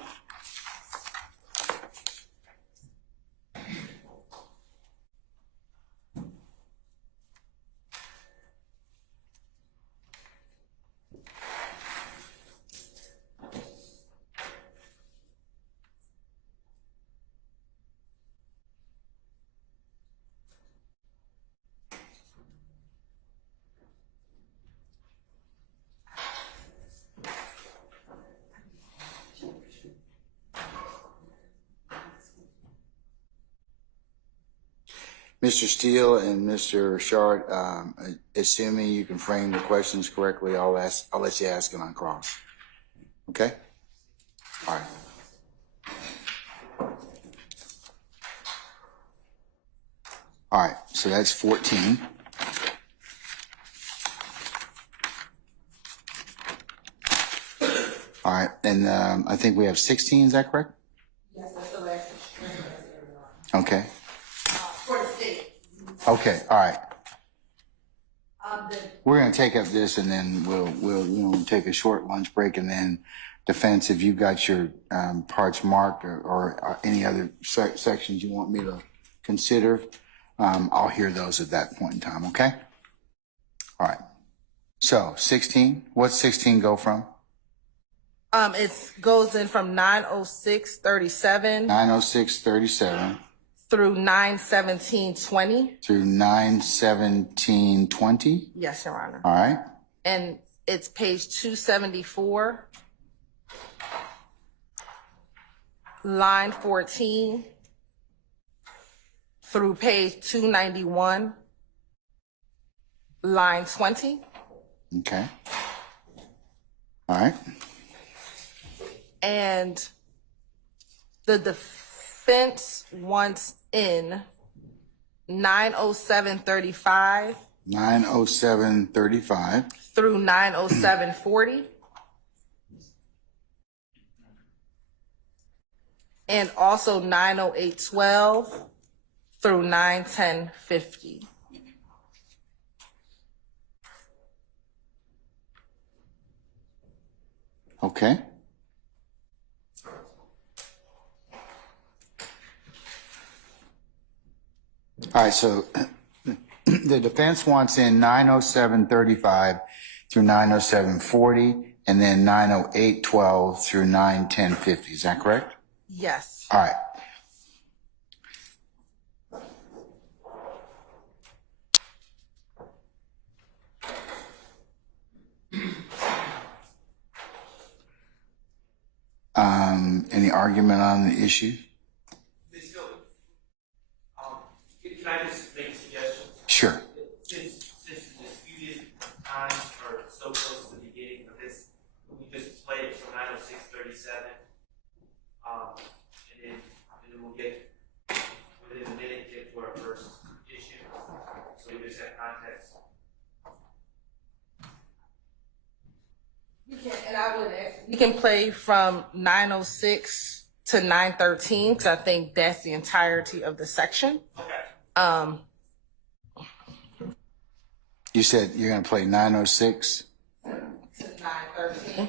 Mr. Steele and Mr. Shard, assuming you can frame the questions correctly, I'll let you ask them on cross. Okay? All right. All right, so that's 14. All right, and I think we have 16, is that correct? Yes, that's the last. Okay. For the state. Okay, all right. We're going to take up this, and then we'll take a short lunch break, and then defense, if you've got your parts marked or any other sections you want me to consider, I'll hear those at that point in time, okay? All right. So 16, what's 16 go from? It goes in from 906:37. 906:37. Through 917:20. Through 917:20. Yes, Your Honor. All right. And it's page 274, line 14, through page 291, line 20. Okay. All right. And the defense wants in 907:35. 907:35. Through 907:40. And also 908:12 through 910:50. Okay. All right, so the defense wants in 907.35 through 907.40, and then 908.12 through 910.50. Is that correct? Yes. All right. Any argument on the issue? Ms. Hill, can I just make a suggestion? Sure. Since the disputed times are so close to the beginning of this, we just play it from 906:37, and then we'll get within a minute get to our first issue, so we just have context. And I would ask, we can play from 906 to 913 because I think that's the entirety of the section. Okay. You said you're going to play 906 To 913.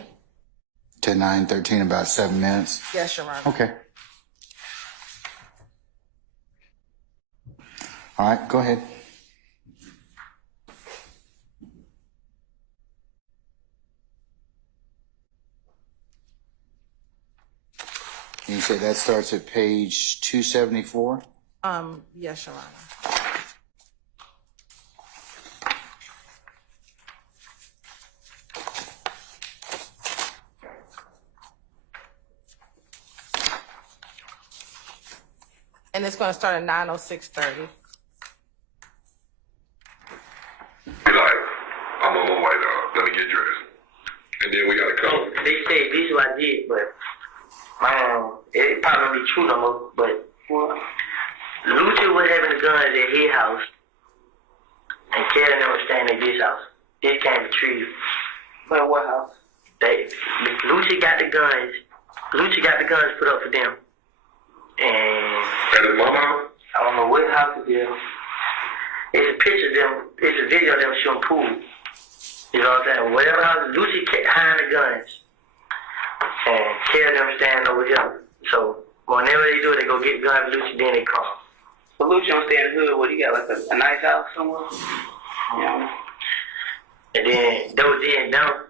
to 913, about 7 minutes? Yes, Your Honor. Okay. All right, go ahead. And you said that starts at page 274? Yes, Your Honor. And it's going to start at 906:30. Be like, I'm on my way now. Let me get dressed. And then we gotta come. They say this is what I did, but it probably don't be true no more. But Lucy was having the guns at his house, and Kenneth was staying at this house. This can't be true. But what house? Lucy got the guns. Lucy got the guns put up for them. And At his mama house? I don't know what house it is. It's a picture of them. It's a video of them shooting pool. You know what I'm saying? Whatever house, Lucy kept hiding the guns. And Kenneth them standing over here. So whenever they do it, they go get the gun for Lucy, then they come. But Lucy don't stay in the hood. What, he got like a nice house somewhere? Yeah. And then that was it. Now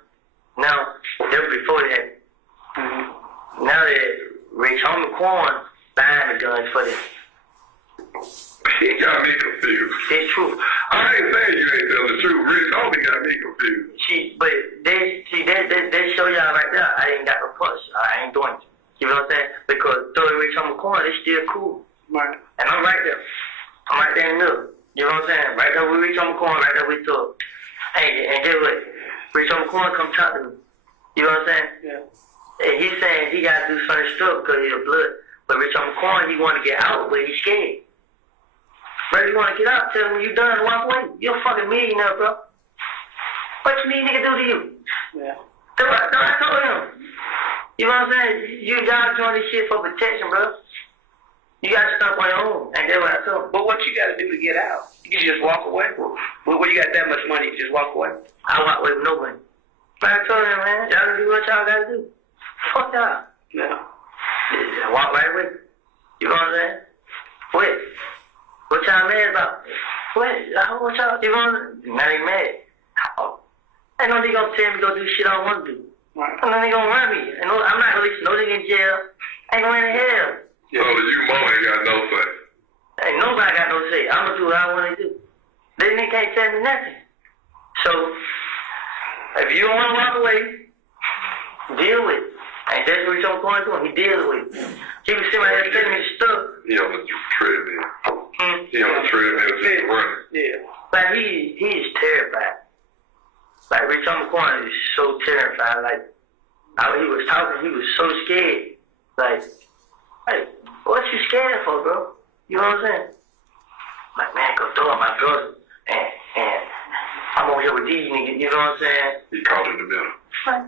that was before that. Mm-hmm. Now that Rich Homie Quan buying the guns for them. He got me confused. It's true. I ain't saying you ain't telling the truth. Rich Homie got me confused. But they show y'all right there. I ain't got no push. I ain't doing it. You know what I'm saying? Because though Rich Homie Quan, they still cool. Right. And I'm right there. I'm right there in the middle. You know what I'm saying? Right there with Rich Homie Quan, right there with Thug. And guess what? Rich Homie Quan come talk to me. You know what I'm saying? Yeah. And he's saying he got to do certain stuff because he's blood. But Rich Homie Quan, he want to get out, but he's scared. Bro, you want to get out, tell him you done, walk away. You're a fucking millionaire, bro. What you mean nigga do to you? Yeah. So I told him. You know what I'm saying? You gotta join this shit for protection, bro. You gotta stop on your own. And that's what I told him. But what you got to do to get out? You can just walk away? Where you got that much money, you just walk away? I walk away with no money. But I told him, man, y'all do what y'all gotta do. Fuck y'all. Yeah. I walk right away. You know what I'm saying? What? What y'all mad about? What y'all, you know what I'm saying? Now they mad. Ain't no nigga gonna tell me to go do shit I don't want to do. Right. Ain't no nigga gonna run me. I'm not releasing no nigga in jail. Ain't no in hell. So you mama ain't got no say. Ain't nobody got no say. I'm gonna do what I want to do. They nigga can't tell me nothing. So, if you don't want to walk away, deal with it. And that's what he's going to do. He deals with it. He was sitting right there telling me stuff. He on the treadmill. He on the treadmill just running. Yeah. Like, he's terrified. Like, Rich Homie Quan is so terrified. Like, how he was talking, he was so scared. Like, what you scared for, bro? You know what I'm saying? Like, man, go throw up my brother. And I'm over here with these niggas, you know what I'm saying? He caught in the middle. Like,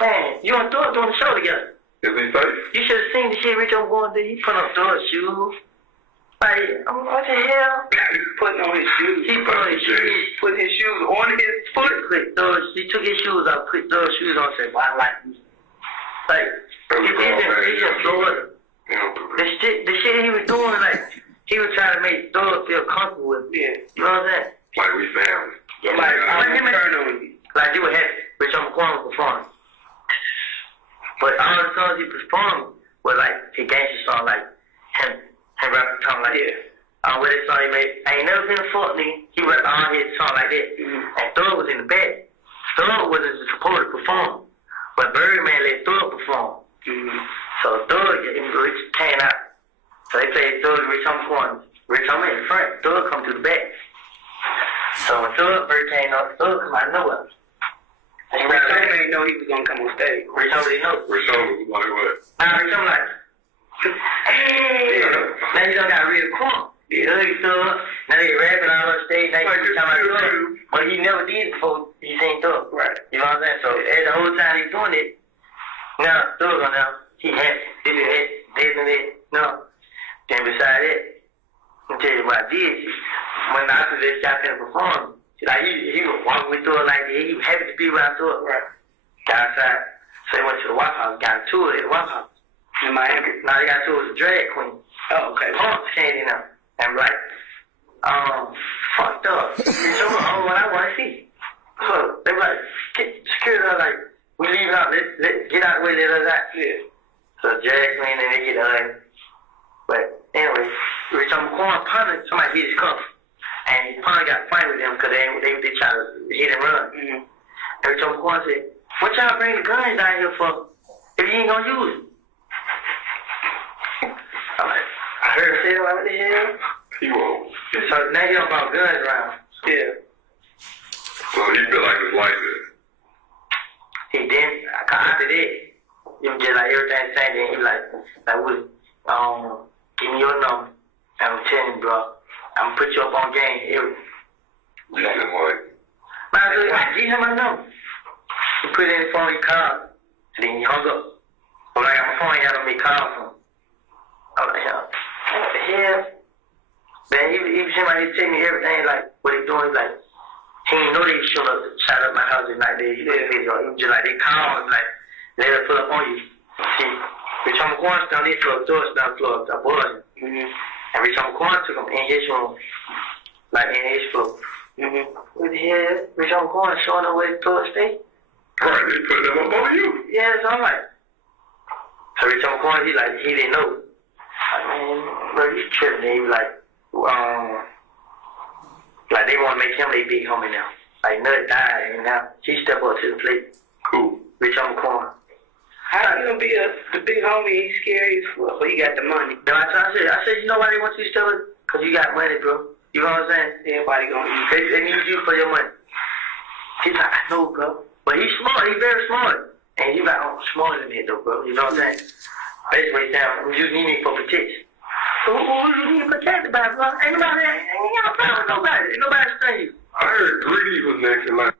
man, you and Thug doing the show together. Is he safe? You should have seen the shit Rich Homie Quan did. He put on Thug's shoes. Like, what the hell? Putting on his shoes. He put on his shoes. Putting his shoes on his foot. He took his shoes off, put Thug's shoes on, and said, well, I like these. Like, he just threw it. The shit he was doing, like, he was trying to make Thug feel comfortable with me. Yeah. You know what I'm saying? Like we family. Yeah, Like, I'm him turn on you. like you would have Rich on McCormick perform. But all the songs he performed were like his gangster song, like him rapping talking like what his song he made. I ain't never been a fuck nigga. He rapped all his song like that. And Thug was in the back. Thug wasn't supposed to perform. But Birdman let Thug perform. So Thug and Rich came out. So they played Thug and Rich on the corner. Rich on in the front. Thug come through the back. So when Thug first came up, Thug come out of nowhere. And Rich didn't know he was gonna come on stage. Rich already know. Rich was like what? Now Rich like, hey. Now he done got real cool. Yeah, he Thug. Now they rapping all on stage. Now he talking about Thug. But he never did before he seen Thug. Right. You know what I'm saying? So as the whole time he was doing it, now Thug on now, he had this and that, this and that. No. Then beside that, I'll tell you what I did. When after this guy couldn't perform, like he was walking me through it like he was happy to be around through it. Right. Got outside. So he went to the White House, got a tour at the White House. In Miami. Now they got a tour with a drag queen. Oh, okay. Punk came in there. And like, fucked up. So what I want to see. So they were like, get security. I was like, we leave out, let get out the way, let us out. Yeah. So drag queen and they get out. But anyway, Rich on the corner, somebody hit his cuff. And he probably got fight with them because they try to hit and run. And Rich on the corner said, what y'all bring the guns down here for if you ain't gonna use it? I'm like, I heard him say that, what the hell? He won't. So now you don't about guns around. Yeah. So he feel like it's like that. He didn't, after that, he was just like everything the same thing. He was like Woody, give me your number. And I'm telling you, bro, I'm gonna put you up on game. You said like, Man, I like, give him my number. He put it in the phone, he called. And then he hung up. When I got my phone, he had on me call from him. I was like, what the hell? Then he was like, he tell me everything, like, what he doing. He's like, he didn't know they showed up, shot up my house at night. He was just like, they called him, like, let her pull up on you. See, Rich on the corner down this floor, doors down the floor, I was. And Rich on the corner took him in his room, like in his floor. What the hell? Rich on the corner showing up where the door stay? right, they put them up on you. Yeah, so I'm like, so Rich on the corner, he didn't know. Like, man, bro, you tripping. He was like they want to make him their big homie now. Like, Nut died, and now he step up to the plate. Cool. Rich on the corner. How you gonna be the big homie? He's scary as fuck, but he got the money. No, I said, you know why they want you to step up? Because you got money, bro. You know what I'm saying? Everybody gonna eat. They need you for your money. He's like, I know, bro. But he's smart. He's very smart. And he's like, oh, smarter than me, though, bro. You know what I'm saying? Basically, saying, you need me for protection. So who you need protected by, bro? Ain't nobody got a problem with nobody. Ain't nobody studying you. I heard 3D was next in line.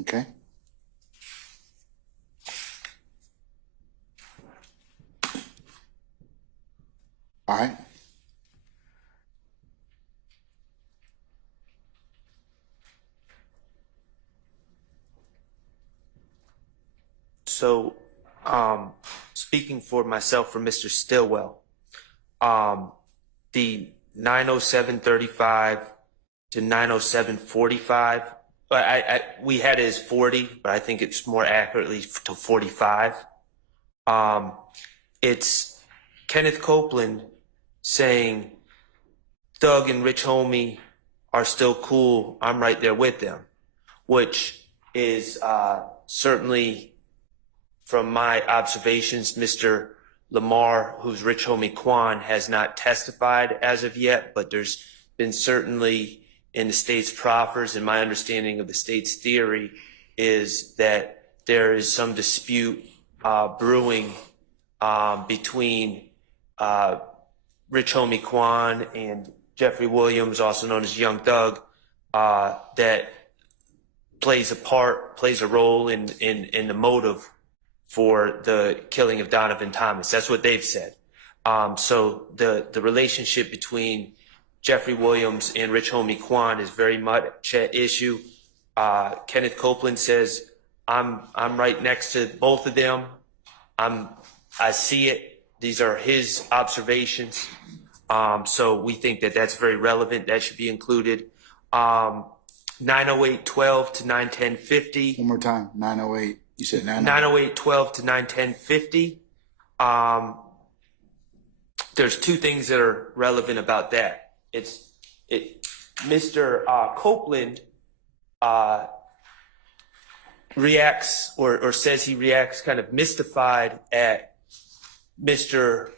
Okay. All right. So, speaking for myself, for Mr. Stillwell, the 90735 to 90745, we had it as 40, but I think it's more accurately to 45. It's Kenneth Copeland saying, Doug and Rich Homie are still cool. I'm right there with them, which is certainly, from my observations, Mr. Lamar, who's Rich Homie Quan, has not testified as of yet, but there's been certainly in the state's proffers, and my understanding of the state's theory is that there is some dispute brewing between Rich Homie Quan and Jeffrey Williams, also known as Young Thug, that plays a role in the motive for the killing of Donovan Thomas. That's what they've said. So the relationship between Jeffrey Williams and Rich Homie Quan is very much at issue. Kenneth Copeland says, I'm right next to both of them. I see it. These are his observations. So we think that that's very relevant. That should be included. 908.12 to 910.50. One more time. 908. You said 908.12 to 910.50. There's two things that are relevant about that. Mr. Copeland reacts or says he reacts kind of mystified at Mr.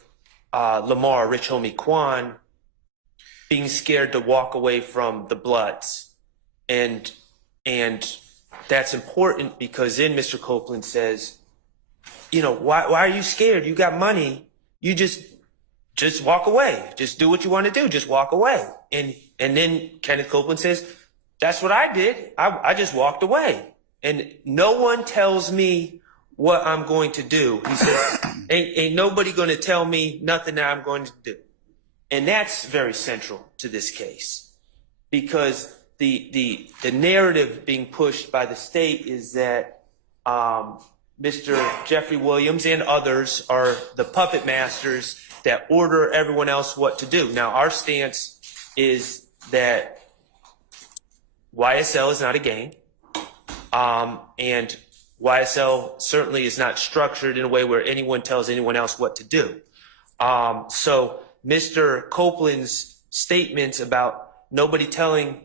Lamar, Rich Homie Quan, being scared to walk away from the Bloods. And that's important because then Mr. Copeland says, you know, why are you scared? You got money. You just walk away. Just do what you want to do. Just walk away. And then Kenneth Copeland says, that's what I did. I just walked away. And no one tells me what I'm going to do. He says, ain't nobody going to tell me nothing that I'm going to do. And that's very central to this case because the narrative being pushed by the state is that Mr. Jeffrey Williams and others are the puppet masters that order everyone else what to do. Now, our stance is that YSL is not a gang, and YSL certainly is not structured in a way where anyone tells anyone else what to do. So Mr. Copeland's statements about nobody telling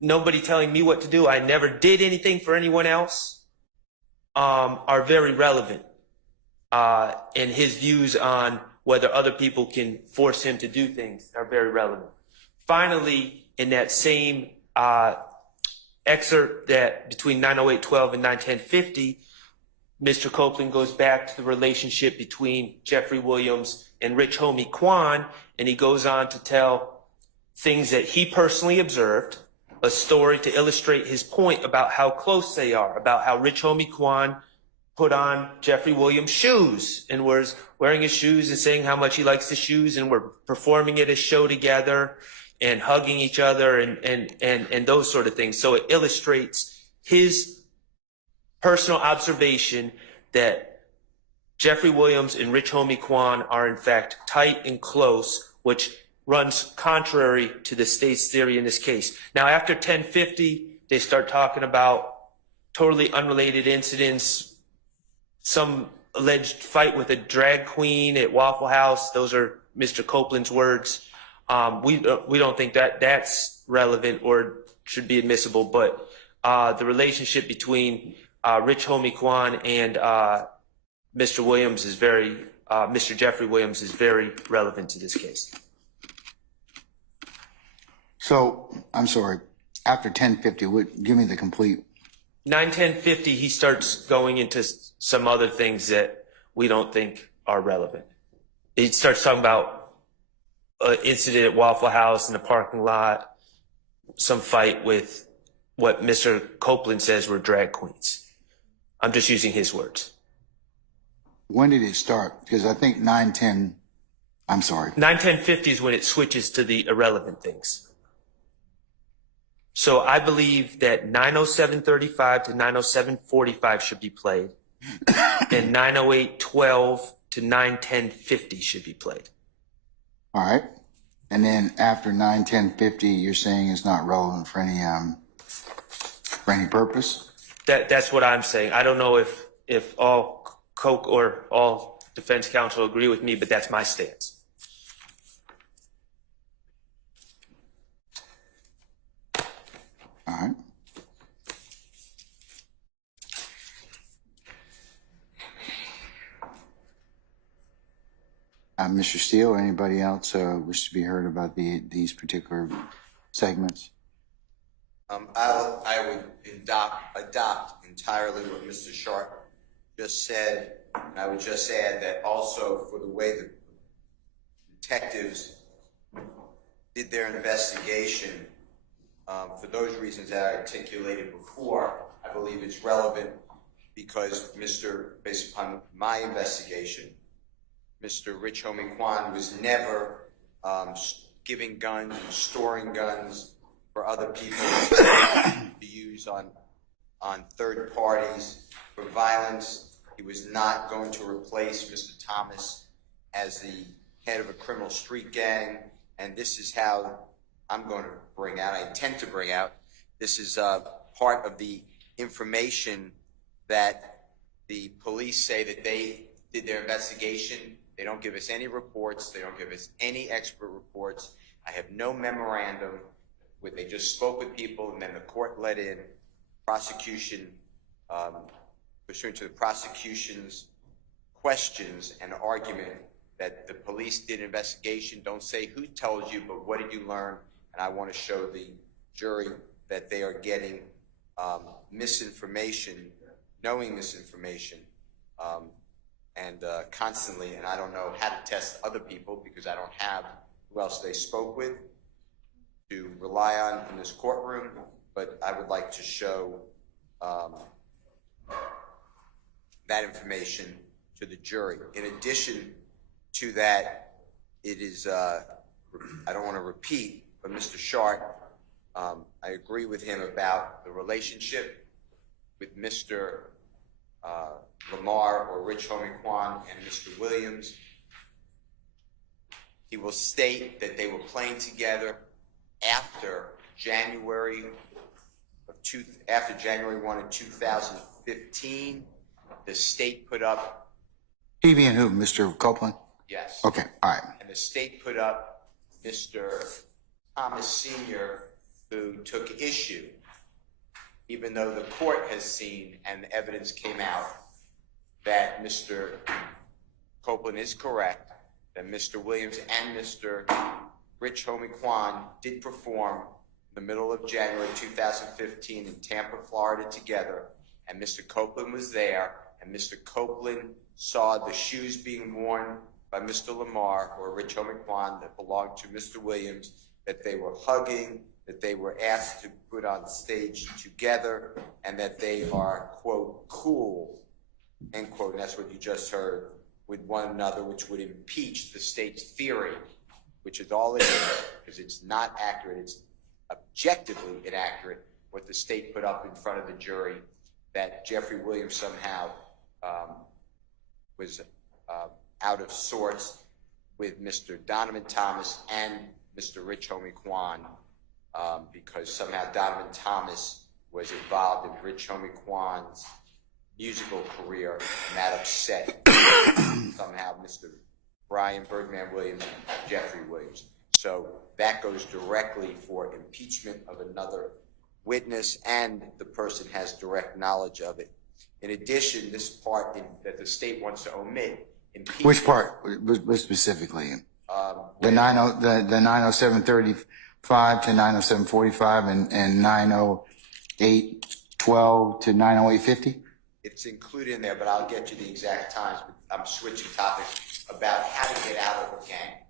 me what to do, I never did anything for anyone else, are very relevant. And his views on whether other people can force him to do things are very relevant. Finally, in that same excerpt that between 908.12 and 910.50, Mr. Copeland goes back to the relationship between Jeffrey Williams and Rich Homie Quan, and he goes on to tell things that he personally observed, a story to illustrate his point about how close they are, about how Rich Homie Quan put on Jeffrey Williams' shoes and was wearing his shoes and saying how much he likes the shoes, and we're performing at a show together and hugging each other and those sort of things. So it illustrates his personal observation that Jeffrey Williams and Rich Homie Quan are in fact tight and close, which runs contrary to the state's theory in this case. Now, after 1050, they start talking about totally unrelated incidents, some alleged fight with a drag queen at Waffle House. Those are Mr. Copeland's words. We don't think that that's relevant or should be admissible, but the relationship between Rich Homie Quan and Mr. Williams is Mr. Jeffrey Williams is very relevant to this case. So, I'm sorry, after 1050, give me the complete. 910.50, he starts going into some other things that we don't think are relevant. He starts talking about an incident at Waffle House in the parking lot, some fight with what Mr. Copeland says were drag queens. I'm just using his words. When did it start? Because I think 910.50 is when it switches to the irrelevant things. So I believe that 907.35 to 907.45 should be played, and 908.12 to 910.50 should be played. All right. And then after 910.50, you're saying it's not relevant for any purpose? That's what I'm saying. I don't know if all Coke or all defense counsel agree with me, but that's my stance. All right. Mr. Steele, anybody else wish to be heard about these particular segments? I would adopt entirely what Mr. Sharp just said. And I would just add that also for the way the detectives did their investigation, for those reasons that I articulated before, I believe it's relevant because based upon my investigation, Mr. Rich Homie Quan was never giving guns and storing guns for other people to use on third parties for violence He was not going to replace Mr. Thomas as the head of a criminal street gang. And this is how I'm going to bring out, I intend to bring out, this is part of the information that the police say that they did their investigation. They don't give us any reports. They don't give us any expert reports. I have no memorandum where they just spoke with people and then the court let in prosecution, pursuant to the prosecution's questions and argument that the police did an investigation. Don't say who told you, but what did you learn? And I want to show the jury that they are getting misinformation, knowing misinformation, and constantly, and I don't know how to test other people because I don't have who else they spoke with to rely on in this courtroom, but I would like to show that information to the jury. In addition to that, it is, I don't want to repeat, but Mr. Sharp, I agree with him about the relationship with Mr. Lamar or Rich Homie Kwan and Mr. Williams. He will state that they were playing together after January 1 of 2015. The state put up. He being who, Mr. Copeland? Yes. Okay, all right. And the state put up Mr. Thomas Sr., who took issue, even though the court has seen and the evidence came out that Mr. Copeland is correct, that Mr. Williams and Mr. Rich Homie Kwan did perform in the middle of January 2015 in Tampa, Florida together, and Mr. Copeland was there, and Mr. Copeland saw the shoes being worn by Mr. Lamar or Rich Homie Kwan that belonged to Mr. Williams, that they were hugging, that they were asked to put on stage together, and that they are, quote, cool, end quote, and that's what you just heard, with one another, which would impeach the state's theory, which is all it is, because it's not accurate, it's objectively inaccurate, what the state put up in front of the jury, that Jeffrey Williams somehow was out of sorts with Mr. Donovan Thomas and Mr. Rich Homie Kwan, because somehow Donovan Thomas was involved in Rich Homie Kwan's musical career, and that upset somehow Mr. Brian Birdman Williams and Jeffrey Williams. So that goes directly for impeachment of another witness, and the person has direct knowledge of it. In addition, this part that the state wants to omit. Which part? What specifically? The 90735 to 90745 and 90812 to 90850? It's included in there, but I'll get you the exact times. I'm switching topics about how to get out of a gang.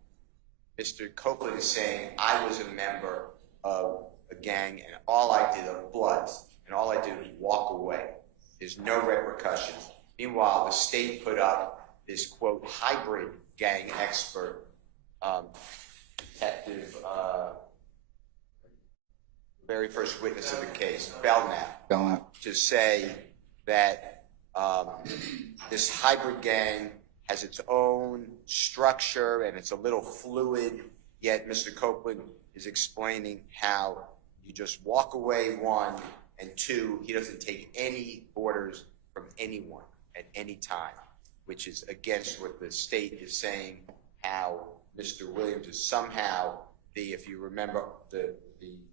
Mr. Copeland is saying, I was a member of a gang, and all I did of Bloods, and all I did was walk away. There's no repercussions. Meanwhile, the state put up this, quote, hybrid gang expert, Detective, very first witness of the case, Belknap, to say that this hybrid gang has its own structure and it's a little fluid, yet Mr. Copeland is explaining how you just walk away, one, and two, he doesn't take any orders from anyone at any time, which is against what the state is saying, how Mr. Williams is somehow if you remember the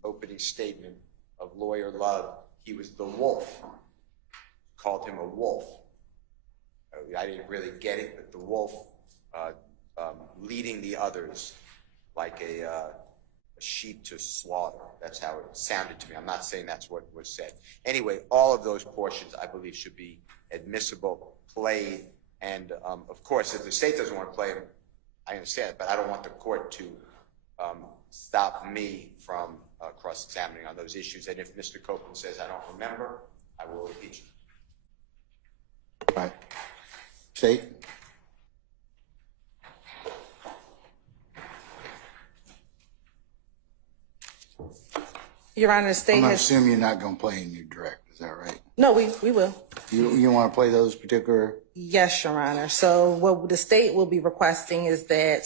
opening statement of Lawyer Love, he was the wolf, called him a wolf. I didn't really get it, but the wolf leading the others like a sheep to slaughter. That's how it sounded to me. I'm not saying that's what was said. Anyway, all of those portions, I believe, should be admissible, played, and of course, if the state doesn't want to play them, I understand it, but I don't want the court to stop me from cross-examining on those issues. And if Mr. Copeland says I don't remember, I will impeach him. Right. State? Your Honor, the state I'm going to has... assume you're not going to play in your direct. Is that right? No, we will. You want to play those particular? Yes, Your Honor. So what the state will be requesting is that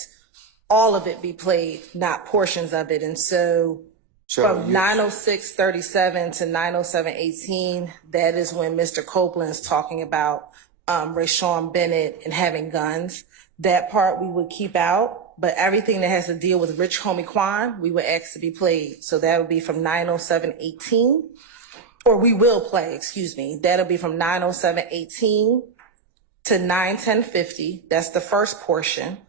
all of it be played, not portions of it. And so from 906:37 to 907:18, that is when Mr. Copeland is talking about Rayshawn Bennett and having guns. That part we would keep out, but everything that has to deal with Rich Homie Quan, we would ask to be played. So that would be from 907:18, or we will play, excuse me. That'll be from 907:18 to 910:50. That's the first portion.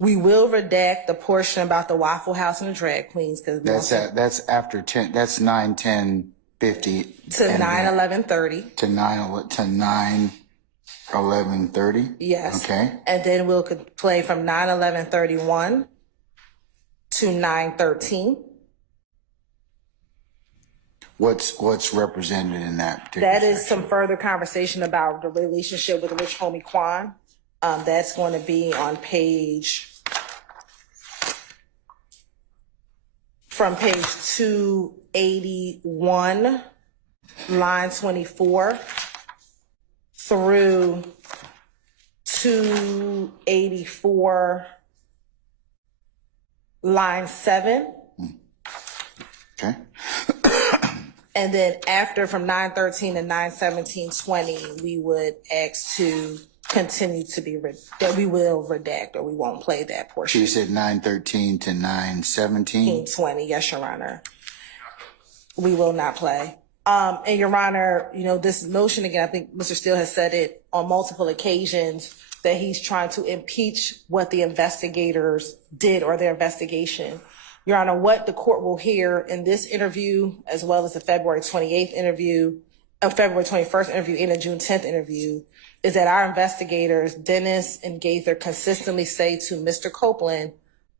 We will redact the portion about the Waffle House and the drag queens because That's after 10. That's 9:10:50 to 9:11:30. to 9:11:30. Yes. Okay. And then we'll play from 9:11:31 to 9:13. What's represented in that particular That is section? some further conversation about the relationship with Rich Homie Quan. That's going to be on from page 281, line 24, through 284, line 7. Okay. And then after from 913 to 917:20, we would ask to continue to be that we will redact, or we won't play that So portion. you said 9:13 to 9:17. 20, yes, Your Honor. We will not play. And Your Honor, this motion again, I think Mr. Steele has said it on multiple occasions that he's trying to impeach what the investigators did or their investigation. Your Honor, what the court will hear in this interview, as well as the February 28th interview, February 21st interview, and the June 10th interview, is that our investigators, Dennis and Gaither, consistently say to Mr. Copeland,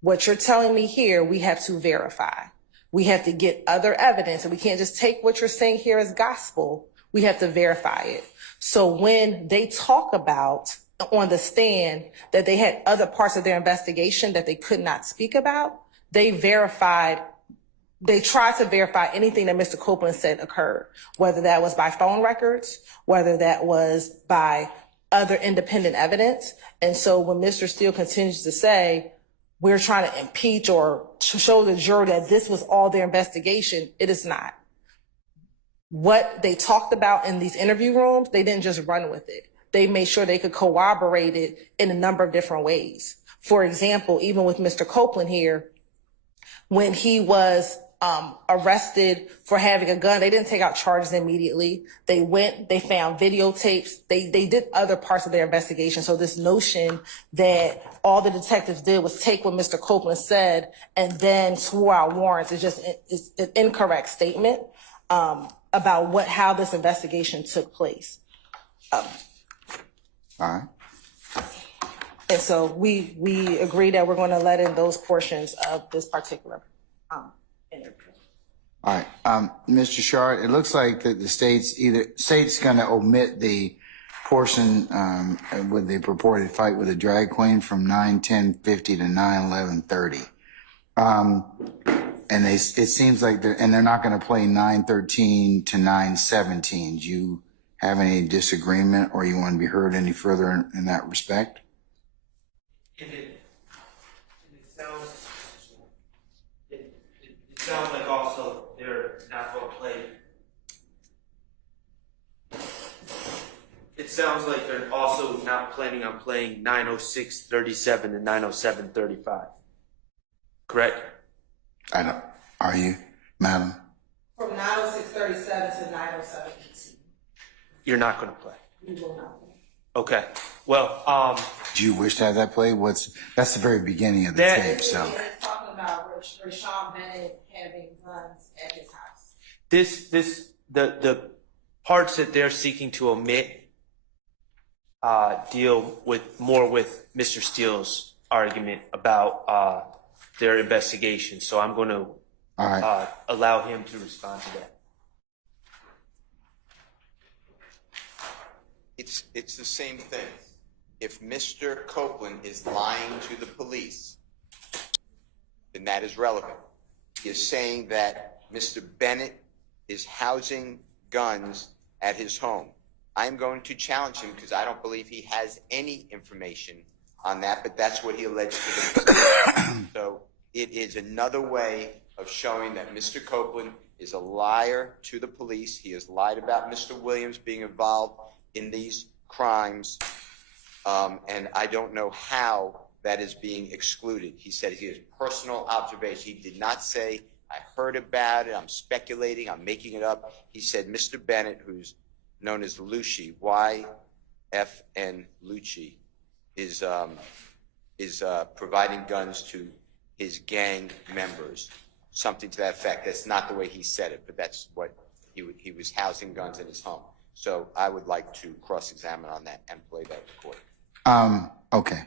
what you're telling me here, we have to verify. We have to get other evidence, and we can't just take what you're saying here as gospel. We have to verify it. So when they talk about on the stand that they had other parts of their investigation that they could not speak about, they tried to verify anything that Mr. Copeland said occurred, whether that was by phone records, whether that was by other independent evidence. And so when Mr. Steele continues to say, we're trying to impeach or to show the jury that this was all their investigation, it is not. What they talked about in these interview rooms, they didn't just run with it. They made sure they could corroborate it in a number of different ways. For example, even with Mr. Copeland here, when he was arrested for having a gun, they didn't take out charges immediately. They found videotapes. They did other parts of their investigation. So this notion that all the detectives did was take what Mr. Copeland said and then swore out warrants is an incorrect statement about how this investigation took place. All right. And so we agree that we're going to let in those portions of this particular interview. All right. Mr. Shard, it looks like that the state's going to omit the portion with the purported fight with a drag queen from 9:10:50 to 9:11:30. And it seems like they're not going to play 9:13 to 9:17. Do you have any disagreement, or you want to be heard any further in that respect? It sounds like also they're not going to play. It sounds like they're also not planning on playing 906:37 and 907:35. Correct? I don't. Are you, madam? From 906:37 to 907:18. You're not going to play. We will not. Okay. Well, Do you wish to have that played? That's the very beginning of the tape. So It's talking about Rayshawn Bennett having guns at his house. the parts that they're seeking to omit deal more with Mr. Steele's argument about their investigation. So I'm going to allow him to respond to that. It's the same thing. If Mr. Copeland is lying to the police, then that is relevant. He is saying that Mr. Bennett is housing guns at his home. I'm going to challenge him because I don't believe he has any information on that, but that's what he alleged to the police. So it is another way of showing that Mr. Copeland is a liar to the police. He has lied about Mr. Williams being involved in these crimes, and I don't know how that is being excluded. He said he has personal observation. He did not say, I heard about it, I'm speculating, I'm making it up. He said Mr. Bennett, who's known as Lucci, YFN Lucci, is providing guns to his gang members, something to that effect. That's not the way he said it, but that's what he was housing guns in his home. So I would like to cross-examine on that and play that in court. Okay.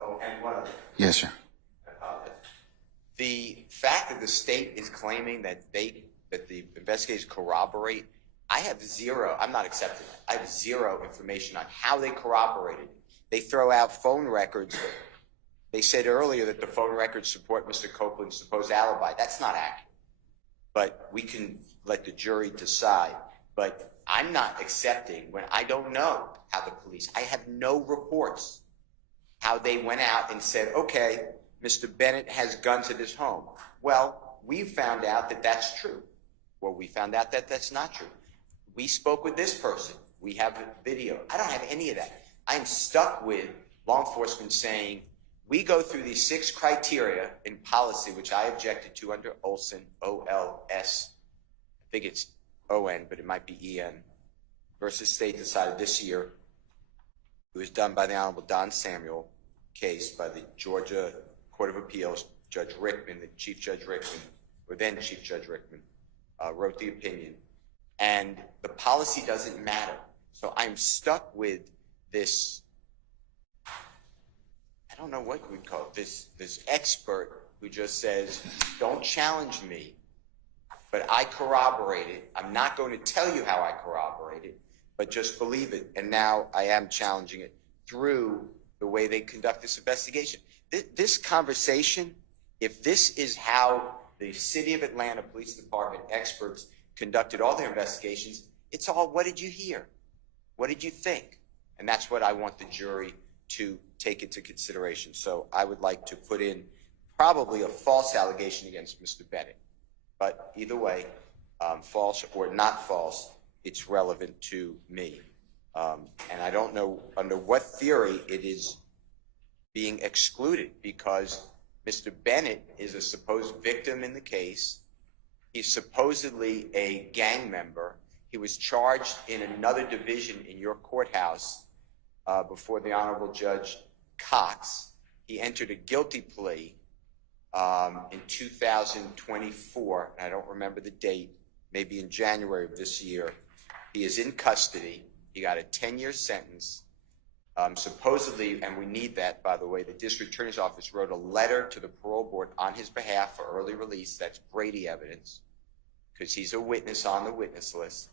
Oh, and one other. Yes, sir. I apologize. The fact that the state is claiming that the investigators corroborate, I'm not accepting that. I have zero information on how they corroborated. They throw out phone records. They said earlier that the phone records support Mr. Copeland's supposed alibi. That's not accurate. But we can let the jury decide. But I'm not accepting when I don't know how the police, I have no reports how they went out and said, okay, Mr. Bennett has guns at his home. Well, we found out that that's true. Well, we found out that that's not true. We spoke with this person. We have a video. I don't have any of that. I'm stuck with law enforcement saying, we go through these 6 criteria in policy, which I objected to under Olson, O-L-S. I think it's O-N, but it might be E-N, versus state decided this year. It was done by the Honorable Don Samuel case by the Georgia Court of Appeals. Judge Rickman, the Chief Judge Rickman, or then Chief Judge Rickman, wrote the opinion. And the policy doesn't matter. So I'm stuck with this, I don't know what we'd call it, this expert who just says, don't challenge me, but I corroborate it. I'm not going to tell you how I corroborate it, but just believe it. And now I am challenging it through the way they conduct this investigation. This conversation, if this is how the City of Atlanta Police Department experts conducted all their investigations, it's all, what did you hear? What did you think? And that's what I want the jury to take into consideration. So I would like to put in probably a false allegation against Mr. Bennett. But either way, false or not false, it's relevant to me. And I don't know under what theory it is being excluded, because Mr. Bennett is a supposed victim in the case. He's supposedly a gang member. He was charged in another division in your courthouse before the Honorable Judge Cox. He entered a guilty plea in 2024. I don't remember the date, maybe in January of this year. He is in custody. He got a 10-year sentence. Supposedly, and we need that, by the way, the district attorney's office wrote a letter to the parole board on his behalf for early release. That's Brady evidence, because he's a witness on the witness list.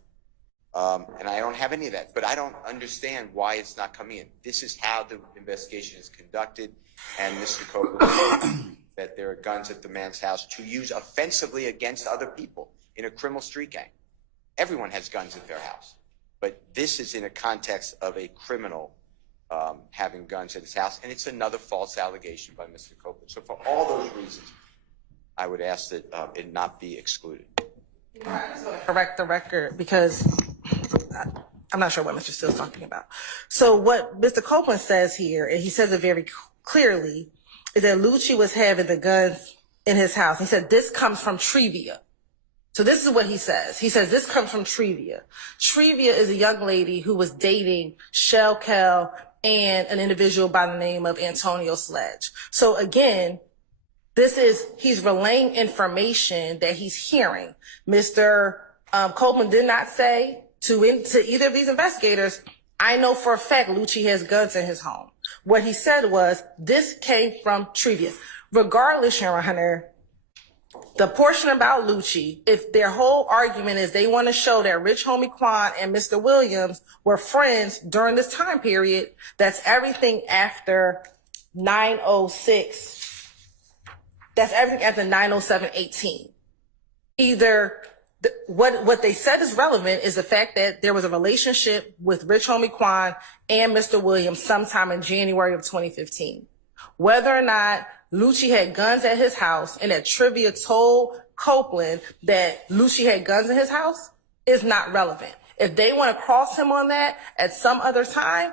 And I don't have any of that, but I don't understand why it's not coming in. This is how the investigation is conducted, and Mr. Copeland that there are guns at the man's house to use offensively against other people in a criminal street gang. Everyone has guns at their house, but this is in a context of a criminal having guns at his house, and it's another false allegation by Mr. Copeland. So for all those reasons, I would ask that it not be excluded. I just want to correct the record because I'm not sure what Mr. Steele's talking about. So what Mr. Copeland says here, and he says it very clearly, is that Lucci was having the guns in his house. He said, this comes from Trevia. So this is what he says. He says, this comes from Trevia. Trevia is a young lady who was dating Shell Kell and an individual by the name of Antonio Sledge. So again, he's relaying information that he's hearing. Mr. Copeland did not say to either of these investigators, I know for a fact Lucci has guns in his home. What he said was, this came from Trevia. Regardless, Your Honor, the portion about Lucci, if their whole argument is they want to show that Rich Homie Quan and Mr. Williams were friends during this time period, that's everything after 906. That's everything after 907-18. Either What they said is relevant is the fact that there was a relationship with Rich Homie Quan and Mr. Williams sometime in January of 2015. Whether or not Lucci had guns at his house and that Trivia told Copeland that Lucci had guns in his house is not relevant. If they want to cross him on that at some other time,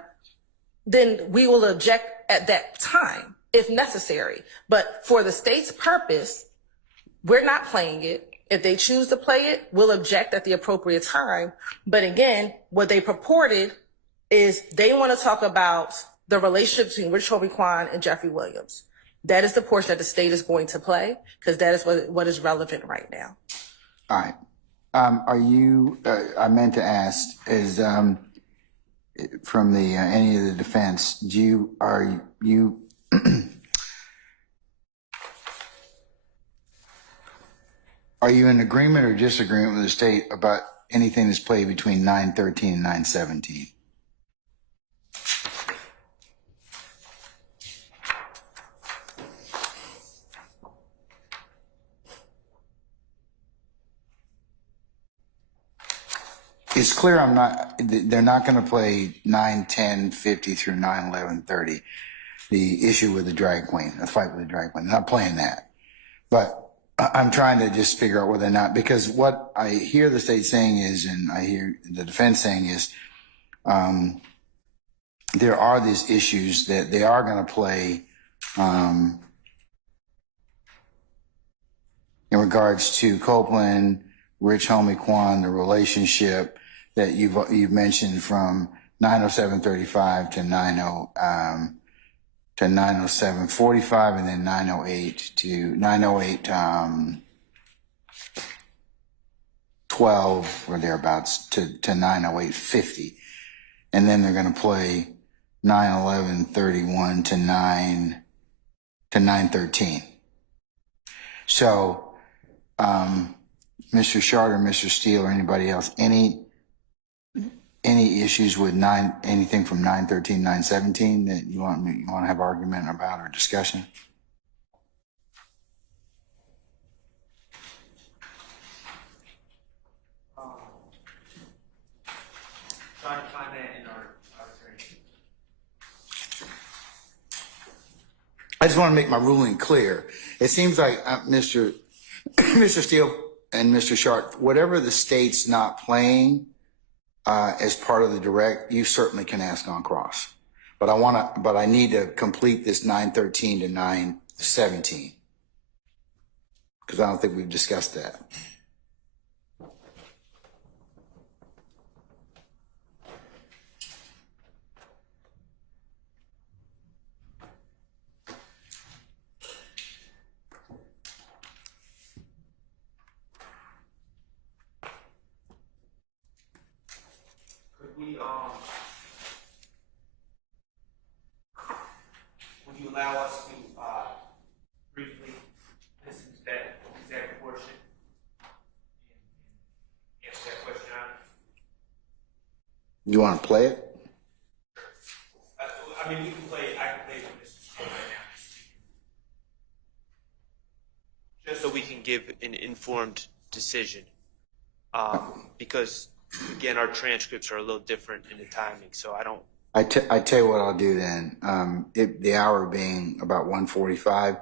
then we will object at that time if necessary. But for the state's purpose, we're not playing it. If they choose to play it, we'll object at the appropriate time. But again, what they purported is they want to talk about the relationship between Rich Homie Quan and Jeffrey Williams. That is the portion that the state is going to play because that is what is relevant right now. All right. Are you, I meant to ask, is from the any of the defense, are you are you in agreement or disagreement with the state about anything that's played between 9/13 and 9/17? It's clear they're not going to play 9/10/50 through 9/11/30. The issue with the drag queen, the fight with the drag queen. They're not playing that. But I'm trying to just figure out whether or not, because what I hear the state saying is, and I hear the defense saying is, there are these issues that they are going to play, in regards to Copeland, Rich Homie Quan, the relationship that you've mentioned from 907:35 to 907:45, and then 908 to 908:12 or thereabouts to 908:50, and then they're going to play 911:31 to 913. So, Mr. Shard or Mr. Steele or anybody else, any issues with anything from 913, 917 that you want to have argument about or discussion? Trying to find that in our training. I just want to make my ruling clear. It seems like Mr. Steele and Mr. Shard, whatever the state's not playing as part of the direct, you certainly can ask on cross. But I need to complete this 913 to 917 because I don't think we've discussed that. Would you allow us to briefly listen to that exact portion and answer that question out? You want to play it? I mean, we can play. I can play with Mr. Steele right now, Just so we can give an informed decision. Because again, our transcripts are a little different in the timing, so I don't. I tell you what I'll do then. The hour being about 1:45,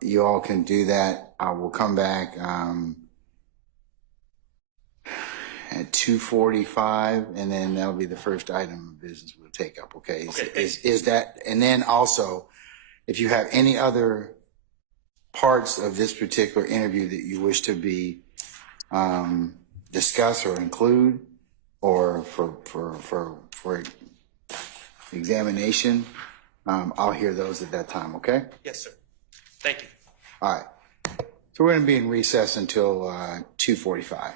you all can do that. I will come back at 2:45, and then that'll be the first item of business we'll take up. Okay? Is that? And then also, if you have any other parts of this particular interview that you wish to be discuss or include, or for examination, I'll hear those at that time. Okay. Yes, sir. Thank you. All right. So we're going to be in recess until 2:45.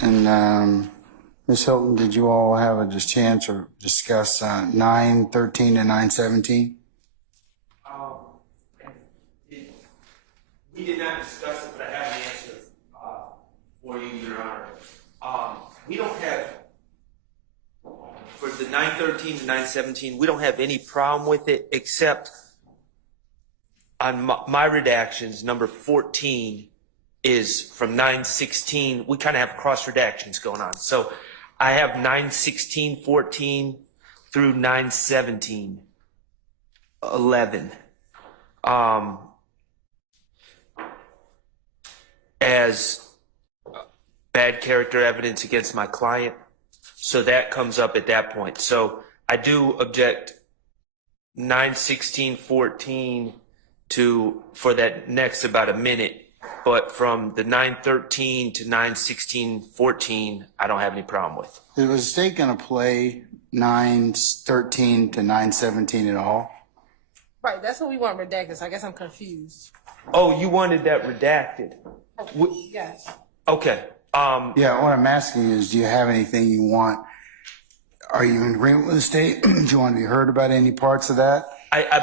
And Ms. Hilton, did you all have a chance or discuss 913 and 917? We did not discuss it, but I have an answer for you, Your Honor. We don't have, for the 913 to 917, we don't have any problem with it, except on my redactions, number 14 is from 916. We kind of have cross redactions going on. So I have 916.14 through 917.11. As bad character evidence against my client. So that comes up at that point. So I do object 916.14 for that next about a minute. But from the 913 to 916.14, I don't have any problem with. Was the state going to play 913 to 917 at all? Right, that's what we want redacted. So I guess I'm confused. Oh, you wanted that redacted? Yes. Okay. Yeah, what I'm asking you is, do you have anything you want? Are you in agreement with the state? Do you want to be heard about any parts of that? I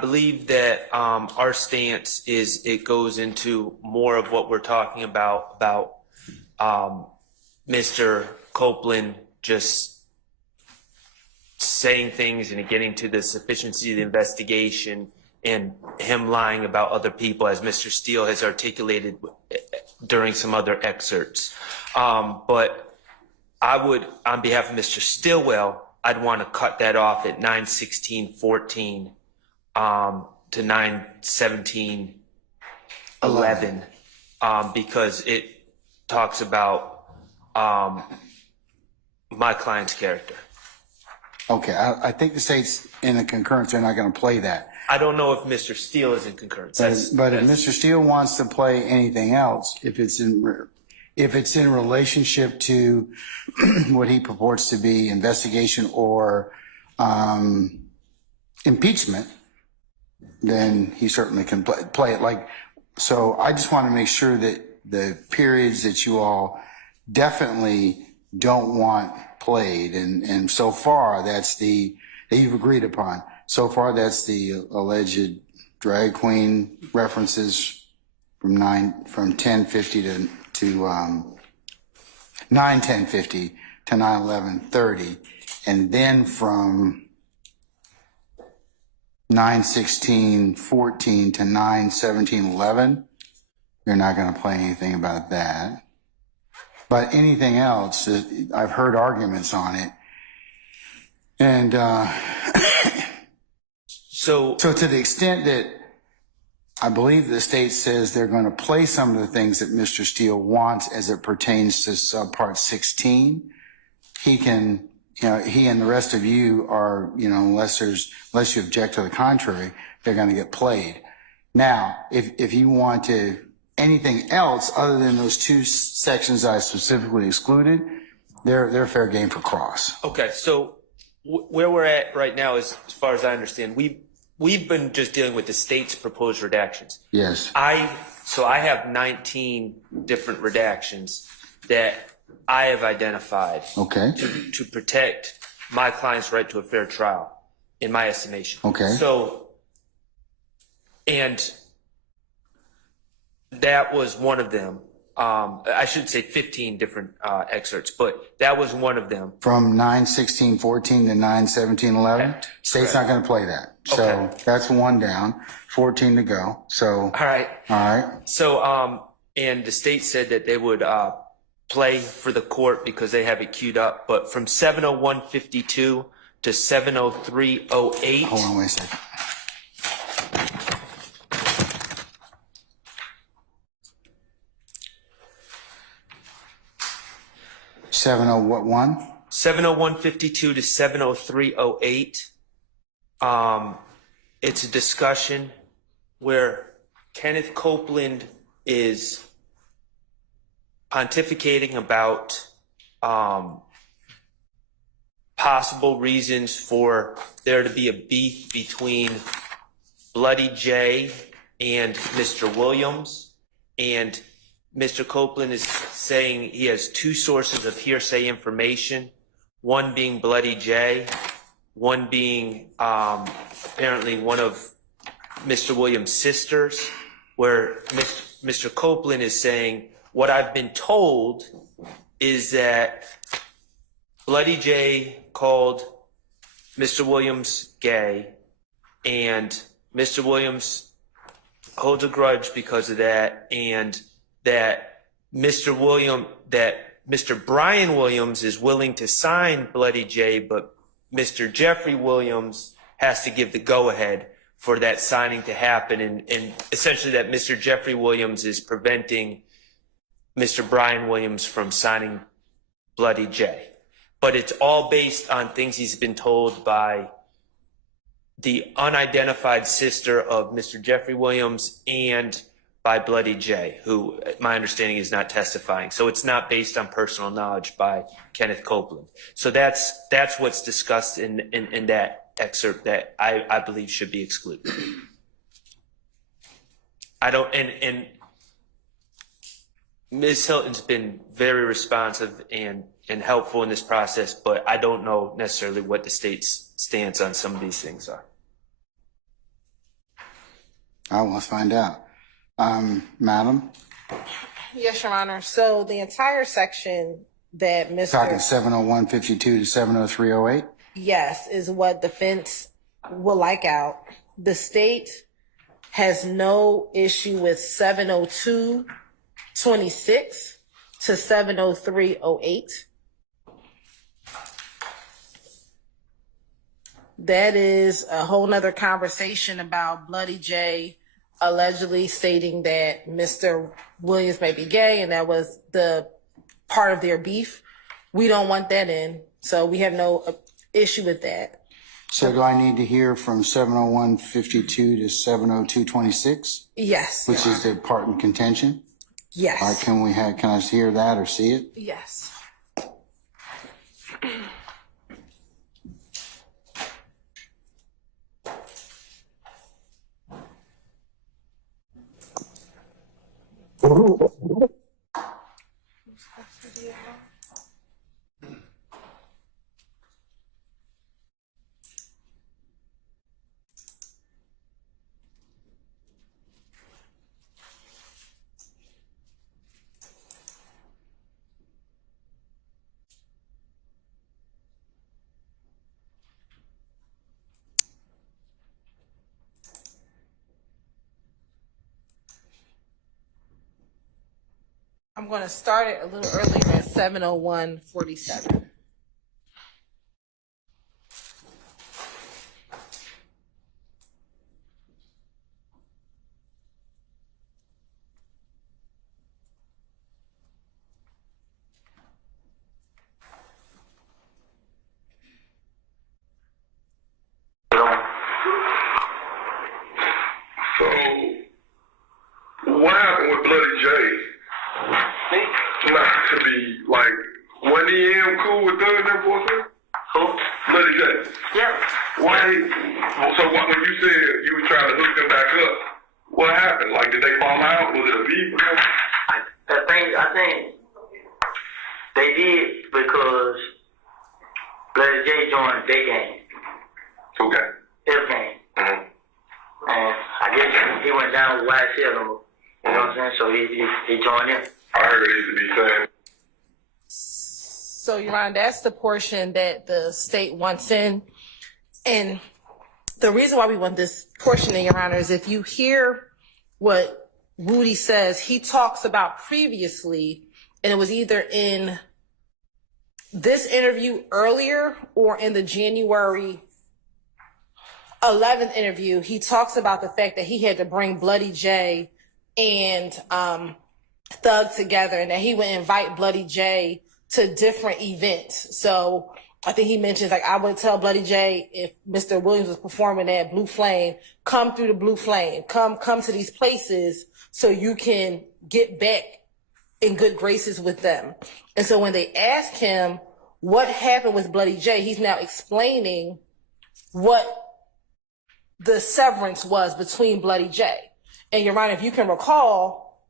believe that our stance is it goes into more of what we're talking about Mr. Copeland just saying things and getting to the sufficiency of the investigation and him lying about other people, as Mr. Steele has articulated during some other excerpts. But I would, on behalf of Mr. Stillwell, I'd want to cut that off at 916.14 to 917.11 because it talks about my client's character. Okay, I think the state's in a concurrence. They're not going to play that. I don't know if Mr. Steele is in concurrence. But if Mr. Steele wants to play anything else, if it's in relationship to what he purports to be investigation or impeachment, then he certainly can play it. So I just want to make sure that the periods that you all definitely don't want played, and so far that you've agreed upon. So far, that's the alleged drag queen references from 1050 to 9:10:50 to 9:11:30, and then from 9:16:14 to 9:17:11. You're not going to play anything about that. But anything else, I've heard arguments on it, and. So to the extent that I believe the state says they're going to play some of the things that Mr. Steele wants as it pertains to subpart 16, he can, he and the rest of you are, unless you object to the contrary, they're going to get played. Now, if you want to anything else other than those two sections I specifically excluded, they're fair game for cross. Okay, so where we're at right now is, as far as I understand, we've been just dealing with the state's proposed redactions. Yes. So I have 19 different redactions that I have identified. Okay. To protect my client's right to a fair trial, in my estimation. Okay. So, and that was one of them. I should say 15 different excerpts, but that was one of them. From 9:16:14 to 9:17:11? State's not going to play that. So that's one down, 14 to go. So. All right. So, and the state said that they would play for the court because they have it queued up, but from 701:52 to 703:08. Hold on, wait a second. What one? 701:52 to 703:08. It's a discussion where Kenneth Copeland is pontificating about possible reasons for there to be a beef between Bloody J and Mr. Williams, and Mr. Copeland is saying he has two sources of hearsay information, one being Bloody J, one being apparently one of Mr. Williams' sisters, where Mr. Copeland is saying, what I've been told is that Bloody J called Mr. Williams gay, and Mr. Williams holds a grudge because of that, and that Mr. Brian Williams is willing to sign Bloody J, but Mr. Jeffrey Williams has to give the go-ahead for that signing to happen, and essentially that Mr. Jeffrey Williams is preventing Mr. Brian Williams from signing Bloody J. But it's all based on things he's been told by the unidentified sister of Mr. Jeffrey Williams and by Bloody J, who my understanding is not testifying. So it's not based on personal knowledge by Kenneth Copeland. So that's what's discussed in that excerpt that I believe should be excluded. And Ms. Hilton's been very responsive and helpful in this process, but I don't know necessarily what the state's stance on some of these things are. I will find out. Madam? Yes, Your Honor. So the entire section that Mr. Talking 701.52 to 703.08? Yes, is what defense will like out. The state has no issue with 702.26 to 703.08. That is a whole nother conversation about Bloody J allegedly stating that Mr. Williams may be gay, and that was the part of their beef. We don't want that in, so we have no issue with that. So do I need to hear from 701.52 to 702.26? Yes. Which is the part in contention? Yes. All right, can I hear that or see it? Yes. I'm going to start it a little earlier at 701.47. So, what happened with Bloody J? Not to be like, when he cool with Doug and them boys? Who? Bloody J. Yeah. Why? So what, when you said you were trying to hook them back up, what happened? Like, did they fall out? Was it a beef? I think they did because Bloody J joined their game. Okay. Their game. And I guess he went down with YSL, you know what I'm saying? So he joined in. I heard it needs to be said. So, Your Honor, that's the portion that the state wants in. And the reason why we want this portion in, Your Honor, is if you hear what Woody says, he talks about previously, and it was either in this interview earlier or in the January 11th interview, he talks about the fact that he had to bring Bloody J and Thug together, and that he would invite Bloody J to different events. So I think he mentions, like, I would tell Bloody J, if Mr. Williams was performing at Blue Flame, come through the Blue Flame, come to these places so you can get back in good graces with them. And so when they ask him what happened with Bloody J, he's now explaining what the severance was between Bloody J. And Your Honor, if you can recall,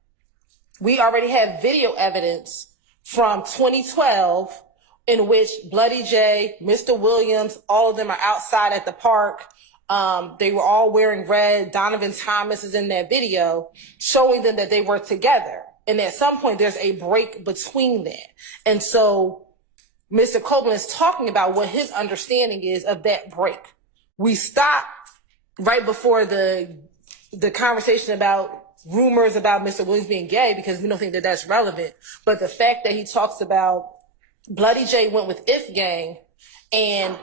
We already have video evidence from 2012 in which Bloody J, Mr. Williams, all of them are outside at the park. They were all wearing red. Donovan Thomas is in that video showing them that they were together. And at some point, there's a break between that. And so Mr. Copeland is talking about what his understanding is of that break. We stopped right before the conversation about rumors about Mr. Williams being gay because we don't think that that's relevant. But the fact that he talks about Bloody J went with If Gang and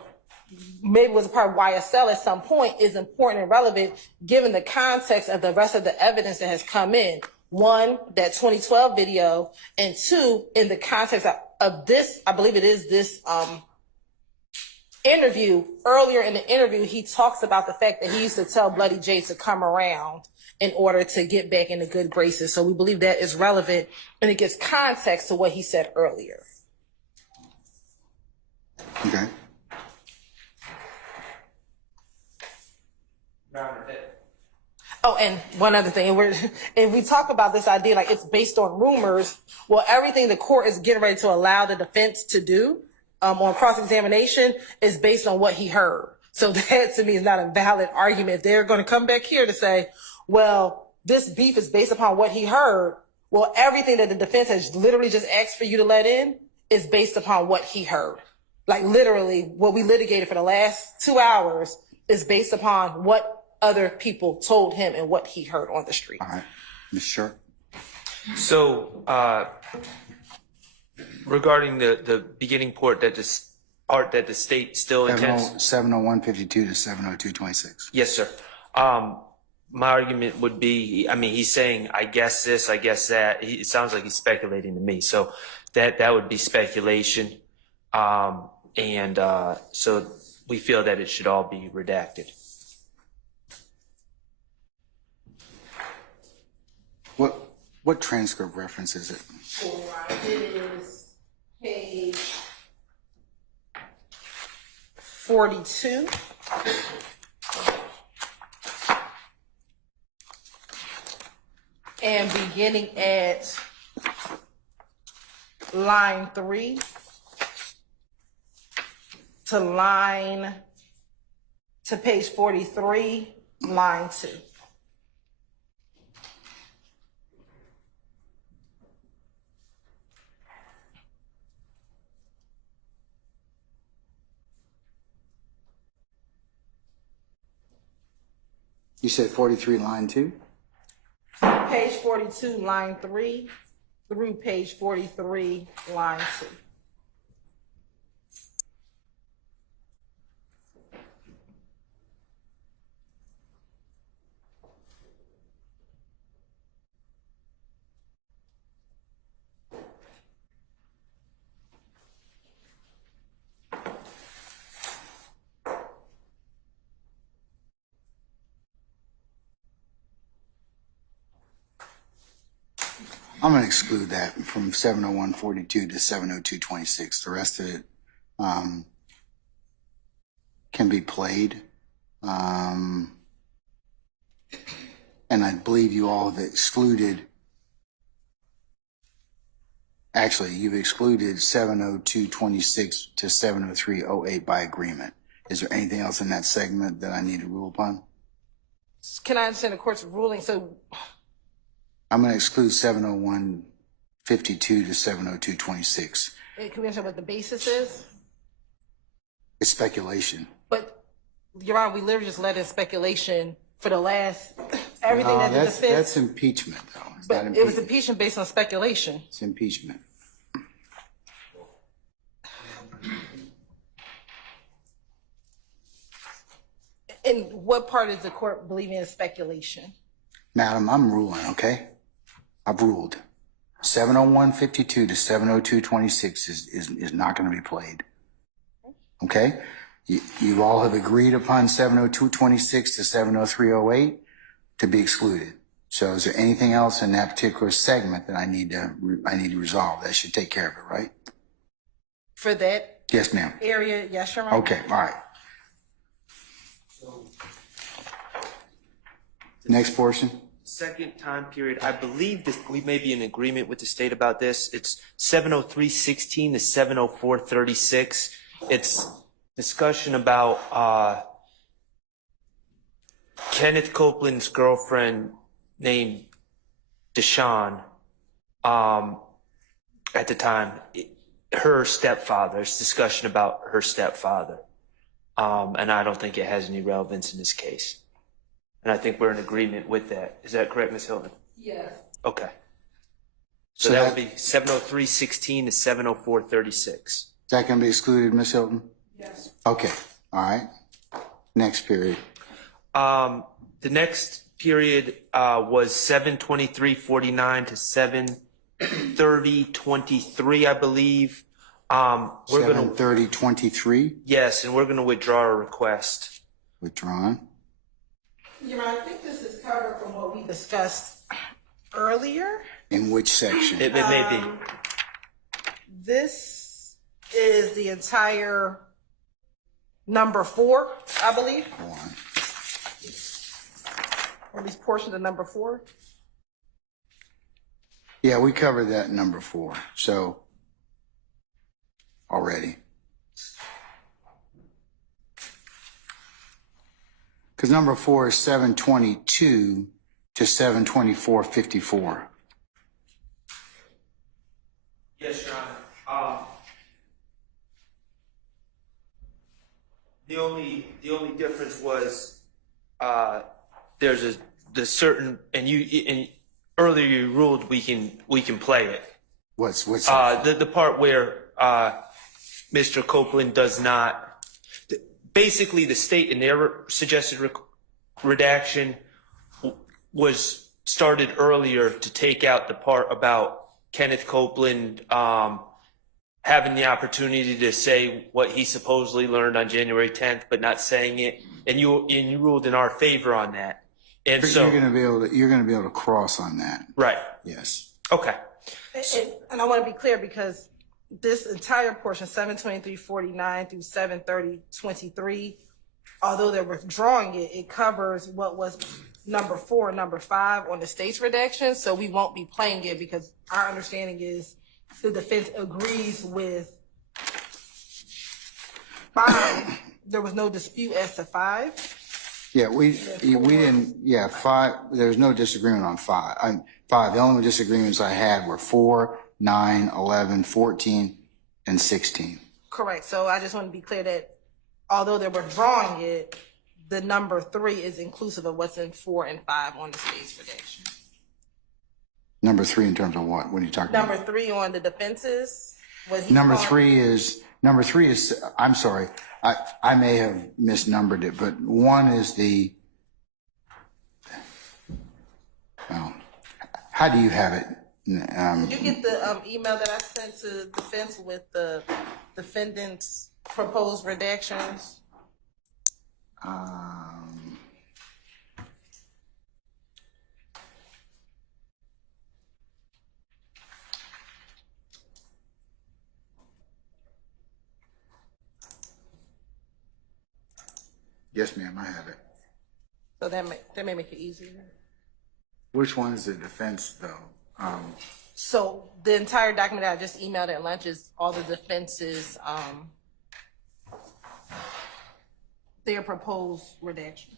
maybe was a part of YSL at some point is important and relevant given the context of the rest of the evidence that has come in. One, that 2012 video, and two, in the context of this, I believe it is this interview. Earlier in the interview, he talks about the fact that he used to tell Bloody J to come around in order to get back into good graces. So we believe that is relevant and it gives context to what he said earlier. Okay. Oh, and one other thing, and we talk about this idea like it's based on rumors. Well, everything the court is getting ready to allow the defense to do on cross-examination is based on what he heard. So that to me is not a valid argument. If they're going to come back here to say, well, this beef is based upon what he heard. Well, everything that the defense has literally just asked for you to let in is based upon what he heard. Like literally what we litigated for the last 2 hours is based upon what other people told him and what he heard on the street. All right. Ms. Sharp. So, regarding the beginning part that the state still intends. 701.52 to 702.26. Yes, sir. My argument would be, I mean, he's saying, I guess this, I guess that. It sounds like he's speculating to me. So that would be speculation. So we feel that it should all be redacted. What transcript reference is it? It is page 42. And beginning at line 3 to page 43, line 2. You said 43, line 2? Page 42, line 3 through page 43, line 2. I'm going to exclude that from 701.42 to 702.26. The rest of it can be played. And I believe you all have excluded, actually, you've excluded 702.26 to 703.08 by agreement. Is there anything else in that segment that I need to rule upon? Can I understand the court's ruling? So I'm going to exclude 701.52 to 702.26. can we understand what the basis is? It's speculation. But, Your Honor, we literally just let in speculation for the last, everything that the defense. That's impeachment, though. It's but not it was impeachment based on speculation. It's impeachment. And what part is the court believing in speculation? Madam, I'm ruling, okay? I've ruled. 701.52 to 702.26 is not going to be played. Okay? You all have agreed upon 702.26 to 703.08 to be excluded. So is there anything else in that particular segment that I need to resolve? That should take care of it, right? For that Yes, ma'am. area, yes, Your Honor. Okay, all right. Next portion. second time period, I believe that we may be in agreement with the state about this. It's 703.16 to 704.36. It's discussion about Kenneth Copeland's girlfriend named Deshawn at the time, her stepfather. It's discussion about her stepfather. And I don't think it has any relevance in this case. And I think we're in agreement with that. Is that correct, Ms. Hilton? Yes. Okay. So that would be 703.16 to 704.36. Is that going to be excluded, Ms. Hilton? Yes. Okay, all right. Next period. The next period was 723.49 to 730.23, I believe. We're going to 730.23, yes, and we're going to withdraw our request. withdrawn. Your Honor, I think this is covered from what we discussed earlier. In which section? It may be. This is the entire number 4, I believe, One. or at least portion of number 4. Yeah, we covered that in number 4, so already. Because number 4 is 722 to 724.54. Yes, Your Honor. The only difference was there's the certain, and earlier you ruled we can play it. What's The part where Mr. Copeland does not. Basically, the state in their suggested redaction was started earlier to take out the part about Kenneth Copeland having the opportunity to say what he supposedly learned on January 10th, but not saying it, and you ruled in our favor on that. And so you're going to be able to cross on that. right. Yes. Okay. And I want to be clear because this entire portion, 723.49 through 730.23, although they're withdrawing it, it covers what was number 4 and number 5 on the state's redaction. So we won't be playing it because our understanding is the defense agrees with 5. There was no dispute as to 5. Yeah, we didn't. Yeah, 5. There's no disagreement on 5. 5. The only disagreements I had were 4, 9, 11, 14, and 16. Correct. So I just want to be clear that although they're withdrawing it, the number 3 is inclusive of what's in 4 and 5 on the state's redaction. Number 3 in terms of what? What are you talking Number about? 3 on the defenses. Was he Number calling- 3 is, I'm sorry, I may have misnumbered it, but 1 is the, well, how do you have it? Did you get the email that I sent to defense with the defendant's proposed redactions? Yes, ma'am, I have it. So that may make it easier. Which one is the defense, though? So the entire document that I just emailed at lunch is all the defenses, their proposed redaction.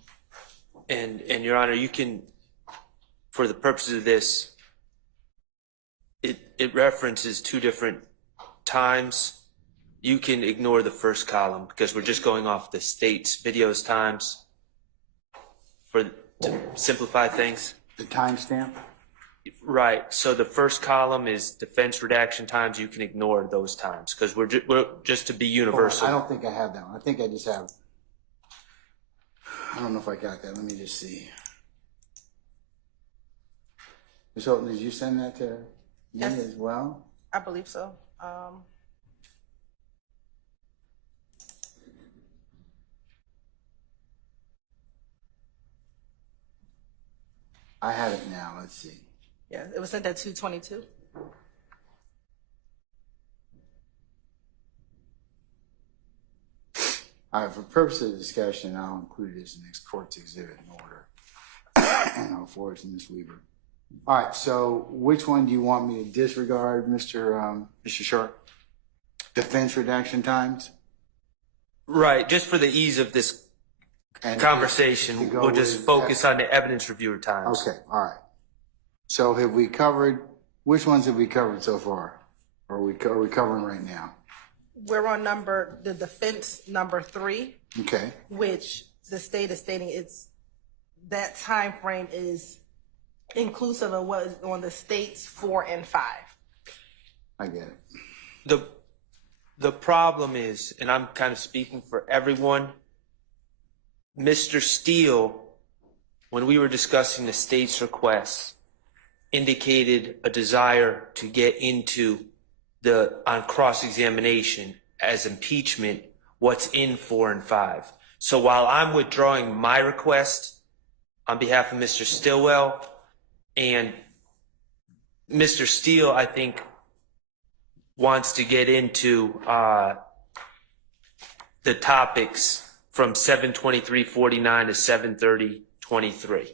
And Your Honor, you can, for the purposes of this, it references 2 different times. You can ignore the first column because we're just going off the state's videos times to simplify things. The timestamp? Right. So the first column is defense redaction times. You can ignore those times because we're just to be universal. I don't think I have that one. I think I just have, I don't know if I got that. Let me just see. Ms. Hilton, did you send that to me Yes. as well? I believe so. I have it now. Let's see. Yeah, it was sent at 2:22. All right, for purposes of discussion, I'll include it as the next court's exhibit in order. And 04 is Ms. Weaver. All right, so which one do you want me to disregard, Mr. Sharp? Defense redaction times? Right, just for the ease of this And conversation, to go we'll just with- focus on the evidence reviewer times. Okay, all right. So have we covered, which ones have we covered so far? Or are we covering right now? We're on the defense number 3, Okay, which the state is stating that time frame is inclusive of what is on the states 4 and 5. I get it. The problem is, and I'm kind of speaking for everyone, Mr. Steele, when we were discussing the state's requests, indicated a desire to get into on cross-examination as impeachment what's in 4 and 5. So while I'm withdrawing my request on behalf of Mr. Stillwell, and Mr. Steele, I think, wants to get into the topics from 723.49 to 730.23.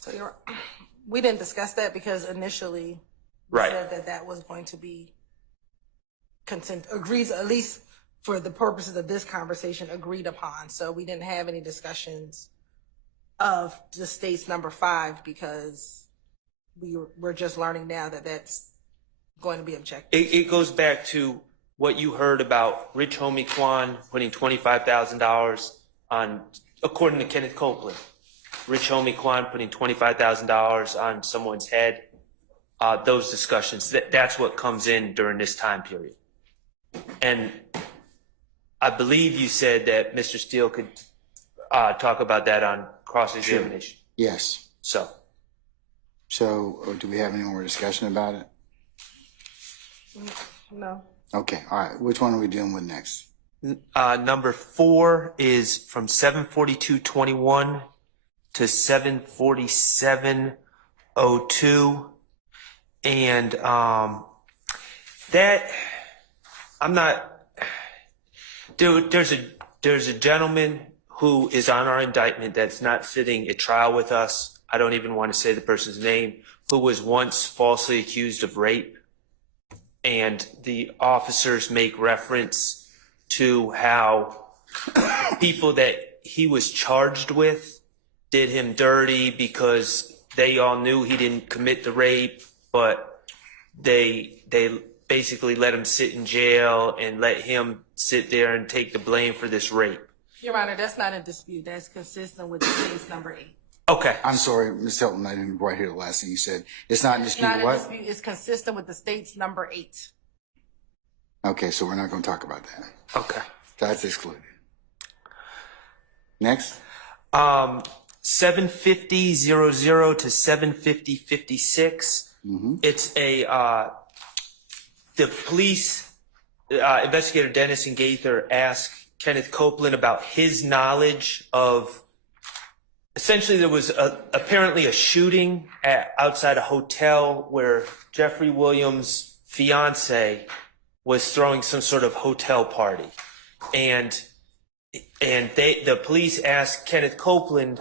So we didn't discuss that because initially we Right. said that was going to be agrees, at least for the purposes of this conversation, agreed upon. So we didn't have any discussions of the state's number 5 because we're just learning now that that's going to be objective. It goes back to what you heard about Rich Homie Kwan putting $25,000 on, according to Kenneth Copeland, Rich Homie Kwan putting $25,000 on someone's head. Those discussions, that's what comes in during this time period. And I believe you said that Mr. Steele could talk about that on cross-examination. Sure. Yes. So do we have any more discussion about it? No. Okay, all right. Which one are we dealing with next? number 4 is from 742.21 to 747.02. And that I'm not. There's a gentleman who is on our indictment that's not sitting at trial with us. I don't even want to say the person's name, who was once falsely accused of rape. And the officers make reference to how people that he was charged with did him dirty because they all knew he didn't commit the rape, but they basically let him sit in jail and let him sit there and take the blame for this rape. Your Honor, that's not in dispute. That's consistent with the case number 8. Okay. I'm sorry, Ms. Hilton, I didn't quite hear the last thing you said. It's not in dispute. Not in What? dispute. It's consistent with the state's number 8. Okay, so we're not going to talk about that. Okay. That's excluded. Next. 750.00 to 750.56. It's the police, Investigator Dennis and Gaither asked Kenneth Copeland about his knowledge of, essentially there was apparently a shooting outside a hotel where Jeffrey Williams' fiance was throwing some sort of hotel party. And the police asked Kenneth Copeland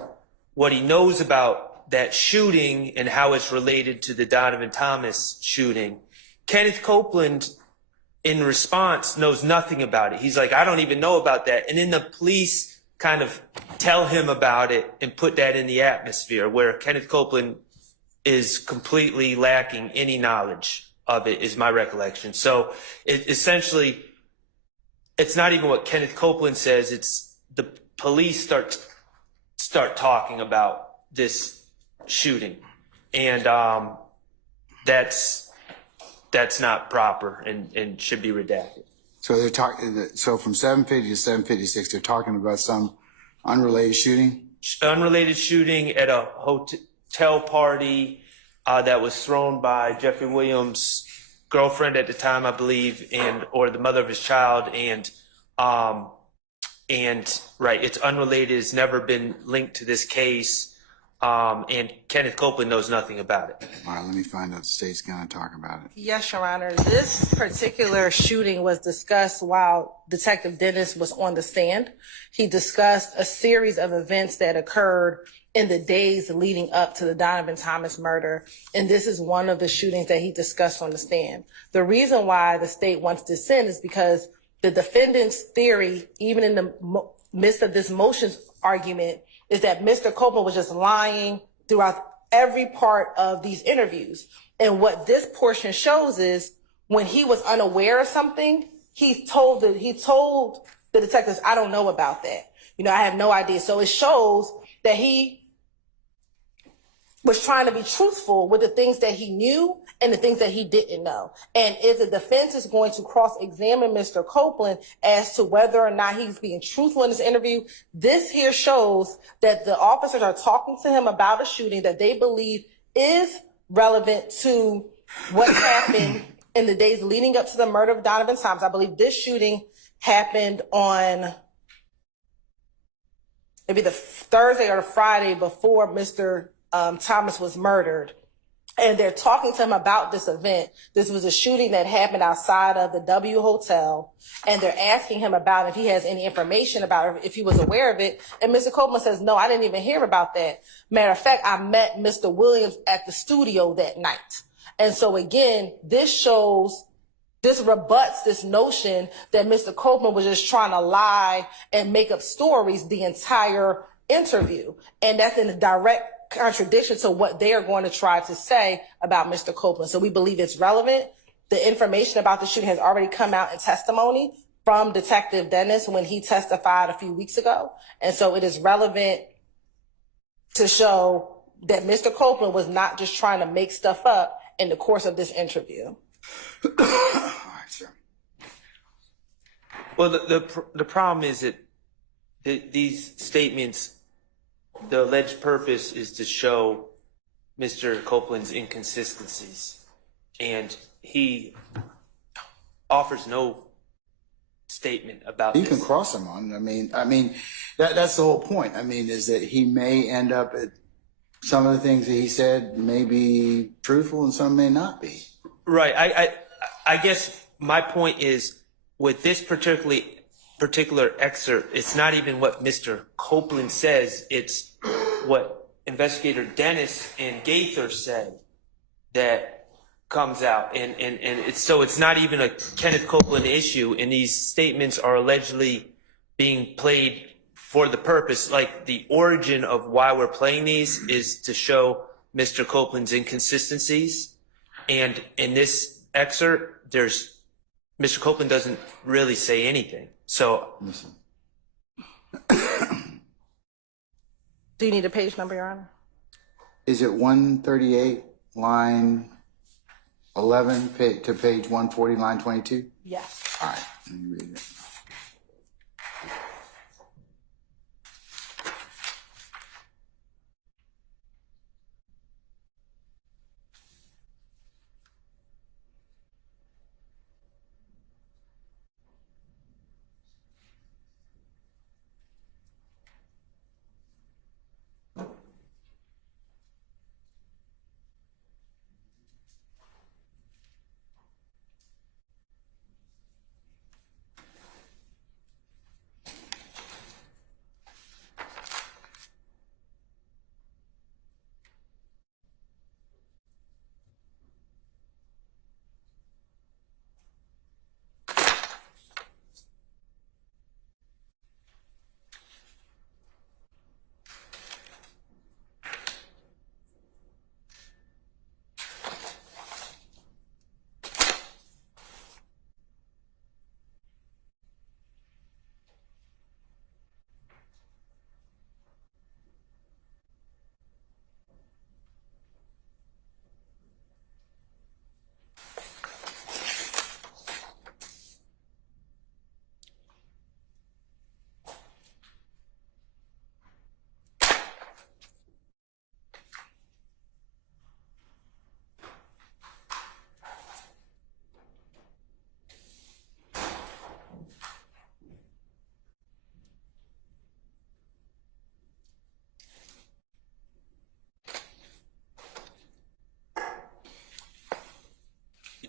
what he knows about that shooting and how it's related to the Donovan Thomas shooting. Kenneth Copeland, in response, knows nothing about it. He's like, I don't even know about that. And then the police kind of tell him about it and put that in the atmosphere, where Kenneth Copeland is completely lacking any knowledge of it, is my recollection. So essentially, it's not even what Kenneth Copeland says. It's the police start talking about this shooting, and that's not proper and should be redacted. So they're talking. So from 750 to 756, they're talking about some unrelated shooting. Unrelated shooting at a hotel party that was thrown by Jeffrey Williams' girlfriend at the time, I believe, or the mother of his child, and right, it's unrelated. It's never been linked to this case, and Kenneth Copeland knows nothing about it. All right, let me find out the state's going to talk about it. Yes, Your Honor. This particular shooting was discussed while Detective Dennis was on the stand. He discussed a series of events that occurred in the days leading up to the Donovan Thomas murder. And this is one of the shootings that he discussed on the stand. The reason why the state wants to send is because the defendant's theory, even in the midst of this motions argument, is that Mr. Copeland was just lying throughout every part of these interviews. And what this portion shows is when he was unaware of something, he told the detectives, I don't know about that. I have no idea. So it shows that he was trying to be truthful with the things that he knew and the things that he didn't know. And if the defense is going to cross-examine Mr. Copeland as to whether or not he's being truthful in this interview, this here shows that the officers are talking to him about a shooting that they believe is relevant to what happened in the days leading up to the murder of Donovan Thomas. I believe this shooting happened on maybe the Thursday or the Friday before Mr. Thomas was murdered. And they're talking to him about this event. This was a shooting that happened outside of the W Hotel. And they're asking him about if he has any information about it, if he was aware of it. And Mr. Copeland says, no, I didn't even hear about that. Matter of fact, I met Mr. Williams at the studio that night. And so again, this rebuts this notion that Mr. Copeland was just trying to lie and make up stories the entire interview. And that's in a direct contradiction to what they are going to try to say about Mr. Copeland. So we believe it's relevant. The information about the shooting has already come out in testimony from Detective Dennis when he testified a few weeks ago. And so it is relevant to show that Mr. Copeland was not just trying to make stuff up in the course of this interview. All right, sir. Well, the problem is that these statements, the alleged purpose is to show Mr. Copeland's inconsistencies, and he offers no statement about You this. can cross him on. I mean, that's the whole point. Is that he may end up at some of the things that he said may be truthful and some may not be. Right. I guess my point is with this particular excerpt, it's not even what Mr. Copeland says. It's what Investigator Dennis and Gaither said that comes out. And it's not even a Kenneth Copeland issue. And these statements are allegedly being played for the purpose, like the origin of why we're playing these is to show Mr. Copeland's inconsistencies. And in this excerpt, Mr. Copeland doesn't really say anything. So, Listen. Do you need a page number, Your Honor? Is it 138, line 11 to page 140, line 22? Yes. All right, let me read it.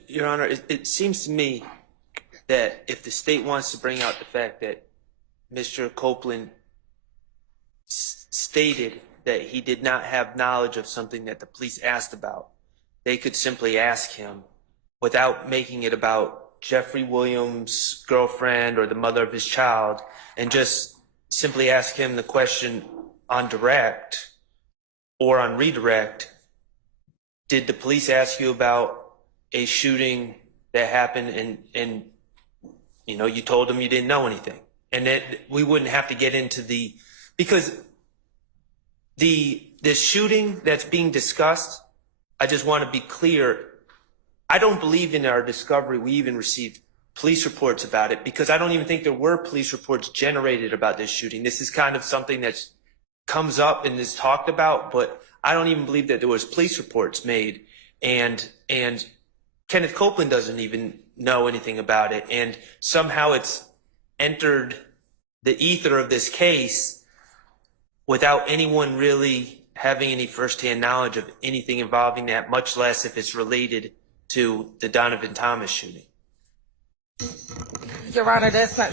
Your Honor, it seems to me that if the state wants to bring out the fact that Mr. Copeland stated that he did not have knowledge of something that the police asked about, they could simply ask him without making it about Jeffrey Williams' girlfriend or the mother of his child, and just simply ask him the question on direct or on redirect. Did the police ask you about a shooting that happened and you told them you didn't know anything? And that we wouldn't have to get into because the shooting that's being discussed, I just want to be clear, I don't believe in our discovery we even received police reports about it, because I don't even think there were police reports generated about this shooting. This is kind of something that comes up and is talked about, but I don't even believe that there was police reports made, and Kenneth Copeland doesn't even know anything about it, and somehow it's entered the ether of this case without anyone really having any firsthand knowledge of anything involving that, much less if it's related to the Donovan Thomas shooting. Your Honor, that's not,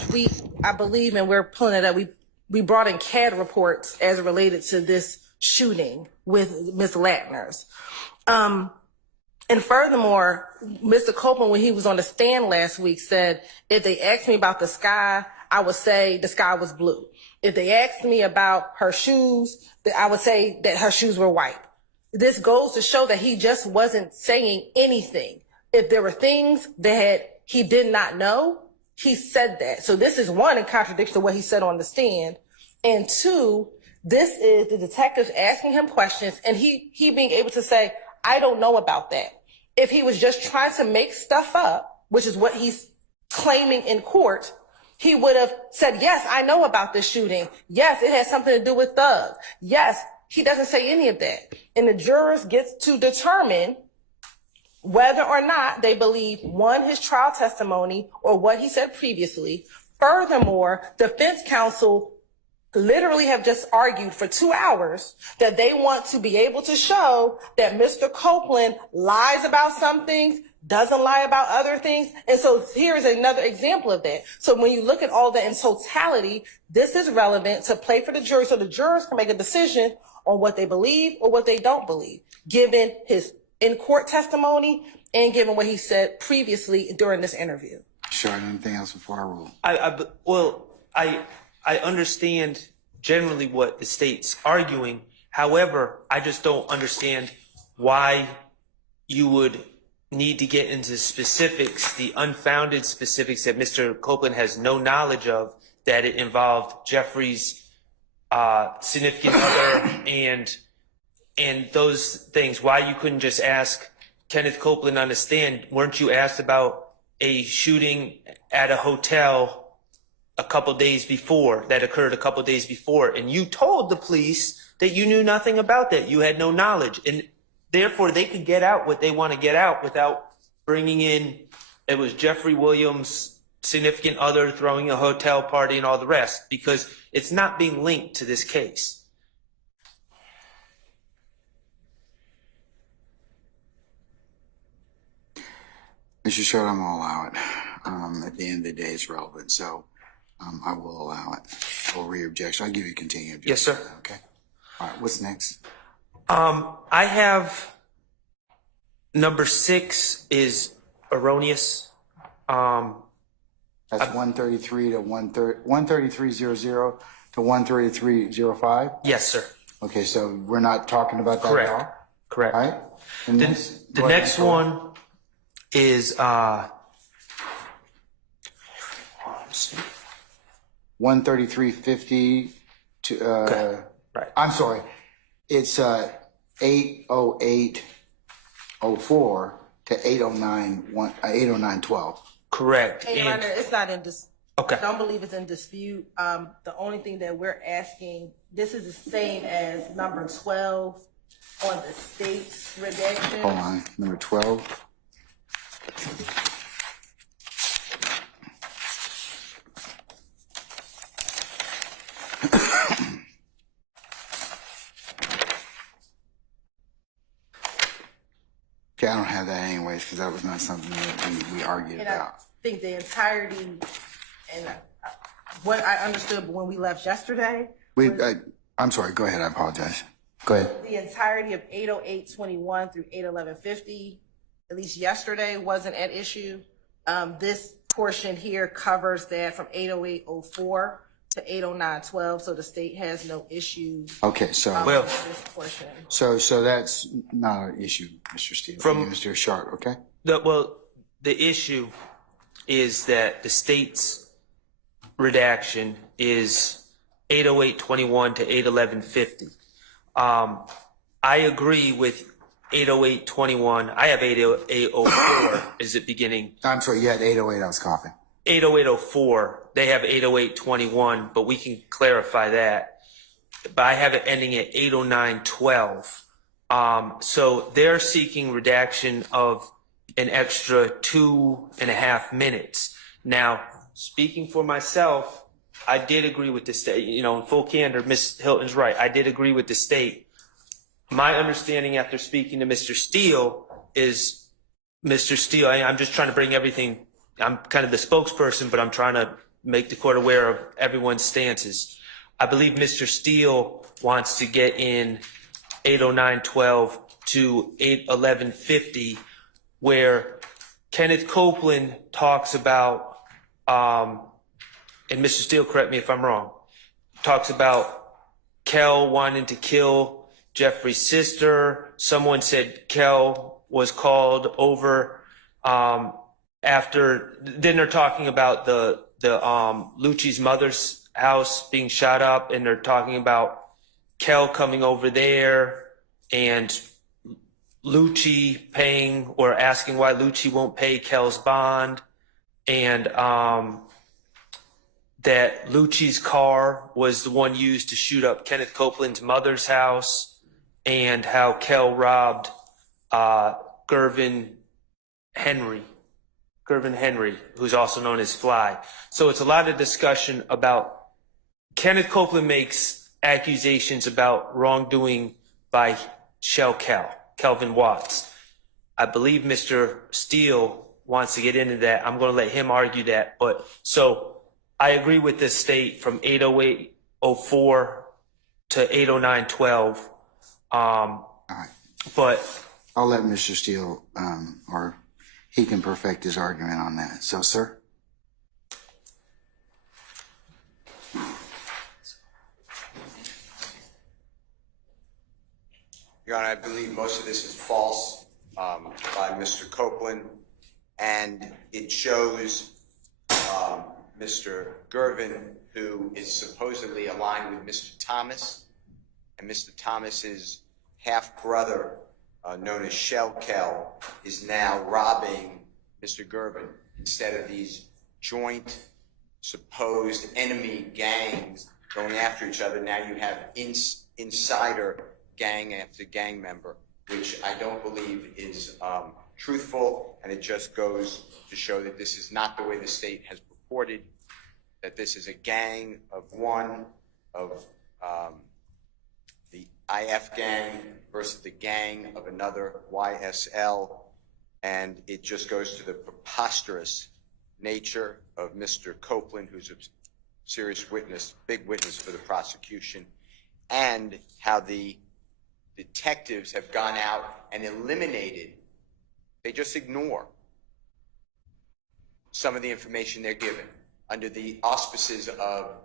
I believe, and we're pulling it up, we brought in CAD reports as related to this shooting with Ms. Latner's. And furthermore, Mr. Copeland, when he was on the stand last week, said, if they asked me about the sky, I would say the sky was blue. If they asked me about her shoes, I would say that her shoes were white. This goes to show that he just wasn't saying anything. If there were things that he did not know, he said that. So this is one, in contradiction to what he said on the stand. And two, this is the detectives asking him questions and he being able to say, I don't know about that. If he was just trying to make stuff up, which is what he's claiming in court, he would have said, yes, I know about this shooting. Yes, it has something to do with thugs. Yes, he doesn't say any of that. And the jurors get to determine whether or not they believe, one, his trial testimony or what he said previously. Furthermore, defense counsel literally have just argued for 2 hours that they want to be able to show that Mr. Copeland lies about some things, doesn't lie about other things. And so here's another example of that. So when you look at all that in totality, this is relevant to play for the jury so the jurors can make a decision on what they believe or what they don't believe, given his in-court testimony and given what he said previously during this interview. Sure, anything else before I rule? I understand generally what the state's arguing. However, I just don't understand why you would need to get into specifics, the unfounded specifics that Mr. Copeland has no knowledge of, that it involved Jeffrey's significant other and those things. Why you couldn't just ask Kenneth Copeland on the stand, weren't you asked about a shooting at a hotel a couple days before, that occurred a couple days before, and you told the police that you knew nothing about that, you had no knowledge, and therefore they could get out what they want to get out without bringing in, it was Jeffrey Williams' significant other throwing a hotel party and all the rest, because it's not being linked to this case. Mr. Short, I'm going to allow it. At the end of the day, it's relevant, so I will allow it. For re-objection, I'll give you continued objection. Yes, sir. Okay. All right, what's next? I have number 6 is erroneous. That's 133 to 133.00 to 133.05? Yes, sir. Okay, so we're not talking about that at all? Correct. All right. And The next one is 133.50 to right. I'm sorry, it's 808.04 to 809.12. correct. Hey, Your Honor, it's not in dispute. Okay. I don't believe it's in dispute. The only thing that we're asking, this is the same as number 12 on the state's redaction. Hold on, number 12. Okay, I don't have that anyways because that was not something that we argued And about. I think the entirety, and what I understood when we left yesterday, I'm sorry, go ahead, I apologize. Go ahead. The entirety of 80821 through 81150, at least yesterday, wasn't at issue. This portion here covers that from 80804 to 80912, so the state has no issue. Okay, so Well, with this portion. so that's not an issue, Mr. Steele. From- Mr. Sharp, okay? The issue is that the state's redaction is 80821 to 81150. I agree with 80821. I have 80804 is it beginning. I'm sorry, you had 808, I was coughing. 80804, they have 80821, but we can clarify that. But I have it ending at 80912. So they're seeking redaction of an extra 2.5 minutes. Now, speaking for myself, I did agree with the state, in full candor, Ms. Hilton's right. I did agree with the state. My understanding after speaking to Mr. Steele is, Mr. Steele, I'm just trying to bring everything, I'm kind of the spokesperson, but I'm trying to make the court aware of everyone's stances. I believe Mr. Steele wants to get in 80912 to 81150, where Kenneth Copeland talks about, and Mr. Steele, correct me if I'm wrong, talks about Kel wanting to kill Jeffrey's sister. Someone said Kel was called over after. Then they're talking about the Lucci's mother's house being shot up, and they're talking about Kel coming over there and Lucci paying or asking why Lucci won't pay Kel's bond, and that Lucci's car was the one used to shoot up Kenneth Copeland's mother's house, and how Kel robbed Gervin Henry, who's also known as Fly. So it's a lot of discussion about Kenneth Copeland makes accusations about wrongdoing by Kelvin Watts. I believe Mr. Steele wants to get into that. I'm going to let him argue that. But so I agree with the state from 80804 to 80912. All right. But I'll let Mr. Steele, or he can perfect his argument on that. So, sir? Your Honor, I believe most of this is false by Mr. Copeland, and it shows Mr. Gervin, who is supposedly aligned with Mr. Thomas, and Mr. Thomas's half-brother, known as Shell Kel, is now robbing Mr. Gervin. Instead of these joint supposed enemy gangs going after each other, now you have insider gang after gang member, which I don't believe is truthful, and it just goes to show that this is not the way the state has purported, that this is a gang of one, of the IF gang versus the gang of another, YSL, and it just goes to the preposterous nature of Mr. Copeland, who's a serious witness, big witness for the prosecution, and how the detectives have gone out and eliminated, they just ignore some of the information they're given under the auspices of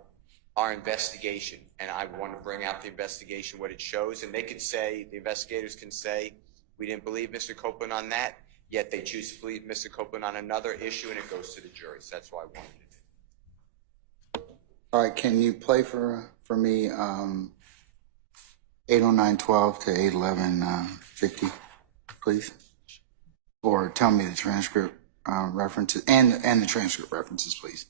our investigation. And I want to bring out the investigation, what it shows, and they could say, the investigators can say, we didn't believe Mr. Copeland on that, yet they choose to believe Mr. Copeland on another issue, and it goes to the jury. So that's why I wanted it. All right, can you play for me 80912 to 81150, please? Or tell me the transcript references and the transcript references, please.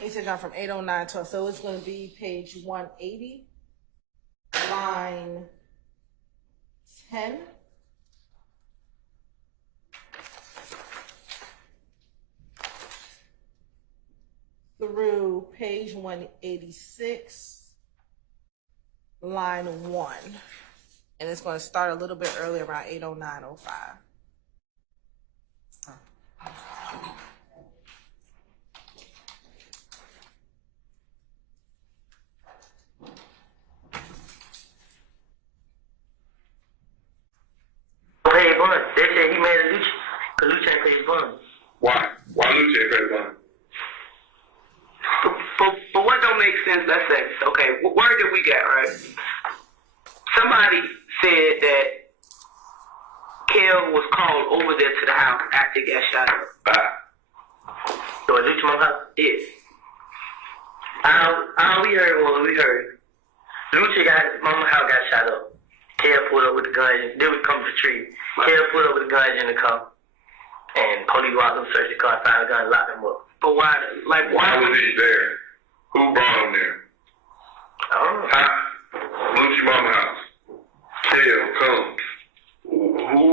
He said John from 80912, so it's going to be page 180, line 10 through page 186, line 1. And it's going to start a little bit earlier, around 8:09:05. Pay his bond. They said he made a Lucci, because Lucci ain't pay his bond. Why? Why Lucci ain't pay the bond? But what don't make sense, let's say, okay, word that we got, right? Somebody said that Kel was called over there to the house after he got shot up. So a Lucci mama house? Yes. All we heard was Lucci mama house got shot up. Kel pulled up with the guns, then we come to the tree. Kel pulled up with the guns in the car. And police walked up, searched the car, found the gun, locked him up. But why Was he there? Who brought him there? I don't know. Huh? Lucci mama house. Kel comes. Who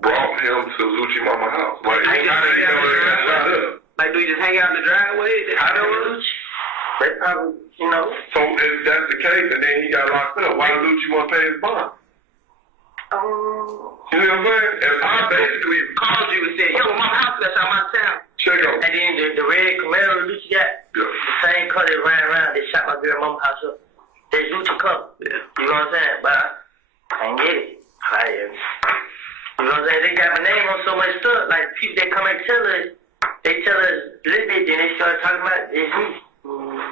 brought him to Lucci mama house? Like, how did he know they got shot up? Like, do you just hang out in the driveway? I know Lucci. They probably, you know. So if that's the case, and then he got locked up, why did Lucci want to pay his bond? You know what I'm saying? And I basically Called you and said, yo, my house got shot out of town. check on. And then the red Camaro Lucci got, the same car they ran around, they shot my girl mama house up. They Lucci car. Yeah. You know what I'm saying? But I ain't get it. You know what I'm saying? They got my name on so much stuff. Like, people that come and tell us, they tell us a little bit, then they start talking about it's me.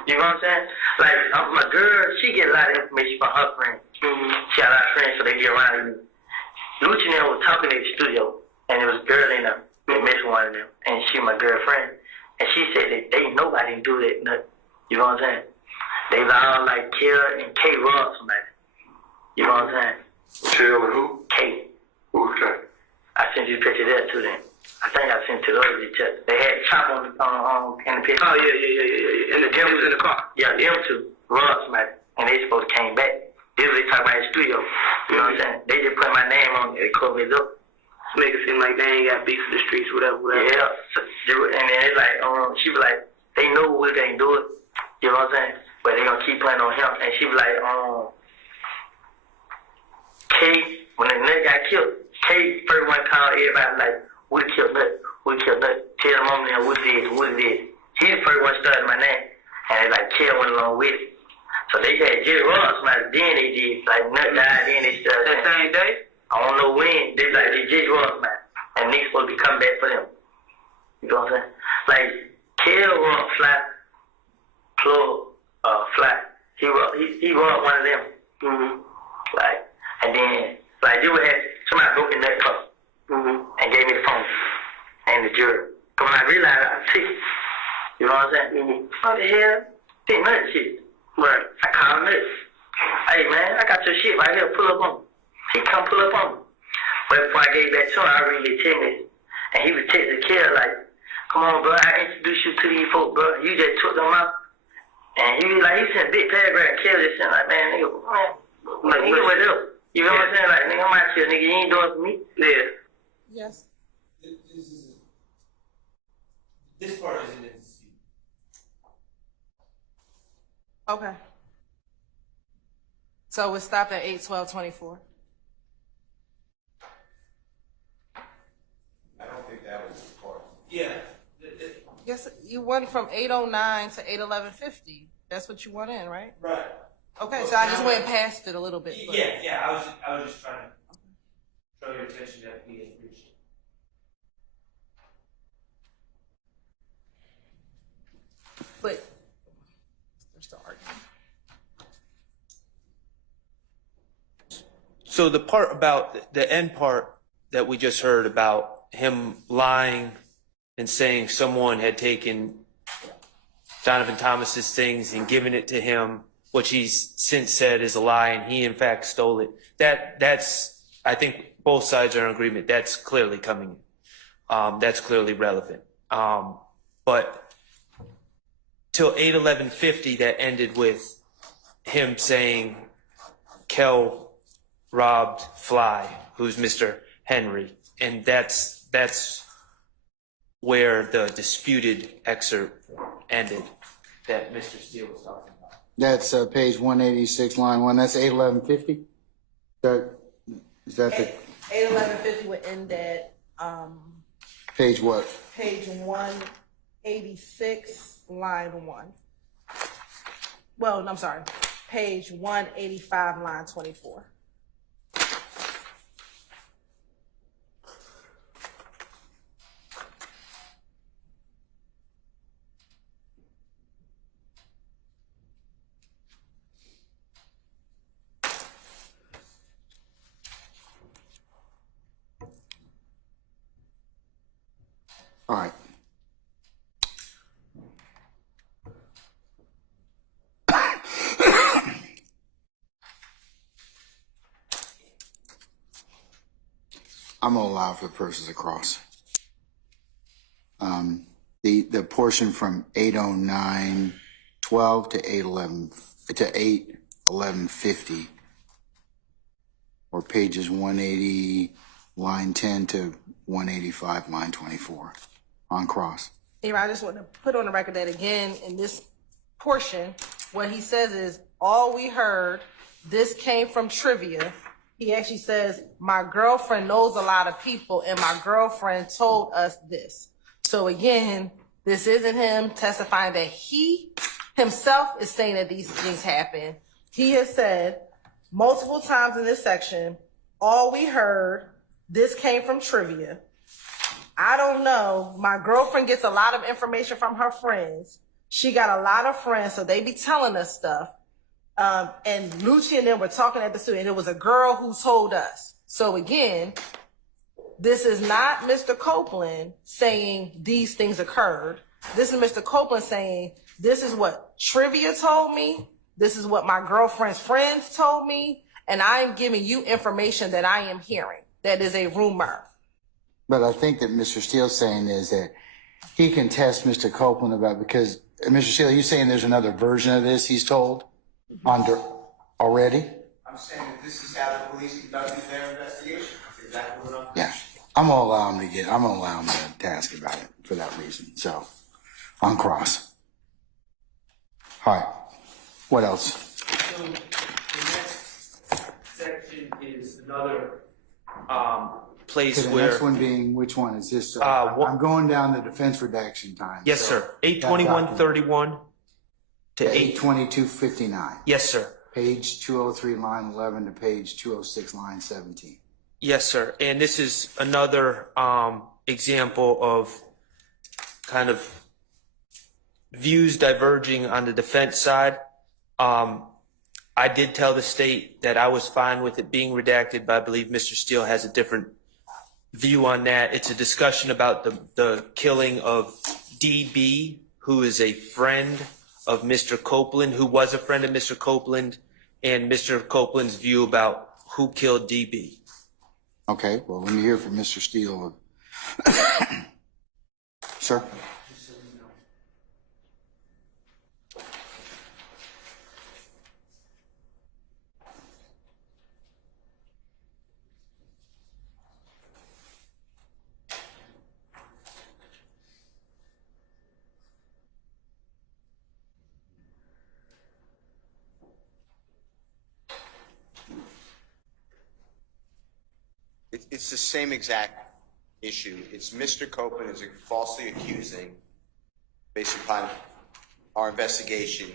You know what I'm saying? Like, my girl, she get a lot of information from her friends. She got a lot of friends, so they get around me. Lucci and them was talking in the studio, and there was a girl in there. They missed one of them, and she my girlfriend. And she said that they nobody do that nothing. You know what I'm saying? They was all like Kill and K Ross, somebody. You know what I'm saying? Chill and who? K. Who's K? I sent you a picture of that too then. I think I sent to those each other. They had chop on in the picture. Oh, yeah. And the gym was in the car. Yeah, them two. Ross, somebody. And they supposed to came back. This was they talk about in the studio. You know what I'm saying? They just put my name on it. They covered it up. Make it seem like they ain't got beef in the streets, whatever. Yeah. And then it's like, she was like, they know we can't do it. You know what I'm saying? But they gonna keep playing on him. And she was like, K, when the nut got killed, K first one called everybody like, we killed Nut. We killed Nut. Tell the mom now what it is. He the first one started my name. And they like, Kill went along with it. So they had Jerry Ross, like, then they did. Like, Nut died, then they started. That same day? I don't know when. They like, they Jerry Ross, man. And niggas supposed to be coming back for them. You know what I'm saying? Like, Kill Ross, Fly. He robbed one of them. Like, and then, like, they would have somebody broke in that car. And gave me the phone. And the jury. But when I realized I took it. You know what I'm saying? What the hell? Think Nut shit. Right. I called Nut. Hey, man, I got your shit right here. Pull up on me. He come pull up on me. But before I gave back to him, I really texted. And he was texting Kill like, come on, bro, I introduced you to these folks, bro. You just took them out. And he was like, he sent a big paragraph. Kill just sent like, man, nigga, like, nigga, what else? You know what I'm saying? Like, nigga, I'm out here, nigga, you ain't doing it for me. Yeah. Yes. This part isn't in the dispute. Okay. So we stopped at 8:12:24. I don't think that was the part. Yeah. Yes, you went from 8:09 to 8:11:50. That's what you went in, right? Right. Okay, so I just went past it a little bit. But. Yeah. I was just trying to draw your attention to that. But there's the argument. So the part about the end part that we just heard about him lying and saying someone had taken Donovan Thomas's things and given it to him, which he's since said is a lie, and he in fact stole it. That's I think both sides are in agreement. That's clearly coming. That's clearly relevant. But till 8:11:50, that ended with him saying Kel robbed Fly, who's Mr. Henry, and that's where the disputed excerpt ended that Mr. Steele was talking about. That's page 186, line 1. That's 81150? Is that the 81150 would end at page what? page 186, line 1. Well, I'm sorry, page 185, line 24. All right. I'm gonna allow for the persons across. The portion from 809:12 to 811:50, or pages 180 line 10 to 185 line 24 on cross. Here, I just want to put on the record that again, in this portion, what he says is, all we heard, this came from trivia. He actually says, my girlfriend knows a lot of people and my girlfriend told us this. So again, this isn't him testifying that he himself is saying that these things happen. He has said multiple times in this section, all we heard, this came from trivia. I don't know. My girlfriend gets a lot of information from her friends. She got a lot of friends, so they be telling us stuff. And Lucci and them were talking at the studio, and it was a girl who told us. So again, this is not Mr. Copeland saying these things occurred. This is Mr. Copeland saying, this is what trivia told me. This is what my girlfriend's friends told me. And I'm giving you information that I am hearing. That is a rumor. But I think that Mr. Steele's saying is that he can test Mr. Copeland about, because Mr. Steele, you saying there's another version of this he's told already? I'm saying that this is how the police conducted their investigation. That's exactly what I'm Yeah. I'm gonna allow him to ask about it for that reason. So, on cross. All right. What else? So the next section is another place Okay, the where next one being, which one is this? what- I'm going down the defense redaction time. yes, so sir. 821:31 to 822:59. Yes, sir. Page 203, line 11 to page 206, line 17. Yes, sir. And this is another example of kind of views diverging on the defense side. I did tell the state that I was fine with it being redacted, but I believe Mr. Steele has a different view on that. It's a discussion about the killing of DB, who is a friend of Mr. Copeland, who was a friend of Mr. Copeland, and Mr. Copeland's view about who killed DB. Okay, well, let me hear from Mr. Steele. Sir? It's the same exact issue. It's Mr. Copeland is falsely accusing, based upon our investigation,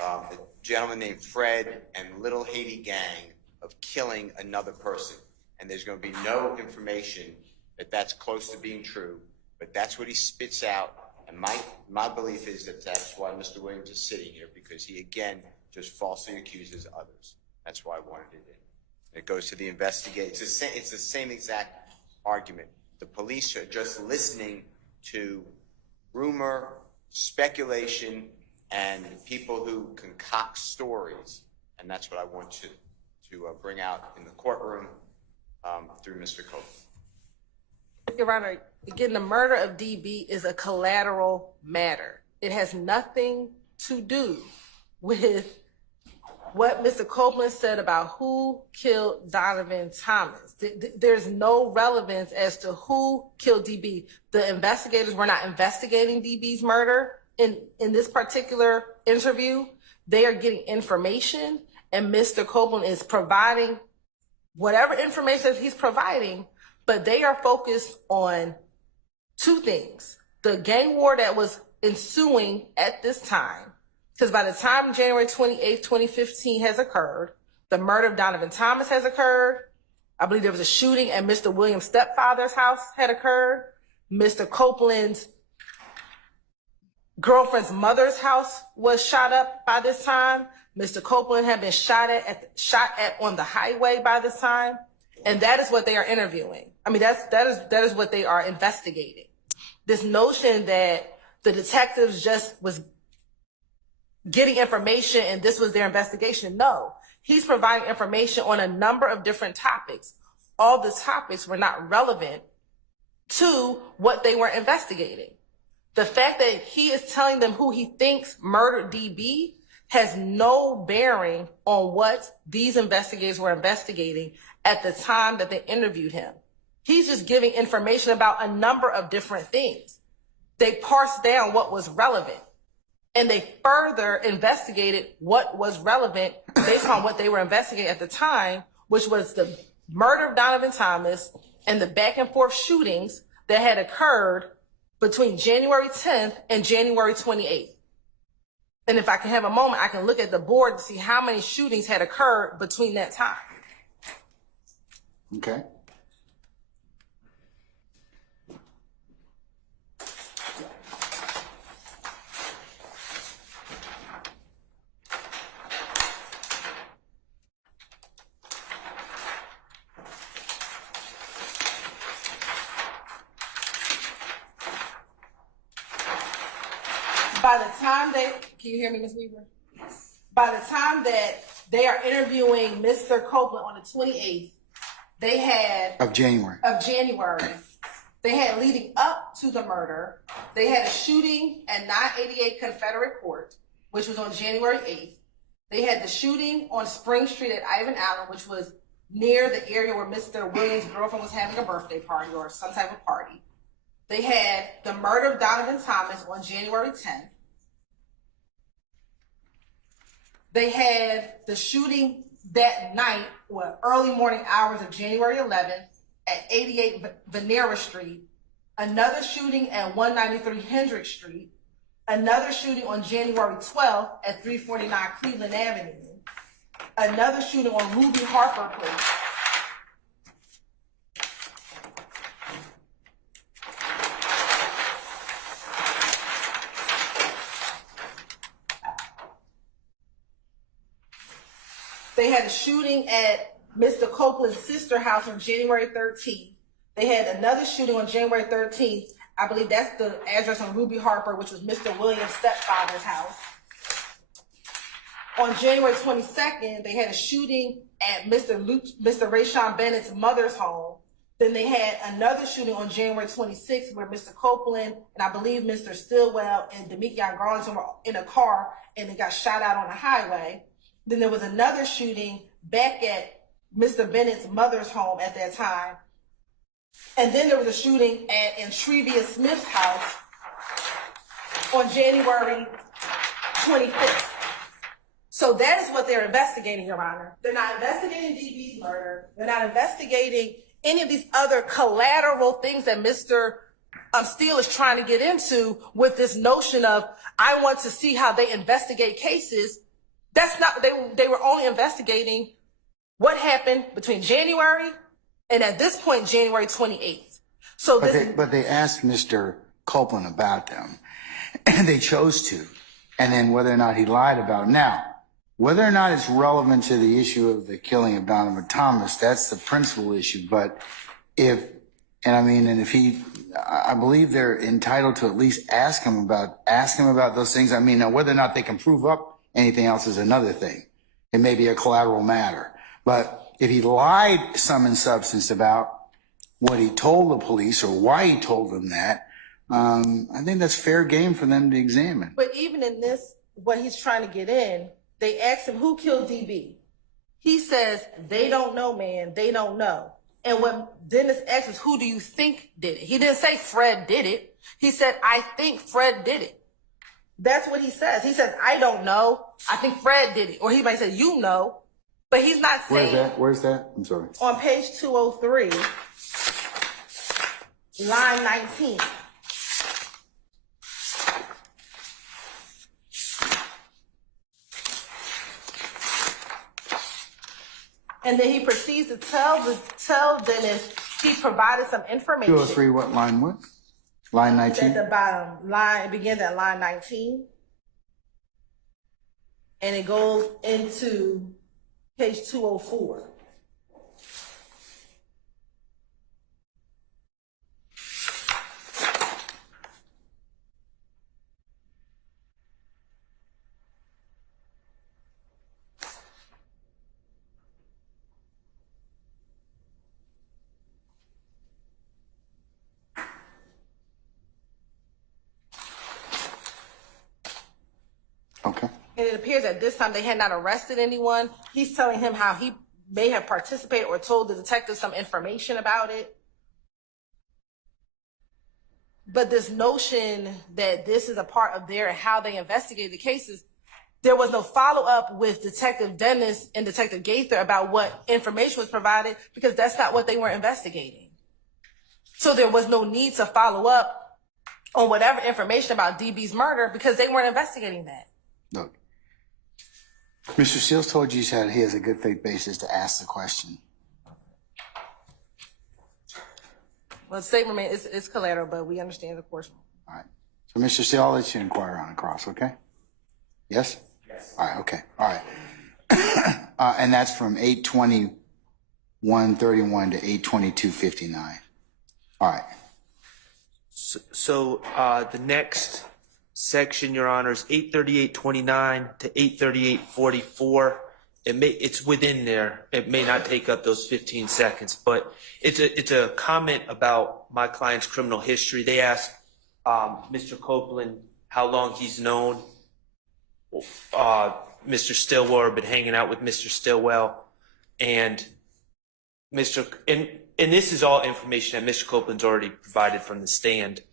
a gentleman named Fred and Little Haiti Gang of killing another person. And there's going to be no information that that's close to being true, but that's what he spits out. And my belief is that that's why Mr. Williams is sitting here, because he, again, just falsely accuses others. That's why I wanted it in. It goes to the investigation. It's the same exact argument. The police are just listening to rumor, speculation, and people who concoct stories. And that's what I want to bring out in the courtroom through Mr. Copeland. Your Honor, again, the murder of DB is a collateral matter. It has nothing to do with what Mr. Copeland said about who killed Donovan Thomas. There's no relevance as to who killed DB. The investigators were not investigating DB's murder in this particular interview. They are getting information, and Mr. Copeland is providing whatever information he's providing, but they are focused on two things. The gang war that was ensuing at this time, because by the time January 28th, 2015 has occurred, the murder of Donovan Thomas has occurred. I believe there was a shooting at Mr. Williams' stepfather's house had occurred. Mr. Copeland's girlfriend's mother's house was shot up by this time. Mr. Copeland had been shot at on the highway by this time. And that is what they are interviewing. I mean, that is what they are investigating. This notion that the detectives just was getting information and this was their investigation. No, he's providing information on a number of different topics. All the topics were not relevant to what they were investigating. The fact that he is telling them who he thinks murdered DB has no bearing on what these investigators were investigating at the time that they interviewed him. He's just giving information about a number of different things. They parsed down what was relevant, and they further investigated what was relevant based on what they were investigating at the time, which was the murder of Donovan Thomas and the back and forth shootings that had occurred between January 10th and January 28th. And if I can have a moment, I can look at the board to see how many shootings had occurred between that time. Okay. By the time can you hear me, Ms. Weaver? Yes. By the time that they are interviewing Mr. Copeland on the 28th, they had of January, they had leading up to the murder, they had a shooting at 988 Confederate Court, which was on January 8th. They had the shooting on Spring Street at Ivan Allen, which was near the area where Mr. Williams' girlfriend was having a birthday party or some type of party. They had the murder of Donovan Thomas on January 10th. They had the shooting that night, or early morning hours of January 11th at 88 Venera Street. Another shooting at 193 Hendrick Street. Another shooting on January 12th at 349 Cleveland Avenue. Another shooting on Ruby Harper Place. They had a shooting at Mr. Copeland's sister house on January 13th. They had another shooting on January 13th. I believe that's the address on Ruby Harper, which was Mr. Williams' stepfather's house. On January 22nd, they had a shooting at Mr. Rayshawn Bennett's mother's home. Then they had another shooting on January 26th where Mr. Copeland and I believe Mr. Stillwell and Demekion Garlington were in a car and they got shot out on the highway. Then there was another shooting back at Mr. Bennett's mother's home at that time. And then there was a shooting at Entrevia Smith's house on January 25th. So that is what they're investigating, Your Honor. They're not investigating DB's murder. They're not investigating any of these other collateral things that Mr. Steele is trying to get into with this notion of, I want to see how they investigate cases. That's not, they were only investigating what happened between January and at this point, January 28th. So but they asked Mr. Copeland about them and they chose to, and then whether or not he lied about it. Now, whether or not it's relevant to the issue of the killing of Donovan Thomas, that's the principal issue. But if I believe they're entitled to at least ask him about those things. I mean, now whether or not they can prove up anything else is another thing. It may be a collateral matter. But if he lied some in substance about what he told the police or why he told them that, I think that's fair game for them to examine. But even in this, what he's trying to get in, they asked him, who killed DB? He says, they don't know, man. They don't know. And when Dennis asks us, who do you think did it? He didn't say Fred did it. He said, I think Fred did it. That's what he says. He says, I don't know. I think Fred did it. Or he might say, you know. But he's not saying. Where's that? I'm sorry. On page 203, line 19. And then he proceeds to tell Dennis he provided some information. 203, what line? What? Line 19? At the bottom. It begins at line 19. And it goes into page 204. Okay. And it appears at this time they had not arrested anyone. He's telling him how he may have participated or told the detective some information about it. But this notion that this is a part of their how they investigate the cases, there was no follow-up with Detective Dennis and Detective Gaither about what information was provided because that's not what they were investigating. So there was no need to follow up on whatever information about DB's murder because they weren't investigating that. Look, Mr. Seals told you he has a good faith basis to ask the question. Well, the statement it's collateral, but we understand the portion. All right. So, Mr. Seals, I'll let you inquire on the cross, okay? Yes? Yes. All right, okay. All right. And that's from 8:21:31 to 8:22:59. All right. So the next section, Your Honor, is 838:29 to 838:44. It's within there. It may not take up those 15 seconds, but it's a comment about my client's criminal history. They asked Mr. Copeland how long he's known Mr. Stillwell or been hanging out with Mr. Stillwell, and and this is all information that Mr. Copeland's already provided from the stand.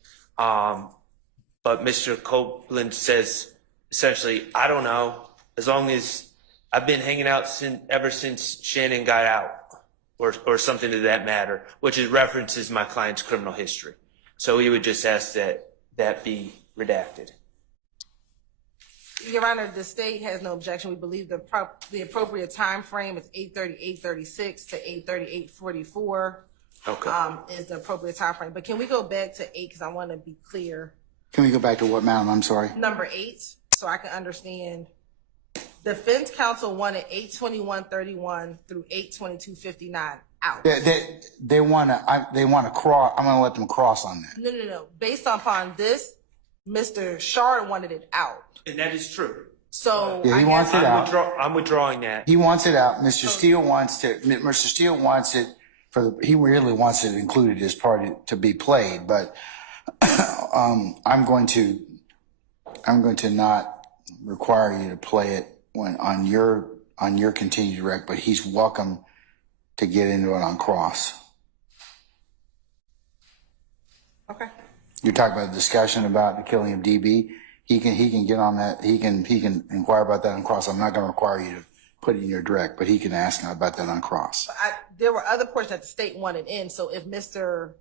But Mr. Copeland says, essentially, I don't know, as long as I've been hanging out ever since Shannon got out, or something to that matter, which references my client's criminal history. So he would just ask that be redacted. Your Honor, the state has no objection. We believe the appropriate time frame is 8:38:36 to 8:38:44. Okay. Is the appropriate time frame. But can we go back to 8 because I want to be clear. Can we go back to what, madam? I'm sorry. Number 8, so I can understand. Defense counsel wanted 8:21:31 through 8:22:59 out. They want to cross. I'm going to let them cross on that. No. Based upon this, Mr. Shard wanted it out. And that is true. So Yeah, he wants it out. I'm withdrawing that. He wants it out. Mr. Steele wants it he really wants it included as part to be played, but I'm going to not require you to play it when on your continued rec, but he's welcome to get into it on cross. Okay. You're talking about the discussion about the killing of DB. He can get on that. He can inquire about that on cross. I'm not going to require you to put it in your direct, but he can ask about that on cross. There were other portions that the state wanted in. So if Mr.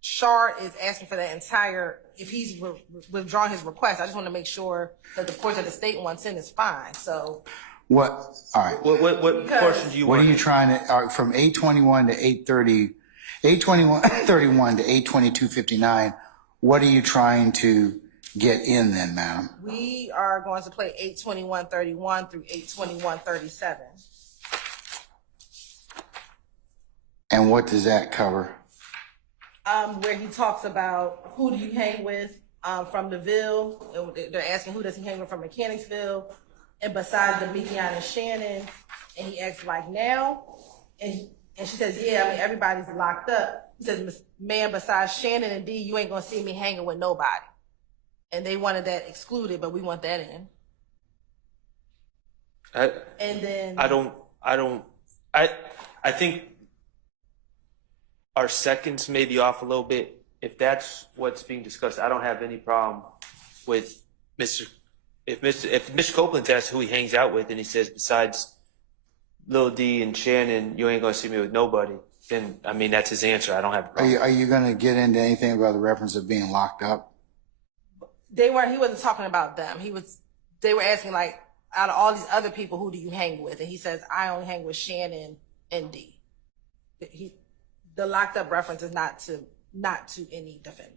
Shard is asking for that entire, if he's withdrawing his request, I just want to make sure that the portion that the state wants in is fine. So what? All right. What portion do you want? What are you trying to from 8:21 to 8:30, 8:21:31 to 8:22:59? What are you trying to get in then, madam? We are going to play 8:21:31 through 8:21:37. And what does that cover? Where he talks about who do you hang with from the Ville. They're asking who does he hang with from Mechanicsville. And besides the Mikian and Shannon, and he asks like now, and she says, yeah, I mean, everybody's locked up. He says, man, besides Shannon and D, you ain't gonna see me hanging with nobody. And they wanted that excluded, but we want that in. And then I think our seconds may be off a little bit. If that's what's being discussed, I don't have any problem with if Mr. Copeland's asked who he hangs out with and he says besides Lil D and Shannon, you ain't gonna see me with nobody, then I mean that's his answer. I don't have a problem. Are you gonna get into anything about the reference of being locked up? he wasn't talking about them. They were asking, like, out of all these other people, who do you hang with? And he says, I only hang with Shannon and D. The locked up reference is not to any defendant.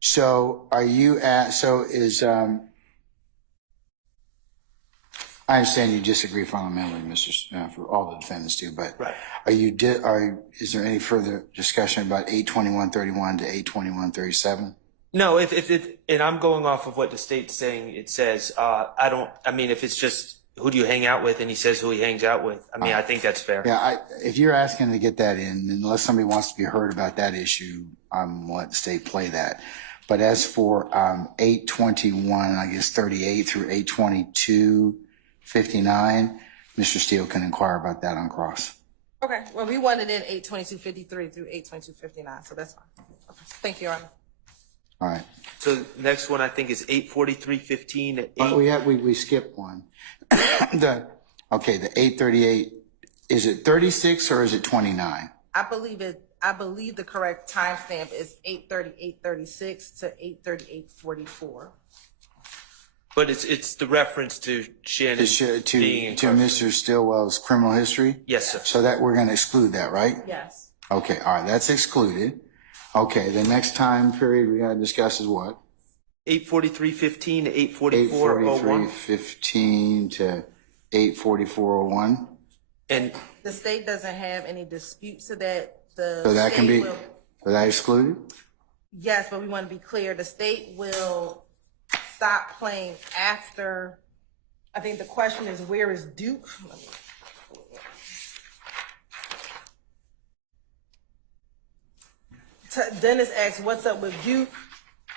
So I understand you disagree fundamentally, for all the defendants do, but Right. Is there any further discussion about 821.31 to 821.37? No, and I'm going off of what the state's saying. It says, if it's just who do you hang out with and he says who he hangs out with, I think that's fair. Yeah, if you're asking to get that in, unless somebody wants to be heard about that issue, I'm gonna let the state play that. But as for 821, I guess 38 through 822.59, Mr. Steele can inquire about that on cross. Okay, well, we wanted in 822.53 through 822.59, so that's fine. Okay. Thank you, Your Honor. All right. So next one I think is 843.15 to 8. We skipped one. The 838, is it 36 or is it 29? I believe the correct timestamp is 8:38:36 to 8:38:44. But it's the reference to Shannon being incarcerated. Mr. Stillwell's criminal history? Yes, sir. So that we're going to exclude that, right? Yes. Okay, all right, that's excluded. Okay, the next time period we got to discuss is what? 843.15 to 844.01. 843.15 to 844.01. And The state doesn't have any disputes to that. So that can be, so that excluded? Yes, but we want to be clear. The state will stop playing after. I think the question is, where is Duke? Dennis asks, what's up with Duke?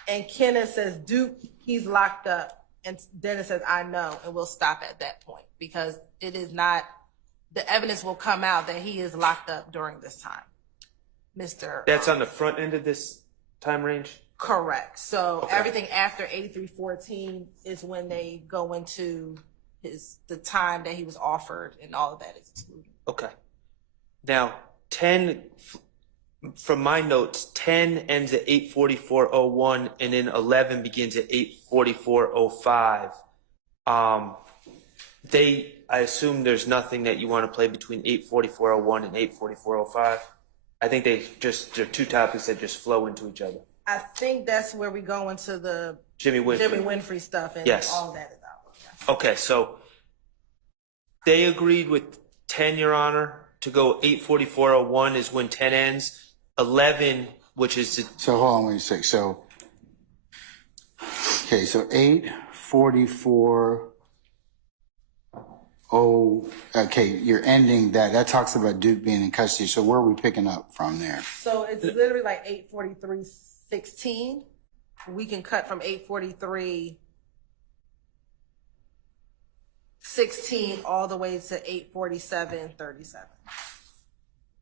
And Kenneth says, Duke, he's locked up. And Dennis says, I know. And we'll stop at that point because it is not, the evidence will come out that he is locked up during this time. That's on the front end of this time range? Correct. So everything after 83:14 is when they go into the time that he was offered, and all of that is excluded. Okay. Now, 10, from my notes, 10 ends at 844.01, and then 11 begins at 844.05. I assume there's nothing that you want to play between 844.01 and 844.05. I think they're two topics that just flow into each other. I think that's where we go into the Jimmy Winfrey stuff, and yes. all of that is out. Yes. Okay, so they agreed with 10, Your Honor, to go 844.01 is when 10 ends. 11, which is So hold on, wait a sec. So 844. Okay, you're ending that. That talks about Duke being in custody. So where are we picking up from there? So it's literally like 843:16. We can cut from 843:16 all the way to 847:37.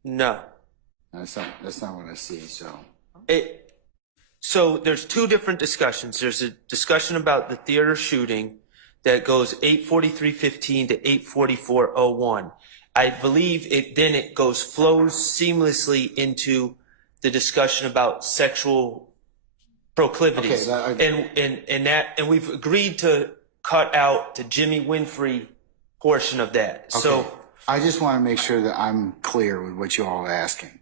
No. That's not what I see. So there's two different discussions. There's a discussion about the theater shooting that goes 843:15 to 844.01. I believe it flows seamlessly into the discussion about sexual proclivities. And we've agreed to cut out the Jimmy Winfrey portion of that. Okay. So I just want to make sure that I'm clear with what you all are asking.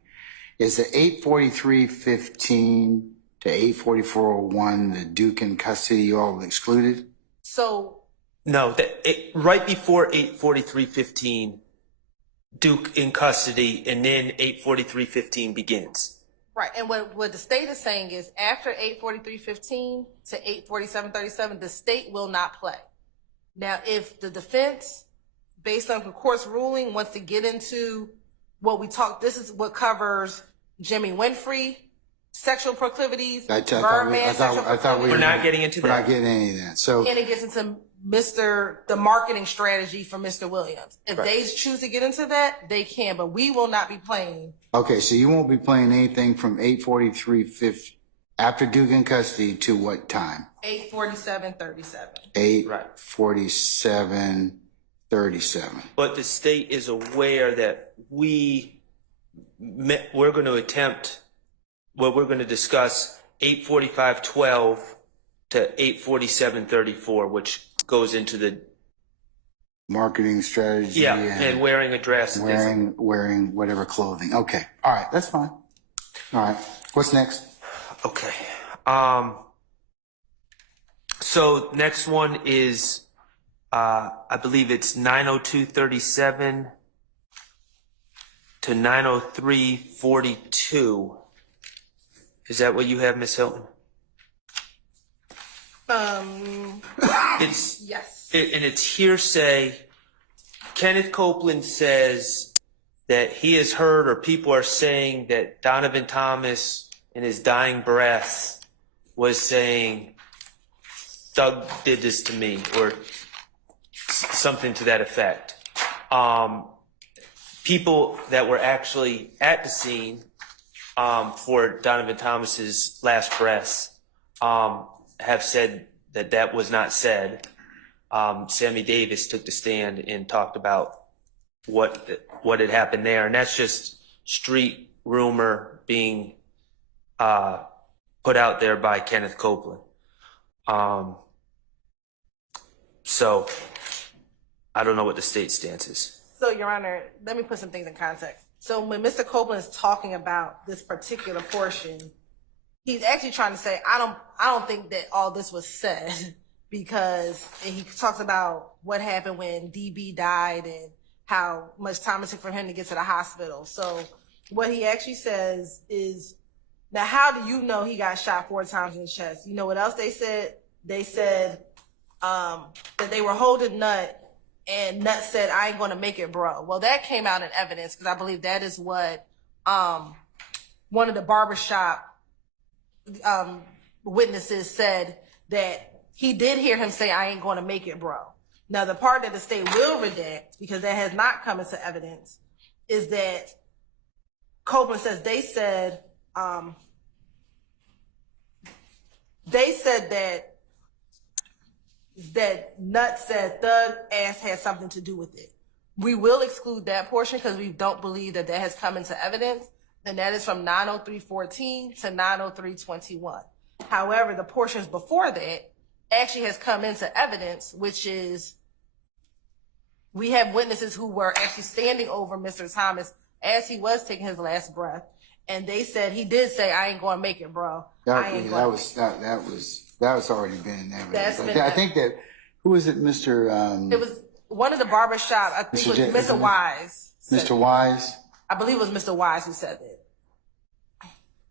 Is the 843:15 to 844.01 the Duke in custody you all excluded? So no, right before 843:15, Duke in custody, and then 843:15 begins. right, and what the state is saying is after 843:15 to 847:37, the state will not play. Now, if the defense, based on the court's ruling, wants to get into what we talked, this is what covers Jimmy Winfrey, sexual proclivities, Birdman sexual proclivities. We're not getting into that. We're not getting any of that. So and it gets into the marketing strategy for Mr. Williams. If they choose to get into that, they can, but we will not be playing. Okay, so you won't be playing anything from 8:43:50 after Duke in custody to what time? 8:47:37. 8:47:37. But the state is aware that we're going to attempt, well, we're going to discuss 8:45:12 to 8:47:34, which goes into the Marketing strategy. and wearing a dress. Wearing whatever clothing. Okay. All right. That's fine. All right. What's next? Okay. So next one is, I believe it's 902:37 to 903:42. Is that what you have, Ms. Hilton? It's Yes. and it's hearsay. Kenneth Copeland says that he has heard, or people are saying, that Donovan Thomas in his dying breath was saying, "Thug did this to me," or something to that effect. People that were actually at the scene for Donovan Thomas's last breaths have said that that was not said. Sammy Davis took the stand and talked about what had happened there, and that's just street rumor being put out there by Kenneth Copeland. So I don't know what the state stance is. So, Your Honor, let me put some things in context. So when Mr. Copeland is talking about this particular portion, he's actually trying to say, I don't think that all this was said, because he talks about what happened when DB died and how much time it took for him to get to the hospital. So what he actually says is, now how do you know he got shot 4 times in the chest? You know what else they said? They said that they were holding Nut, and Nut said, "I ain't gonna make it, bro." Well, that came out in evidence, because I believe that is what one of the barbershop witnesses said, that he did hear him say, "I ain't gonna make it, bro." Now, the part that the state will redact, because that has not come into evidence, is that Copeland says they said that Nut said Thug ass had something to do with it. We will exclude that portion because we don't believe that that has come into evidence, and that is from 903:14 to 903:21. However, the portions before that actually has come into evidence, which is we have witnesses who were actually standing over Mr. Thomas as he was taking his last breath, and they said he did say, "I ain't gonna make it, bro." That was already been in evidence. That's been I think that, who was it, Mr. It was one of the barbershop, I think it was Mr. Wise. Mr. Wise? I believe it was Mr. Wise who said that.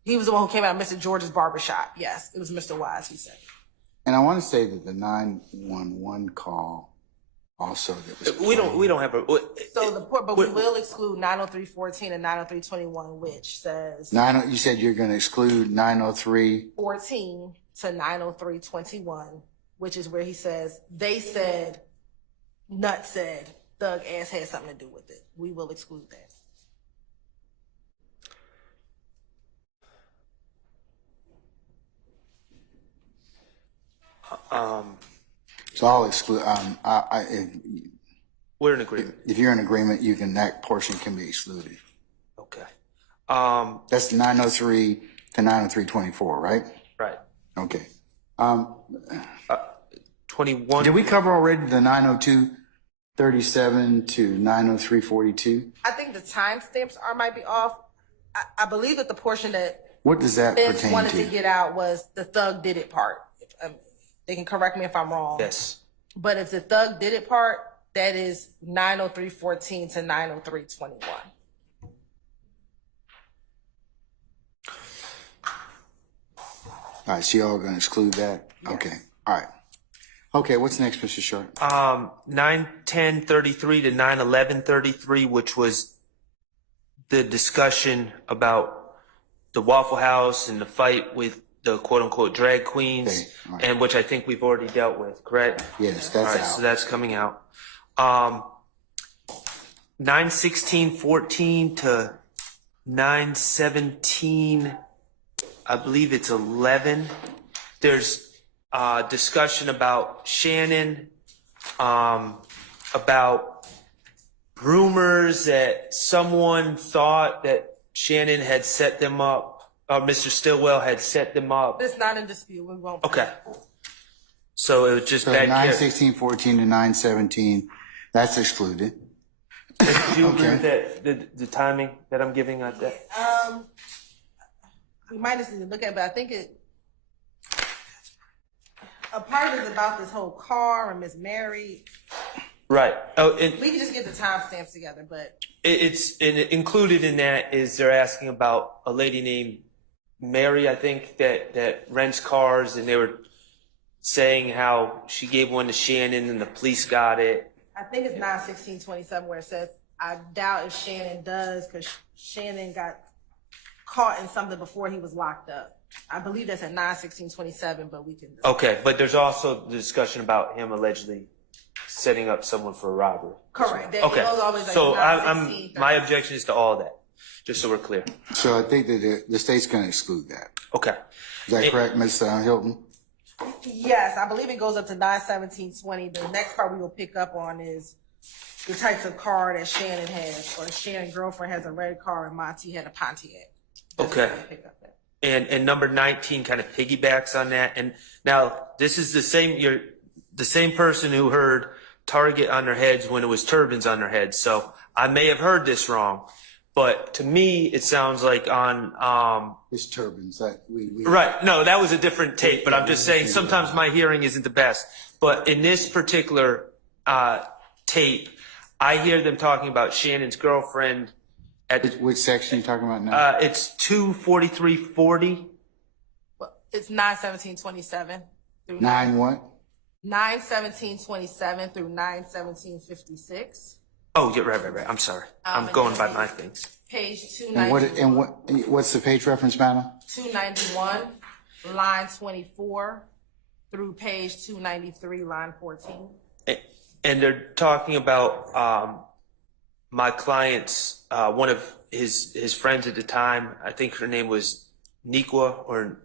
He was the one who came out of Mr. George's barbershop. Yes, it was Mr. Wise who said it. And I want to say that the 911 call also that was We don't have a. But we will exclude 903:14 and 903:21, which says you said you're going to exclude 903. 14 to 903:21, which is where he says they said, Nut said Thug ass had something to do with it. We will exclude that. So I'll exclude. We're in agreement. If you're in agreement, that portion can be excluded. Okay. That's 903 to 903:24, right? Right. Okay. 21. Did we cover already the 902:37 to 903:42? I think the timestamps might be off. I believe that the portion that What does that Vince pertain wanted to? to get out was the Thug did it part. They can correct me if I'm wrong. Yes. But if the Thug did it part, that is 903:14 to 903:21. All right, so y'all going to exclude that? Yes. Okay. All right. Okay, what's next, Mr. Sharp? 9:10:33 to 9:11:33, which was the discussion about the Waffle House and the fight with the quote unquote drag queens, Okay, all right. and which I think we've already dealt with, correct? Yes, All that's right, out. so that's coming out. 9/16/14 to 9/17, I believe it's 11. There's discussion about Shannon, about rumors that someone thought that Shannon had set them up, or Mr. Stillwell had set them up. It's not in dispute. We won't. Okay. So it was just So bad 9/16/14 to 9/17, that's excluded. Do you agree Okay. with that, the timing that I'm giving on that? We might just need to look at it, but I think a part of it is about this whole car and Miss Mary. Right. Oh, and We can just get the timestamps together, but included in that is they're asking about a lady named Mary, I think, that rents cars, and they were saying how she gave one to Shannon and the police got it. I think it's 9/16/27 where it says, I doubt if Shannon does, because Shannon got caught in something before he was locked up. I believe that's at 9/16/27, but we can. Okay, but there's also the discussion about him allegedly setting up someone for a robbery. Correct. That- Okay, it was always like so 9/16, my objection is to all that, just so we're clear. So I think that the state's going to exclude that. Okay. Is that correct, Ms. Hilton? Yes, I believe it goes up to 9/17/20. The next part we will pick up on is the types of car that Shannon has, or Shannon's girlfriend has a red car and Monty had a Pontiac. That's Okay. where we pick up that. And number 19 kind of piggybacks on that. And now this is the same person who heard target on their heads when it was turbans on their heads. So I may have heard this wrong, but to me it sounds like on It's turbans. That we right. No, that was a different tape, but I'm just saying sometimes my hearing isn't the best. But in this particular tape, I hear them talking about Shannon's girlfriend at Which section are you talking about now? it's 24340. Well, it's 9/17/27 through 9 what? 9/17/27 through 9/17/56. Oh, yeah, right. I'm sorry. I'm and going then by my things. Page And what's the page reference, madam? 291, line 24 through page 293, line 14. And they're talking about my client's one of his friends at the time. I think her name was Niqua or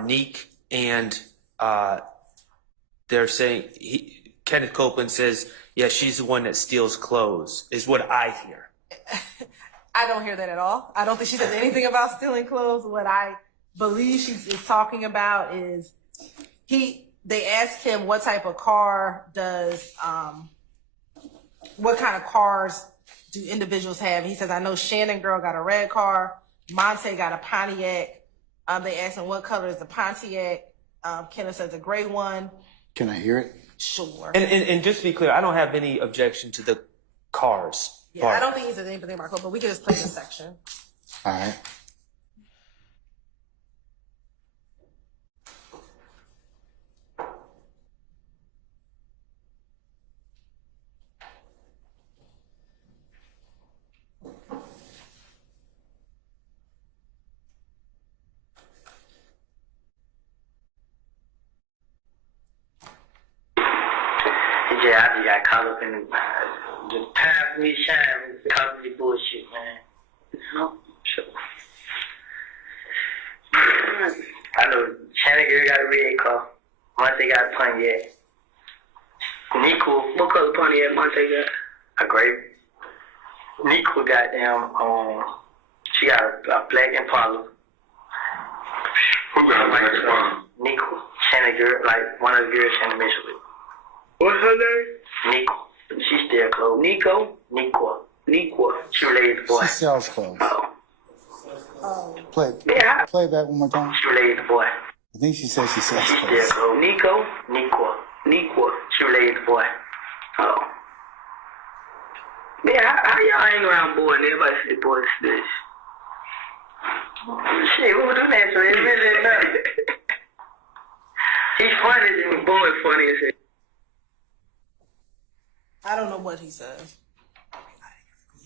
Neek, and they're saying Kenneth Copeland says, yeah, she's the one that steals clothes, is what I hear. I don't hear that at all. I don't think she says anything about stealing clothes. What I believe she's talking about is they asked him what type of car what kind of cars do individuals have? He says, I know Shannon girl got a red car. Monte got a Pontiac. They asked him what color is the Pontiac. Kenneth says a gray one. Can I hear it? Sure. And just to be clear, I don't have any objection to the cars. Yeah, I don't think he says anything about clothes, but we can just play this section. All right. Yeah, I just got caught up in the time for me to shine because of the bullshit, man. No, sure. I know Shannon girl got a red car. Monte got a Pontiac. Nico, what color Pontiac Monte got? A gray. Nico got she got a black Impala. Who got a black Impala? Nico, Shannon girl, like one of the girls Shannon messed with. What's her name? Nico. She still clothes. Nico? Nico. She related to the boy. She sells clothes. Oh. Play that one more time. She related to the boy. I think she said she sells She still clothes. clothes. Nico. She related to the boy. Oh. Man, how y'all hang around boy and everybody say boy is this? Shit, what we do next, man? It really ain't nothing. He's funny than the boy funny as hell. I don't know what he says.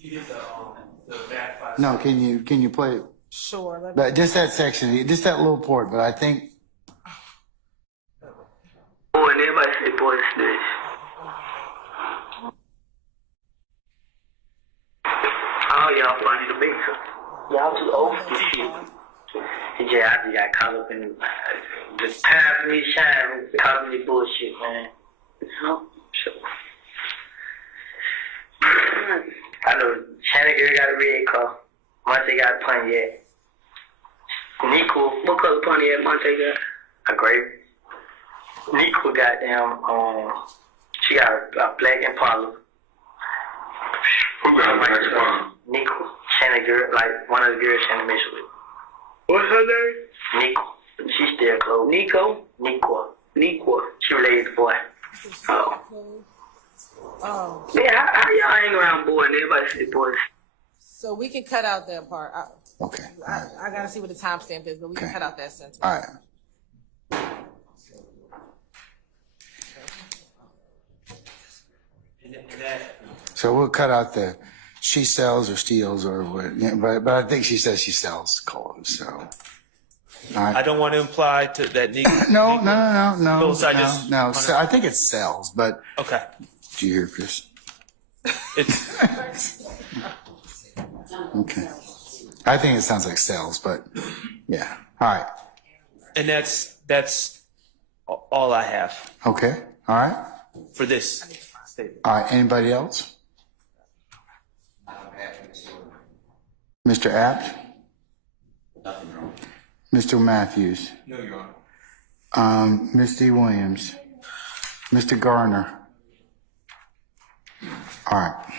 You get the back five. No, can you play it Sure. Let me- But just that section, just that little part, but I think, Boy, and everybody say boy snitch. Oh, y'all funny to me, so. Y'all too old for this shit. Yeah, I just got caught up in the time for me to shine, caught up in this bullshit, man. Sure. I know Shannon girl got a red car. Monte got a Pontiac. Nico, what color Pontiac Monte got? A gray. Nico goddamn, she got a black Impala. Who got a black Impala? Nico, Shannon girl, like one of the girls Shannon Mitchell with. What's her name? Nico. She still close. Nico? Nico. She related to boy. Oh. Man, how y'all hang around boy and everybody say boys? So we can cut out that part. okay. I gotta see what the timestamp is, but we can cut out that sentence. All right. So we'll cut out the she sells or steals or what, yeah, but I think she says she sells clothes, so. All right. I don't want to imply that Nico. No. Phyllis, I think it sells, but Okay. do you hear, Chris? It's, Okay. I think it sounds like sells, but yeah. All right. and that's all I have Okay. All right. for this statement. All right. Anybody else? Mr. Apt? Nothing wrong. Mr. Matthews? No, Your Honor. Ms. D. Williams? Mr. Garner? All right.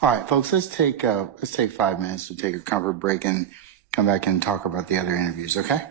All right, folks, let's take 5 minutes to take a comfort break and come back and talk about the other interviews, okay?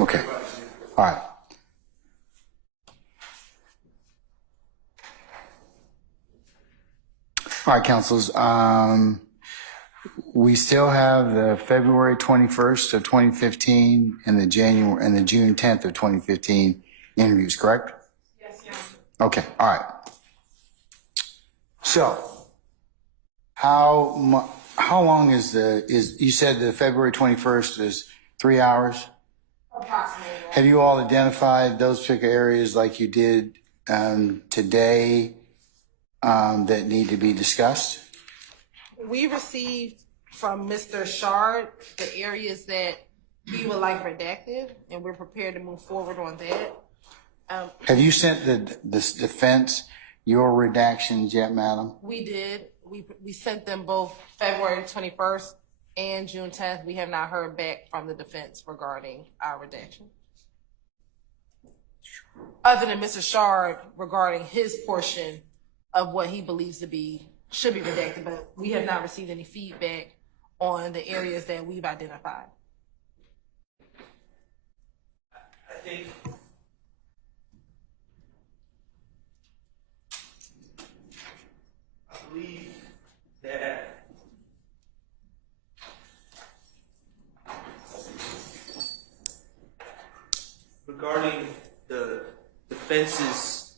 Okay. All right. All right, councils. We still have the February 21st of 2015 and the June 10th of 2015 interviews, correct? Yes, Your Honor. Okay. All right. So, how long is you said the February 21st is 3 hours? Approximately. Have you all identified those particular areas like you did today that need to be discussed? We received from Mr. Shard the areas that he would like redacted, and we're prepared to move forward on that. Have you sent the defense your redactions yet, madam? We did. We sent them both February 21st and June 10th. We have not heard back from the defense regarding our redaction. Other than Mr. Shard regarding his portion of what he believes to be should be redacted, but we have not received any feedback on the areas that we've identified. I think I believe that regarding the defense's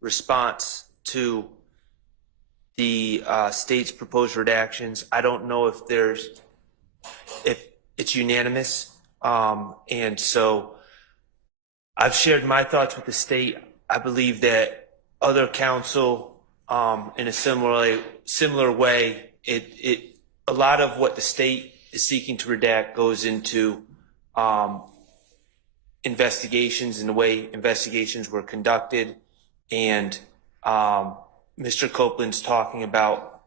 response to the state's proposed redactions, I don't know if it's unanimous. And so I've shared my thoughts with the state. I believe that other counsel, in a similar way, a lot of what the state is seeking to redact goes into investigations and the way investigations were conducted. And Mr. Copeland's talking about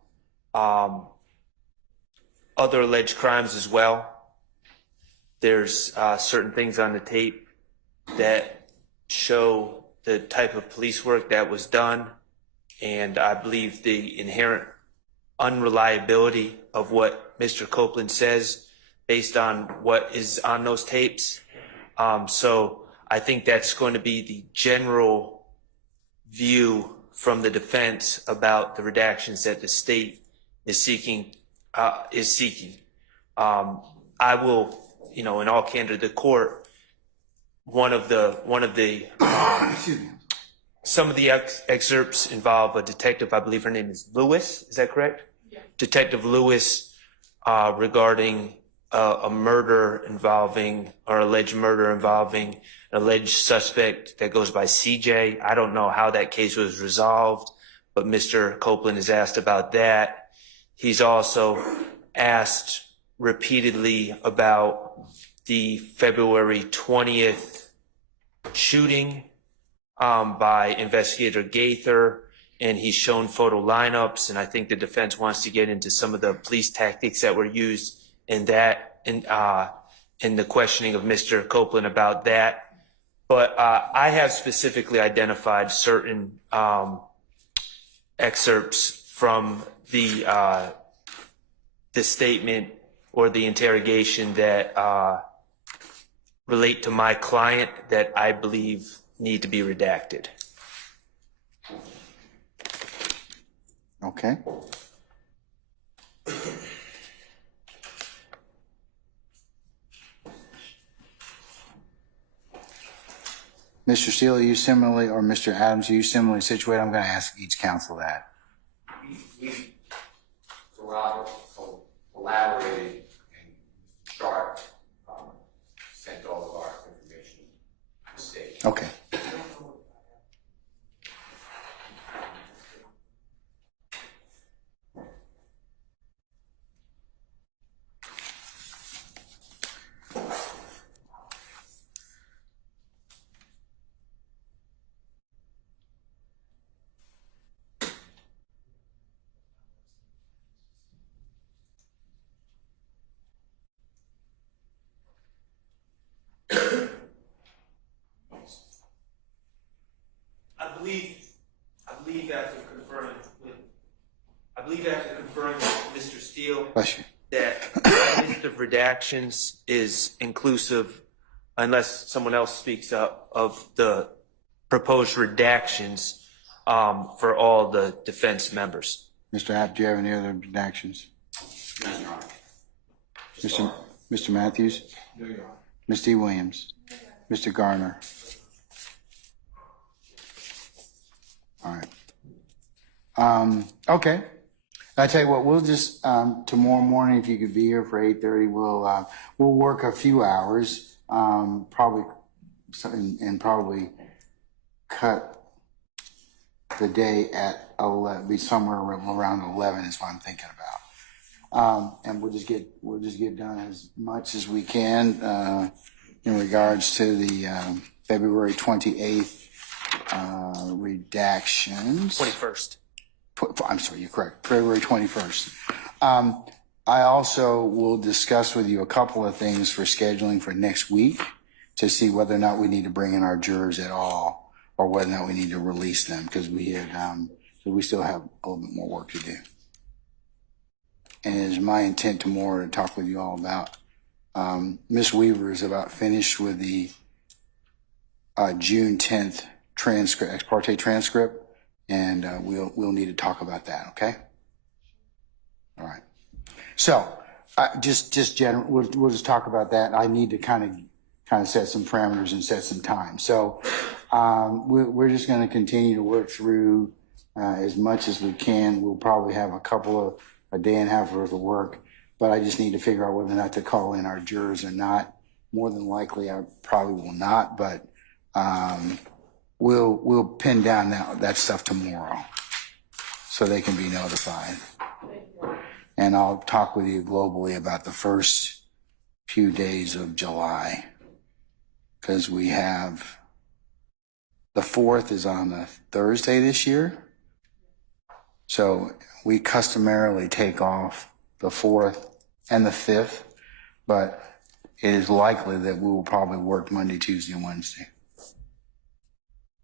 other alleged crimes as well. There's certain things on the tape that show the type of police work that was done, and I believe the inherent unreliability of what Mr. Copeland says based on what is on those tapes. So I think that's going to be the general view from the defense about the redactions that the state is seeking. I will, in all candor, the court, some of the excerpts involve a detective. I believe her name is Lewis. Is that correct? Yeah. Detective Lewis, regarding a murder involving, or alleged murder involving an alleged suspect that goes by CJ. I don't know how that case was resolved, but Mr. Copeland is asked about that. He's also asked repeatedly about the February 20th shooting by Investigator Gaither, and he's shown photo lineups, and I think the defense wants to get into some of the police tactics that were used in that, in the questioning of Mr. Copeland about that. But I have specifically identified certain excerpts from the statement or the interrogation that relate to my client that I believe need to be redacted. Okay. Mr. Steele, are you similarly, or Mr. Adams, are you similarly situated? I'm going to ask each counsel that. We collaborated and Sharp sent all of our information to the state. Okay. I believe after conferring with Mr. Steele Bless you. that Mr. redactions is inclusive, unless someone else speaks up, of the proposed redactions for all the defense members. Mr. App, do you have any other redactions? Mr. Matthews? No, Your Honor. Ms. D. Williams? Mr. Garner? All right. Okay. I tell you what, we'll just tomorrow morning, if you could be here for 8:30, we'll work a few hours, probably probably cut the day at 11, be somewhere around 11 is what I'm thinking about, and we'll just get done as much as we can in regards to the February 28th redactions. 21st. I'm sorry, you're correct. February 21st. I also will discuss with you a couple of things for scheduling for next week to see whether or not we need to bring in our jurors at all, or whether or not we need to release them, because we still have a little bit more work to do. And it is my intent tomorrow to talk with you all about Miss Weaver is about finished with the June 10th transcript, ex parte transcript. And we'll need to talk about that, okay? All right. So just general, we'll just talk about that. I need to kind of set some parameters and set some time. So we're just going to continue to work through as much as we can. We'll probably have a day and a half worth of work, but I just need to figure out whether or not to call in our jurors or not. More than likely, I probably will not, but we'll pin down that stuff tomorrow so they can be notified. And I'll talk with you globally about the first few days of July, because we have the 4th is on a Thursday this year. So we customarily take off the 4th and the 5th, but it is likely that we will probably work Monday, Tuesday, and Wednesday.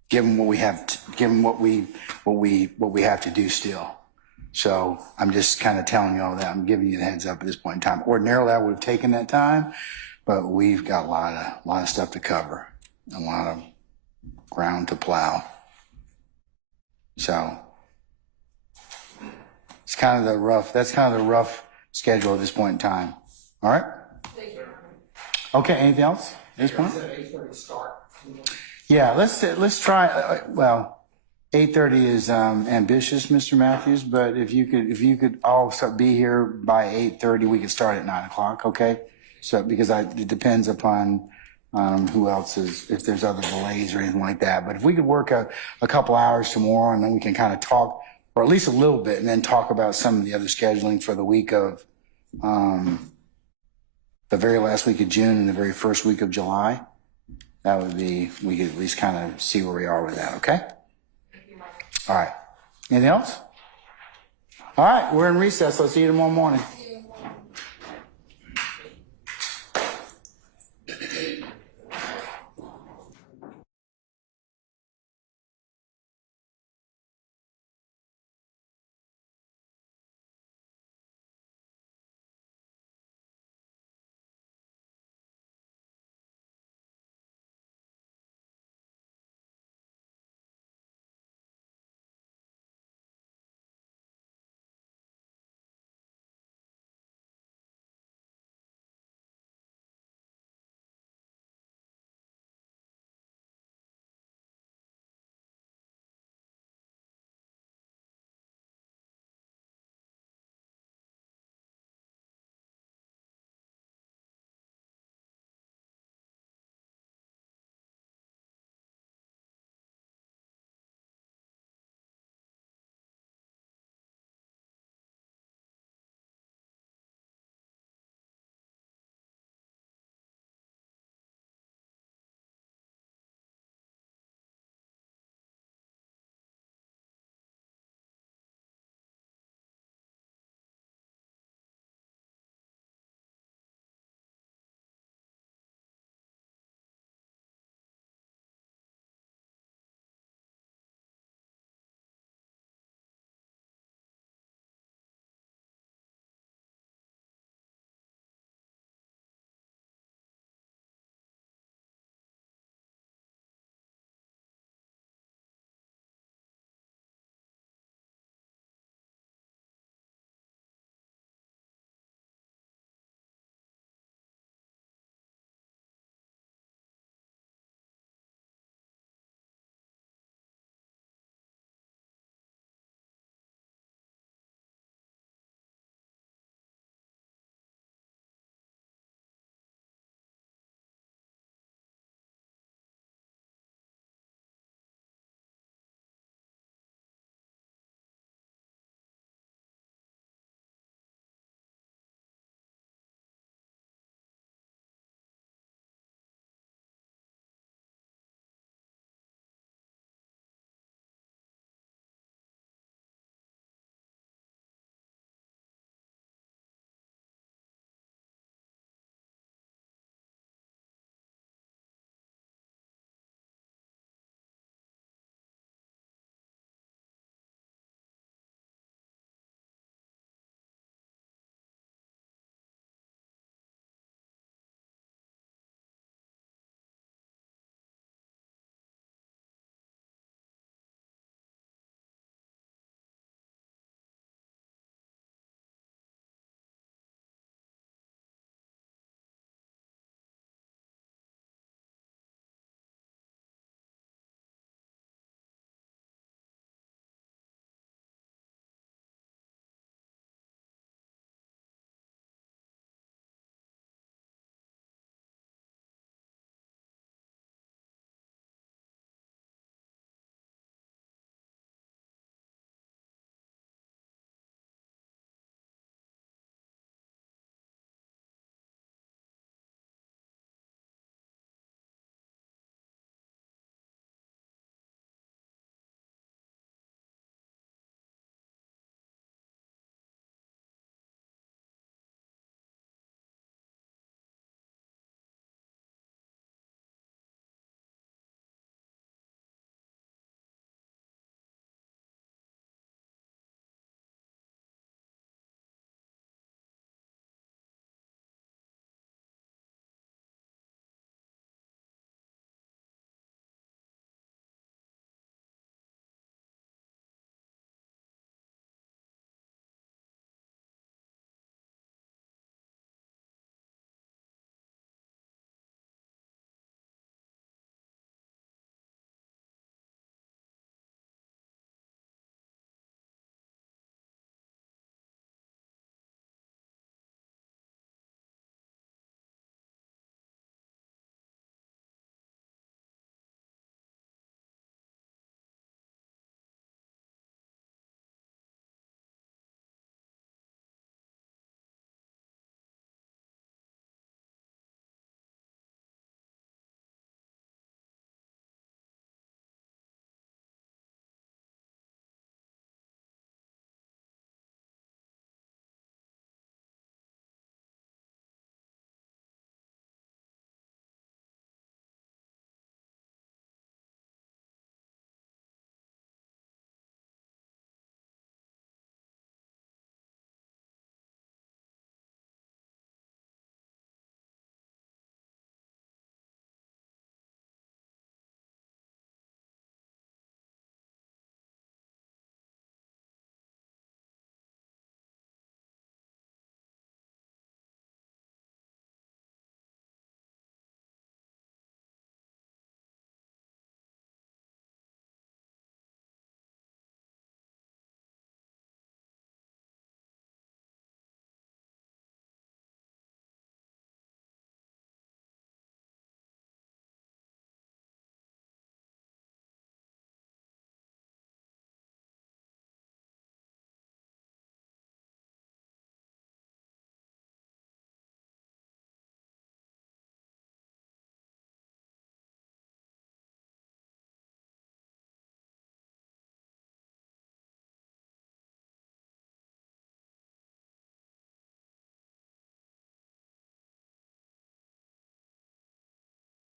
Given what we have, given what we have to do still. So I'm just kind of telling you all that. I'm giving you the heads up at this point in time. Ordinarily, I would have taken that time, but we've got a lot of stuff to cover, a lot of ground to plow. So it's kind of the rough schedule at this point in time. All right. Okay. Anything else at this point? Yeah, let's try. Well, 8:30 is ambitious, Mr. Matthews. But if you could all be here by 8:30, we could start at 9 o'clock. Okay. So because it depends upon who else is, if there's other delays or anything like that. But if we could work a couple hours tomorrow, and then we can kind of talk, or at least a little bit, and then talk about some of the other scheduling for the week of the very last week of June and the very first week of July. That would be, we could at least kind of see where we are with that, okay? All right. Anything else? All right, we're in recess. I'll see you tomorrow morning.